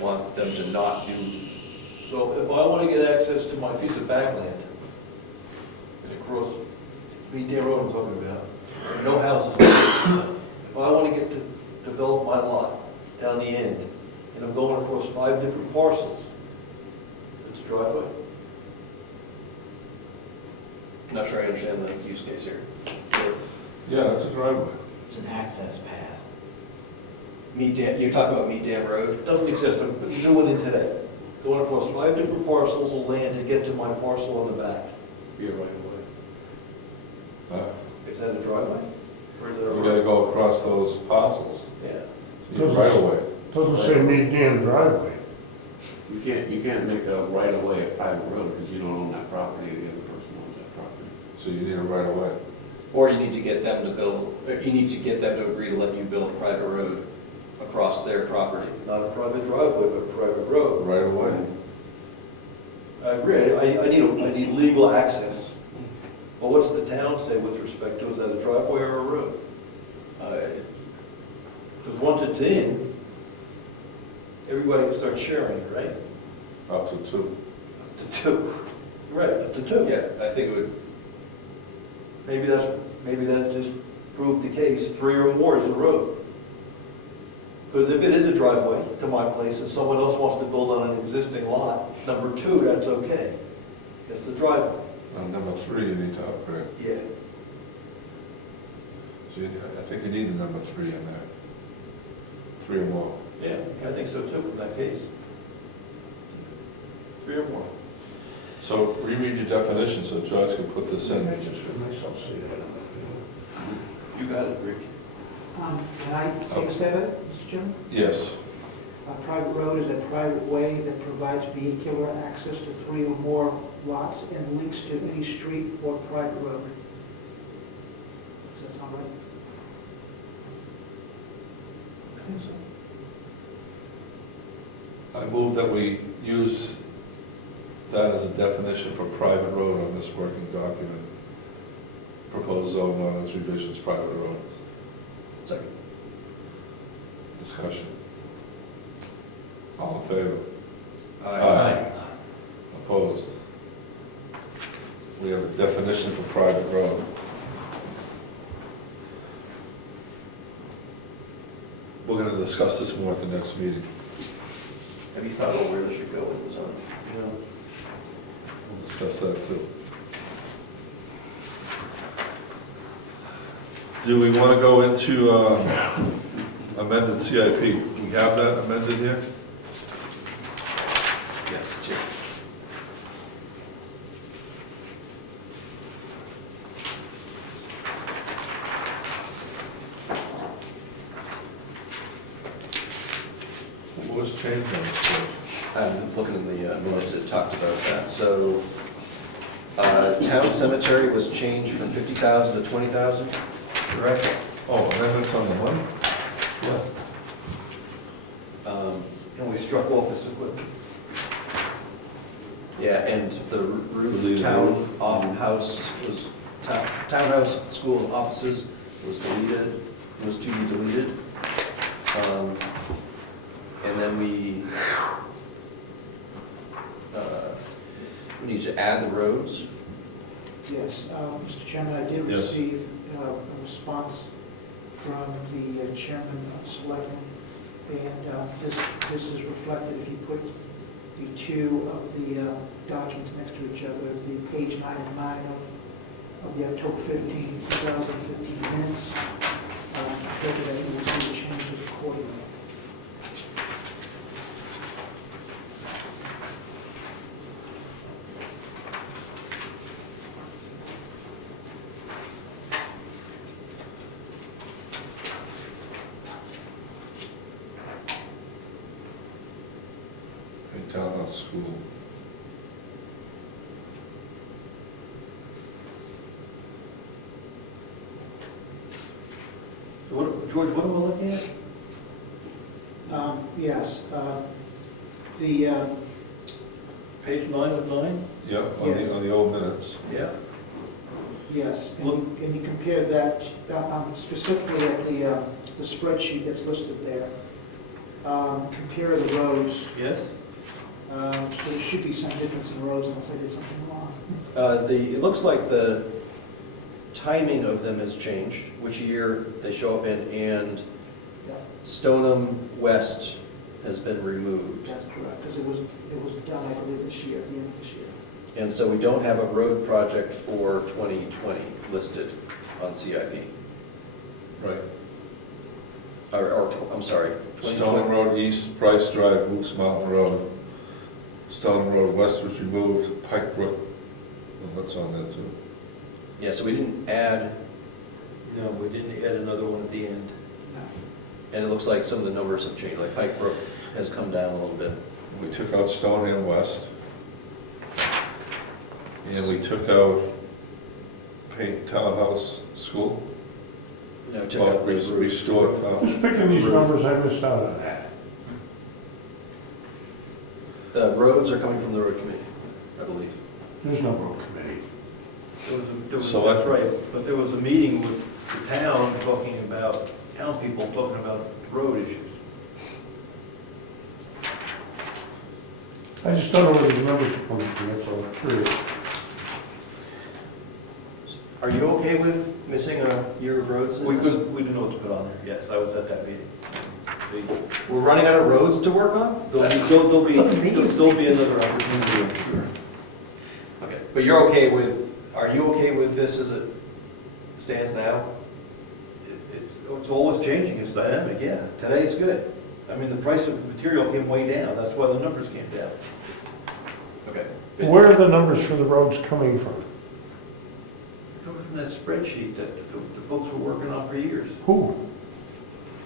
want them to not do, So if I want to get access to my piece of backland, and across Mead Road I'm talking about, no houses. If I want to get to develop my lot down the end, and I'm going across 5 different parcels, it's a driveway. not sure I understand the use case here. Yeah, that's a driveway. It's an access path. You're talking about Mead Dam Road? It doesn't exist, but you do one in today. Going across 5 different parcels of land to get to my parcel on the back. Be a right of way. Is that a driveway? Or is that a You road? gotta go across those parcels. Yeah. You right away. Doesn't say Mead Dam driveway. You can't make a right of way a private road because you don't own that property, the other person owns that property. So you need a right away. Or you need to get them to agree to let you build a private road across their property. Not a private driveway, but a private road. Right away. I agree, I need legal access. But what's the town say with respect to, is that a driveway or a road? Because once it's in, everybody can start sharing it, right? Up to 2. Up to 2. Right, up to 2. Yeah, I think it would, Maybe that just proved the case, 3 or more is a road. Because if it is a driveway to my place and someone else wants to build on an existing lot, number 2, that's okay. It's the driveway. Number 3, you need to upgrade. Yeah. So I think you need the number 3 in there. 3 or more. Yeah, I think so too, in that case. 3 or more. So reread your definition so George can put this in. I just for myself see that. You got it, Rick. Can I take a stab at it, Mr. Chairman? Yes. A private road is a private way that provides vehicular access to 3 or more lots and links to any street or private road. Does that sound right? I think so. I move that we use that as a definition for private road on this working document. Proposed zone known as revisions private road. second. Discussion. All in favor? Aye. Opposed? We have a definition for private road. We're going to discuss this more at the next meeting. Have you thought about where this should go with the zone? We'll discuss that too. Do we want to go into amended CIP? We have that amended here? Yes, it's here. What was changed on this page? I'm looking in the minutes that talked about that. So, town cemetery was changed from 50,000 to 20,000, correct? Oh, amendments on the money? What? And we struck office equipment. Yeah, and the roof, Deleted town roof. house was, townhouse, school offices was deleted, was to be deleted. And then we need to add the roads. Yes, Mr. Chairman, I did Yes. receive a response from the chairman of selectmen, and this is reflected if you put the 2 of the documents next to each other, the page 9 and 9 of the October 15, 2015 minutes. I hope that you will see the changes accordingly. In townhouse school. George, what am I looking at? Yes, the, Page 9 of 9? Yeah, Yes. on the old minutes. Yeah. yes, and you compare that, specifically at the spreadsheet that's listed there, compare the roads. Yes? So there should be some difference in roads unless I did something wrong. It looks like the timing of them has changed, which year they show up in, and Yeah, Stoneham West has been removed. that's correct, because it was done, I believe, this year, at the end of this year. And so we don't have a road project for 2020 listed on CIP. Right. I'm sorry, Stone 2020. Road East, Bryce Drive, Moose Mountain Road. Stone Road West was removed, Pike Brook, well, that's on there too. Yeah, so we didn't add, No, we didn't add another one at the end. No. and it looks like some of the numbers have changed, like Pike Brook has come down a little bit. We took out Stoneham West. And we took out Townhouse School. No, check out the roofs. Restored. Who's picking these numbers? I missed out on that. The roads are coming from the road committee, I believe. There's no road committee. Select. That's right, but there was a meeting with the town talking about, town people talking about road issues. I just don't know where these numbers are coming from, that's all I'm curious. Are you okay with missing a year of roads? We didn't know what to put on there, yes, I was at that meeting. We're running out of roads to work on? There'll That's amazing. be another opportunity, I'm sure. Okay, but you're okay with, are you okay with this as it stands now? It's always changing, it's dynamic, yeah. Today it's good. I mean, the price of material came way down, that's why the numbers came down. Okay. Where are the numbers for the roads coming from? Coming from that spreadsheet that the folks were working on for years. Who?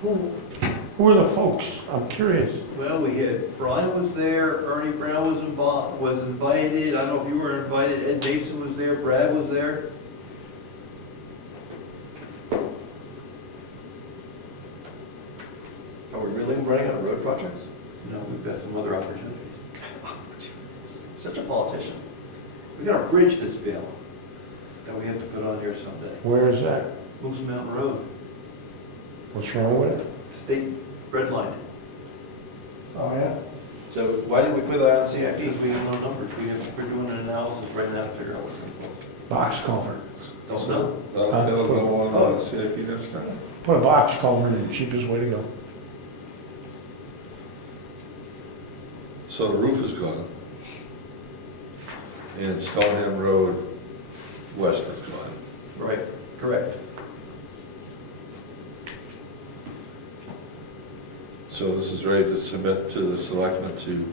Who are the folks? I'm curious. Well, we had, Brian was there, Ernie Brown was invited, I don't know if you were invited, Ed Mason was there, Brad was there. Are we really running out of road projects? No, we've got some other opportunities. Such a politician. We got a bridge that's failing that we have to put on here someday. Where is that? Moose Mountain Road, What's wrong with it? state red line. Oh, yeah? So why didn't we put that on CIP? Because we have no numbers, we're doing an analysis right now to figure out what's going Box culvert. on. Don't know. That'll fail to go on CIP next time. Put a box culvert in, cheapest way to go. So the roof is gone. And Stoneham Road West is gone. Right, correct. So this is ready to submit to the selectmen to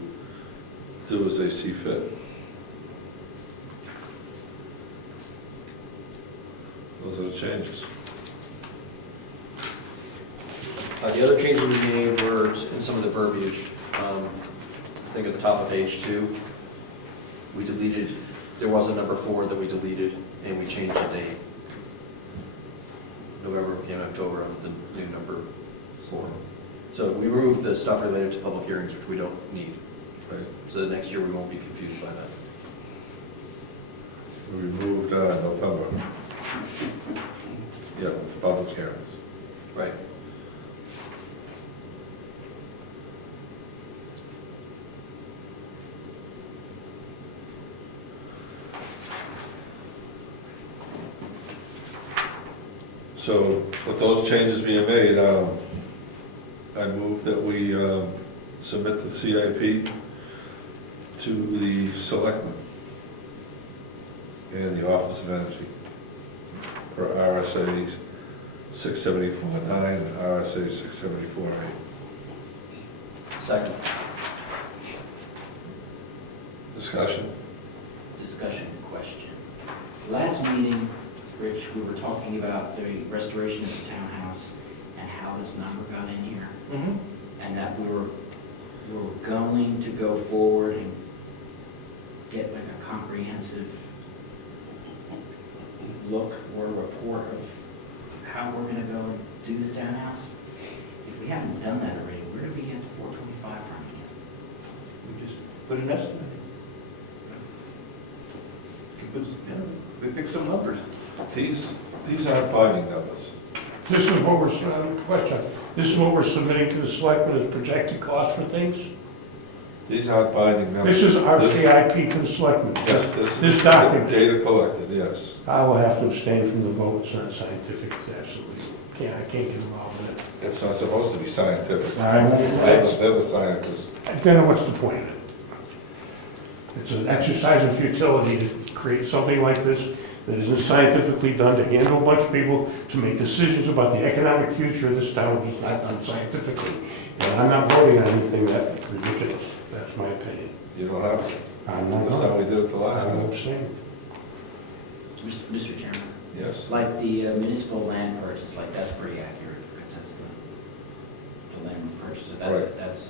do as they see fit. Those are the changes. The other changes we made were in some of the verbiage. I think at the top of page 2, we deleted, there was a number 4 that we deleted, and we changed the date. November became October with the new number 4. So we removed the stuff related to public hearings, which we don't need. Right. So the next year we won't be confused by that. We removed November. Yeah, with public hearings. Right. So with those changes being made, I move that we submit the CIP to the selectmen and the Office of Energy for RSA 674-9 and RSA 674-8. Second. Discussion? Discussion question. Last meeting, Rich, we were talking about the restoration of the townhouse and how this number got in here. And that we were going to go forward and get like a comprehensive look or report of how we're gonna go and do the townhouse. If we haven't done that already, where did we get the 425 from again? We just put an estimate. We picked some numbers. These aren't binding numbers. This is what this is what we're submitting to the selectmen as projected costs for things? These aren't binding numbers. This is our CIP to the selectmen. Yeah, this This is document. data collected, yes. I will have to abstain from the vote, it's not scientific, absolutely. I can't get involved in it. It's not supposed to be scientific. I won't- They're the scientists. Then what's the point of it? It's an exercise in futility to create something like this that isn't scientifically done to handle a bunch of people, to make decisions about the economic future of this town, which is not done scientifically. And I'm not voting on anything that's ridiculous, that's my opinion. You don't have to. I'm not That's how we did it the last I'm time. abstaining. Mr. Chairman, Yes. like the municipal land purchase, like that's pretty accurate, because that's the land we purchased. So Right. that's,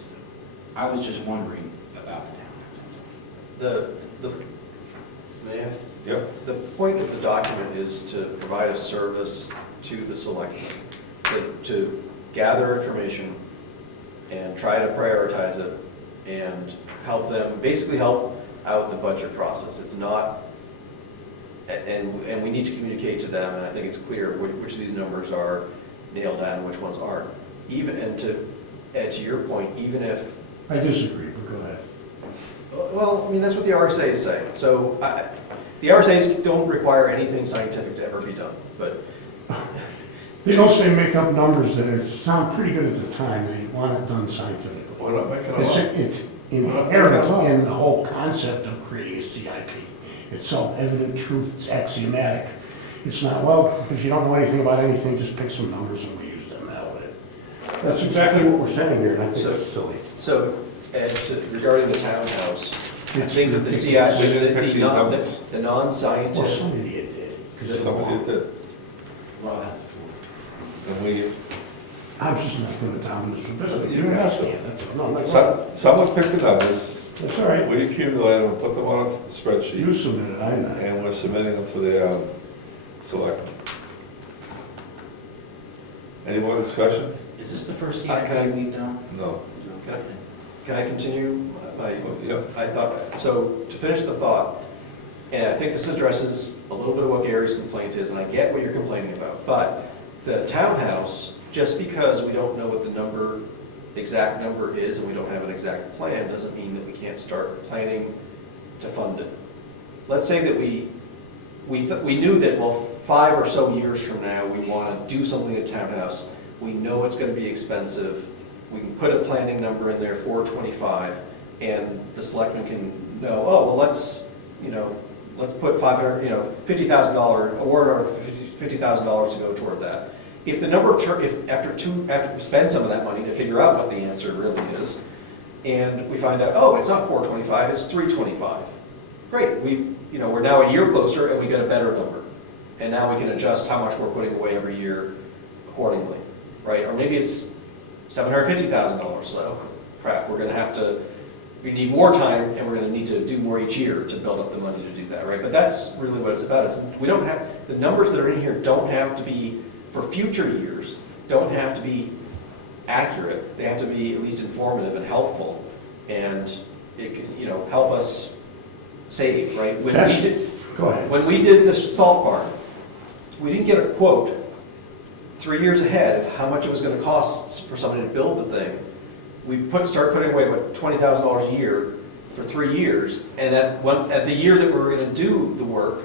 I was just wondering about the townhouse. May I? Yep. The point of the document is to provide a service to the selectmen, to gather information and try to prioritize it and help them, basically help out the budget process. It's not, and we need to communicate to them, and I think it's clear which of these numbers are nailed down and which ones aren't. Even, and to add to your point, even if, I disagree, but go ahead. well, I mean, that's what the RSAs say. So the RSAs don't require anything scientific to ever be done, but They don't say make up numbers that sound pretty good at the time, they want it done scientifically. We're not making it up. It's inherent in the whole concept of creating a CIP. It's self-evident truth, it's axiomatic. It's not, well, if you don't know anything about anything, just pick some numbers and we use them that way. That's exactly what we're saying here, and I think it's silly. So, Ed, regarding the townhouse, I It's think that the ridiculous. CI, We didn't pick these numbers. the Well, non-scientific, somebody did. 'Cause they're Somebody wrong. did. Rob has the floor. And we, I'm just not putting it down as a business. You don't have to. Yeah, that's all. No, that's all right. someone picked the numbers, That's all right. we accumulated them, put them on a spreadsheet, You submitted, I'm not. and we're submitting them to the selectmen. Any more discussion? Is this the first can I- CIP we've done? No. can I continue? Yep. I thought, so to finish the thought, and I think this addresses a little bit of what Gary's complaint is, and I get what you're complaining about, but the townhouse, just because we don't know what the exact number is, and we don't have an exact plan, doesn't mean that we can't start planning to fund it. Let's say that we knew that, well, 5 or so years from now, we want to do something at townhouse. We know it's going to be expensive. We can put a planning number in there, 425, and the selectmen can know, oh, well, let's put $50,000, award our $50,000 to go toward that. If the number, after we spend some of that money to figure out what the answer really is, and we find out, oh, it's not 425, it's 325. Great, we're now a year closer and we get a better number. And now we can adjust how much we're putting away every year accordingly, right? Or maybe it's $750,000, so crap, we need more time and we're gonna need to do more each year to build up the money to do that, right? But that's really what it's about. The numbers that are in here don't have to be, for future years, don't have to be accurate. They have to be at least informative and helpful, and it can, help us save, right? Go ahead. When we did the salt barn, we didn't get a quote 3 years ahead of how much it was gonna cost for somebody to build the thing. We started putting away, $20,000 a year for 3 years, and at the year that we were gonna do the work,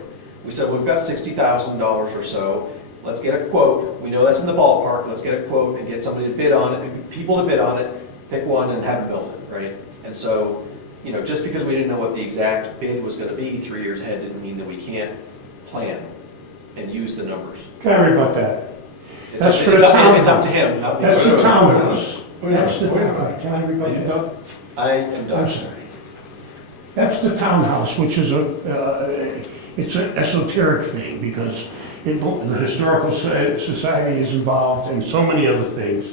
we said, well, we've got $60,000 or so, let's get a quote, we know that's in the ballpark, let's get a quote and get somebody to bid on it, people to bid on it, pick one and have them build it, right? And so, just because we didn't know what the exact bid was gonna be 3 years ahead didn't mean that we can't plan and use the numbers. Can I rebut that? It's That's up- for it's the up- town. It's up to him, not me. That's the townhouse. Wait a That's the minute. townhouse. Can I rebut you, Doug? I am done. I'm sorry. That's the townhouse, which is it's an esoteric thing, because the Historical Society is involved in so many other things,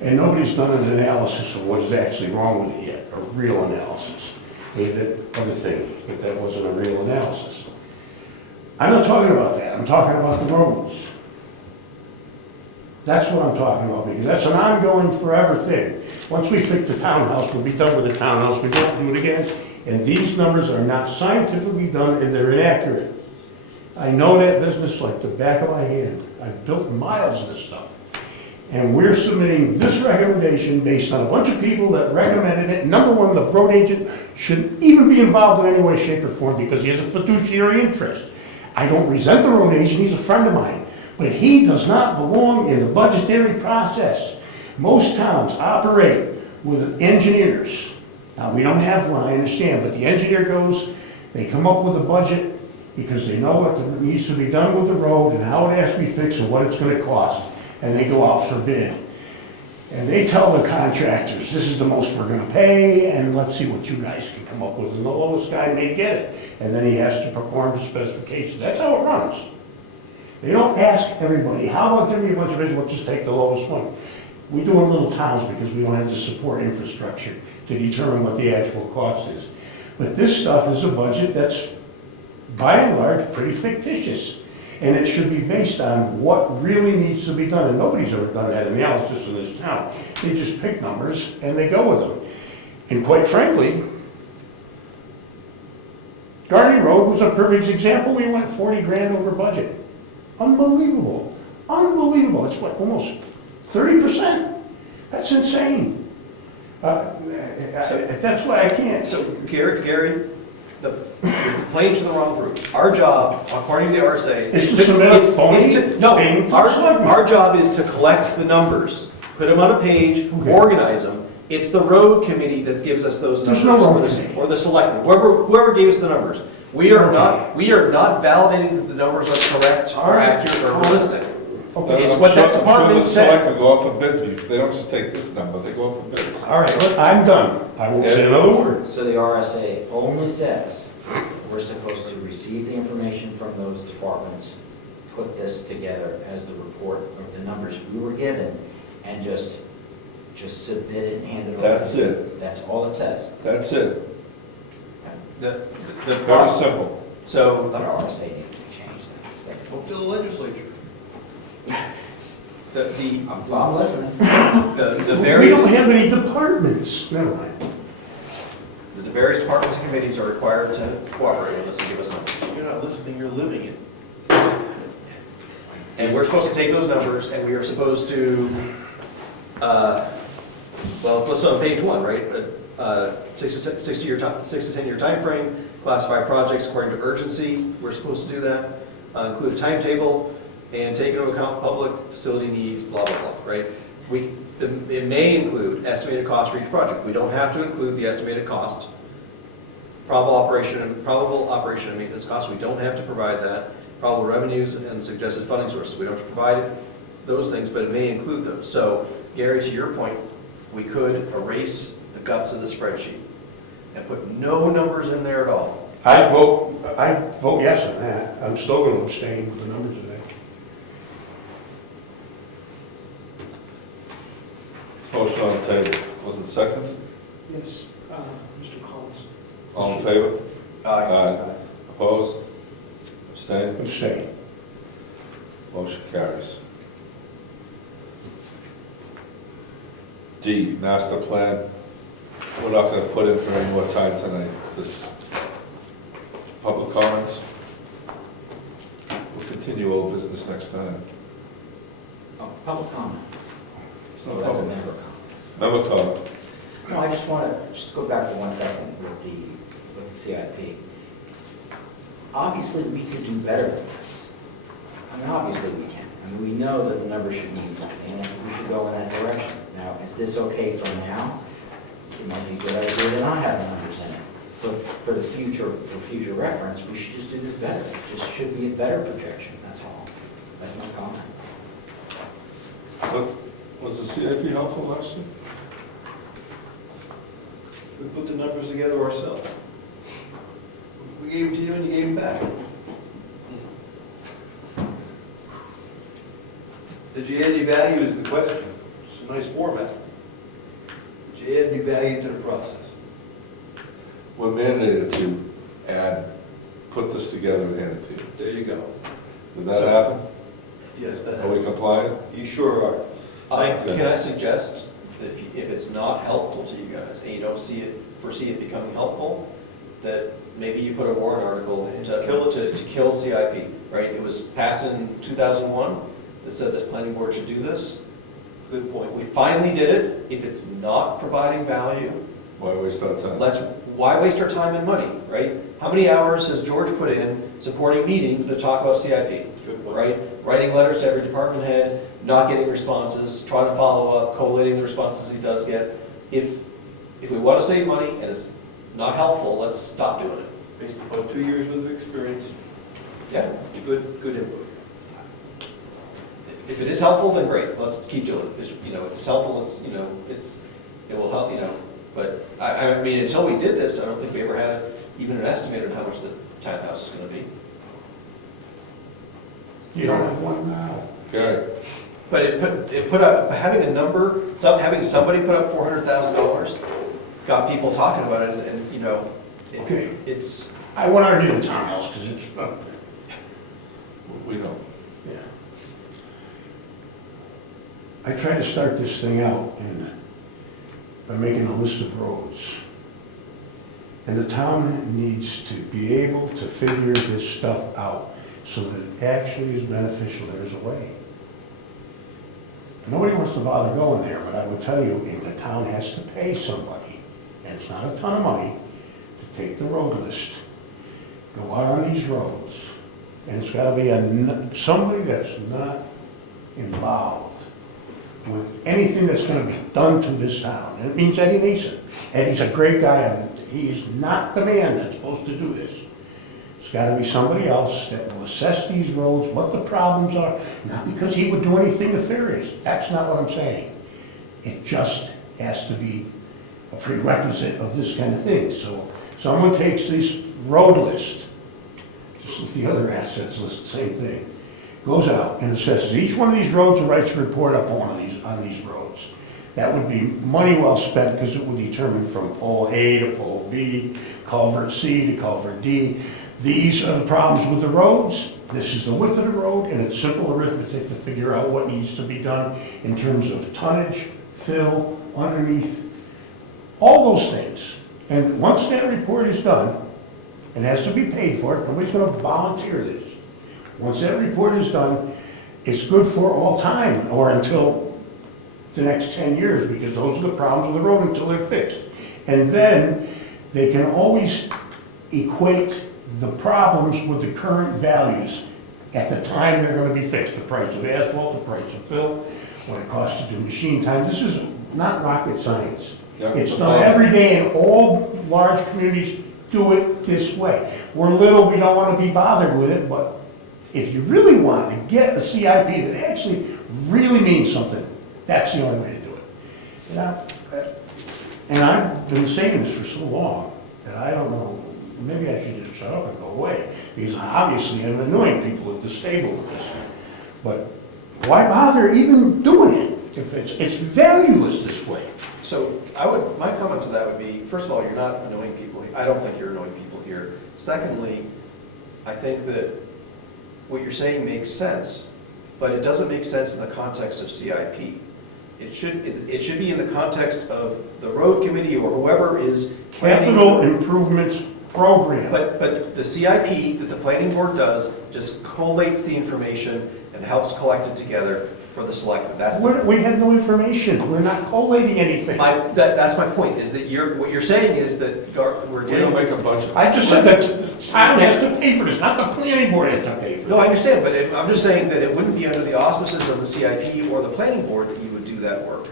and nobody's done an analysis of what is actually wrong with it yet, a real analysis. That other thing, that wasn't a real analysis. I'm not talking about that, I'm talking about the roads. That's what I'm talking about, because that's an ongoing forever thing. Once we fix the townhouse, we'll be done with the townhouse, we don't do it again. And these numbers are not scientifically done and they're inaccurate. I know that business like the back of my hand. I've built miles of this stuff. And we're submitting this recommendation based on a bunch of people that recommended it. Number one, the road agent shouldn't even be involved in any way, shape, or form because he has a fiduciary interest. I don't resent the road agent, he's a friend of mine. But he does not belong in the budgetary process. Most towns operate with engineers. Now, we don't have one, I understand, but the engineer goes, they come up with a budget because they know what needs to be done with the road and how it has to be fixed and what it's gonna cost. And they go out for bid. And they tell the contractors, this is the most we're gonna pay, and let's see what you guys can come up with, and the lowest guy may get it. And then he has to perform the specifications. That's how it runs. They don't ask everybody, how about give me a bunch of bids, we'll just take the lowest one. We do in little towns because we don't have the support infrastructure to determine what the actual cost is. But this stuff is a budget that's, by and large, pretty fictitious. And it should be based on what really needs to be done. And nobody's ever done that analysis in this town. They just pick numbers and they go with them. And quite frankly, Garney Road was a perfect example. We went 40 grand over budget. Unbelievable. Unbelievable. It's what, almost 30%? That's insane. That's why I can't. So Gary, you're playing to the wrong group. Our job, according to the RSA, Is to submit a phony no, statement to the selectmen. our job is to collect the numbers, put them on a page, Okay. organize them. It's the road committee that gives us those There's numbers, no or road the, committee. or the selectmen, whoever gave us the numbers. We are Okay. we are not validating that the numbers are correct, All or right. accurate, or realistic. Okay. It's I'm what sure- that department I'm sure the said. selectmen go out for bids, they don't just take this number, they go out for bids. All right, look, I'm done. I won't say another word. So the RSA only says we're supposed to receive the information from those departments, put this together as the report of the numbers we were given, and just submit it and hand it over. That's it. That's all it says. That's it. The Very simple. So, But our RSA needs to be changed. Up to the legislature. I'm listening. the We various, don't have any departments. Never mind. the various departments and committees are required to cooperate with us and give us numbers. You're not listening, you're living it. And we're supposed to take those numbers and we are supposed to, well, it's listed on page one, right? 6 to 10 year time frame, classify projects according to urgency. We're supposed to do that. Include a timetable and take into account public facility needs, blah, blah, blah, right? It may include estimated cost for each project. We don't have to include the estimated cost. Probable operation and maintenance costs, we don't have to provide that. Probable revenues and suggested funding sources, we don't have to provide those things, but it may include those. So, Gary, to your point, we could erase the guts of the spreadsheet and put no numbers in there at all. I vote yes on that. I'm still going to abstain with the numbers today. Motion on the table. Was it second? Yes, Mr. Collins. All in favor? Opposed? Abstained? Abstain. Motion carries. D, master plan. We're not going to put in for any more time tonight. This public comments. We'll continue old business next time. Oh, public comment. It's So not that's a public. member comment. Member comment. No, I just want to just go back for 1 second with the CIP. Obviously, we could do better than this. I mean, obviously we can. I mean, we know that the numbers should mean something, and we should go in that direction. Now, is this okay for now? It might be a good idea to not have the numbers in it. But for the future, for future reference, we should just do this better. It just should be a better projection, that's all. That's my comment. But was the CIP helpful last year? We put the numbers together ourselves. We gave them to you and you gave them back. Did you add any value is the question. It's a nice format. Did you add any value to the process? We're mandated to put this together and hand it to you. There you go. Did that happen? Yes, Are we compliant? you sure are. Can I suggest, that if it's not helpful to you guys, and you don't foresee it becoming helpful, that maybe you put a warrant article to kill CIP, right? It was passed in 2001, that said this planning board should do this. Good point. We finally did it. If it's not providing value, Why waste our time? why waste our time and money, right? How many hours has George put in supporting meetings that talk about CIP? Good point. Right? Writing letters to every department head, not getting responses, trying to follow up, collating the responses he does get. If we want to save money and it's not helpful, let's stop doing it. Based upon 2 years worth of experience, Yeah, good input. if it is helpful, then great, let's keep doing it. If it's helpful, it will help, But I mean, until we did this, I don't think we ever had even an estimate of how much the townhouse is going to be. You don't have one now. Gary? But it put up, having a number, having somebody put up $400,000 got people talking about it, and Okay. it's. I want to argue the townhouse because it's, We know. yeah. I tried to start this thing out by making a list of roads. And the town needs to be able to figure this stuff out so that it actually is beneficial. There's a way. Nobody wants to bother going there, but I will tell you, if the town has to pay somebody, and it's not a ton of money, to take the road list, go out on these roads, and it's gotta be somebody that's not involved with anything that's gonna be done to this town. And it means Eddie Neeson. Eddie's a great guy, and he's not the man that's supposed to do this. It's gotta be somebody else that will assess these roads, what the problems are, not because he would do anything nefarious. That's not what I'm saying. It just has to be a prerequisite of this kind of thing. So someone takes this road list, just like the other assets list, same thing, goes out and assesses each one of these roads and writes a report up on these roads. That would be money well spent because it would determine from pole A to pole B, culvert C to culvert D. These are the problems with the roads. This is the width of the road, and it's simple arithmetic to figure out what needs to be done in terms of tonnage, fill, underneath, all those things. And once that report is done, it has to be paid for. Nobody's going to volunteer this. Once that report is done, it's good for all time, or until the next 10 years, because those are the problems of the road until they're fixed. And then they can always equate the problems with the current values at the time they're going to be fixed. The price of asphalt, the price of fill, what it costs to do machine time. This is not rocket science. Yeah, It's it's done a every day, and all large communities do it this way. We're little, we don't want to be bothered with it, but if you really want to get a CIP that actually really means something, that's the only way to do it. And I've been saying this for so long that I don't know, maybe I should just shut up and go away, because obviously I'm annoying people at this table with this. But why bother even doing it if it's valueless this way? So my comment to that would be, first of all, you're not annoying people. I don't think you're annoying people here. Secondly, I think that what you're saying makes sense, but it doesn't make sense in the context of CIP. It should be in the context of the road committee or whoever is planning. Capital Improvements Program. But the CIP that the planning board does just collates the information and helps collect it together for the selectmen. We have no information. We're not collating anything. That's my point, is that what you're saying is that we're We don't getting. make a budget. I just said that the town has to pay for this, not the planning board has to pay for it. No, I understand, but I'm just saying that it wouldn't be under the auspices of the CIP or the planning board that you would do that work.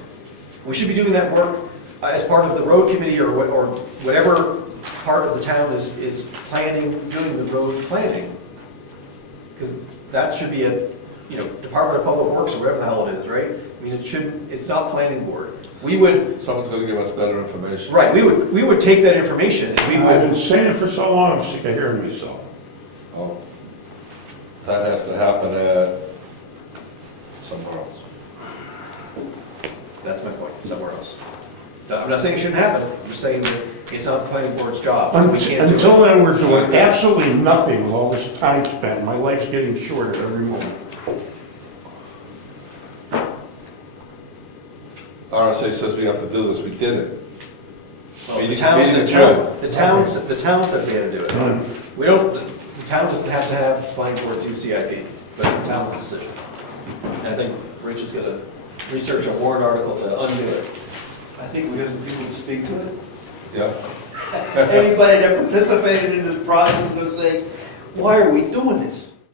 We should be doing that work as part of the road committee or whatever part of the town is planning, doing the road planning. Because that should be a, Department of Public Works or whatever the hell it is, right? I mean, it's not planning board. Someone's gonna give us better information. Right, we would take that information and we I've would. been saying it for so long, I'm sick of hearing myself. Oh, that has to happen at somewhere else. That's my point, somewhere else. I'm not saying it shouldn't happen, I'm just saying that it's not the planning board's job. We can't do it. Until then, we're doing absolutely nothing with all this time spent. My life's getting shorter every moment. RSA says we have to do this, we did it. Well, the Meeting town, the adjourned. town said we had to do it. We don't, the town doesn't have to have planning board do CIP, that's the town's decision. And I think Rich is gonna research a warrant article to undo it. I think we have some people to speak to it. Yeah, Anybody that participated in this process is gonna say, why are we doing this?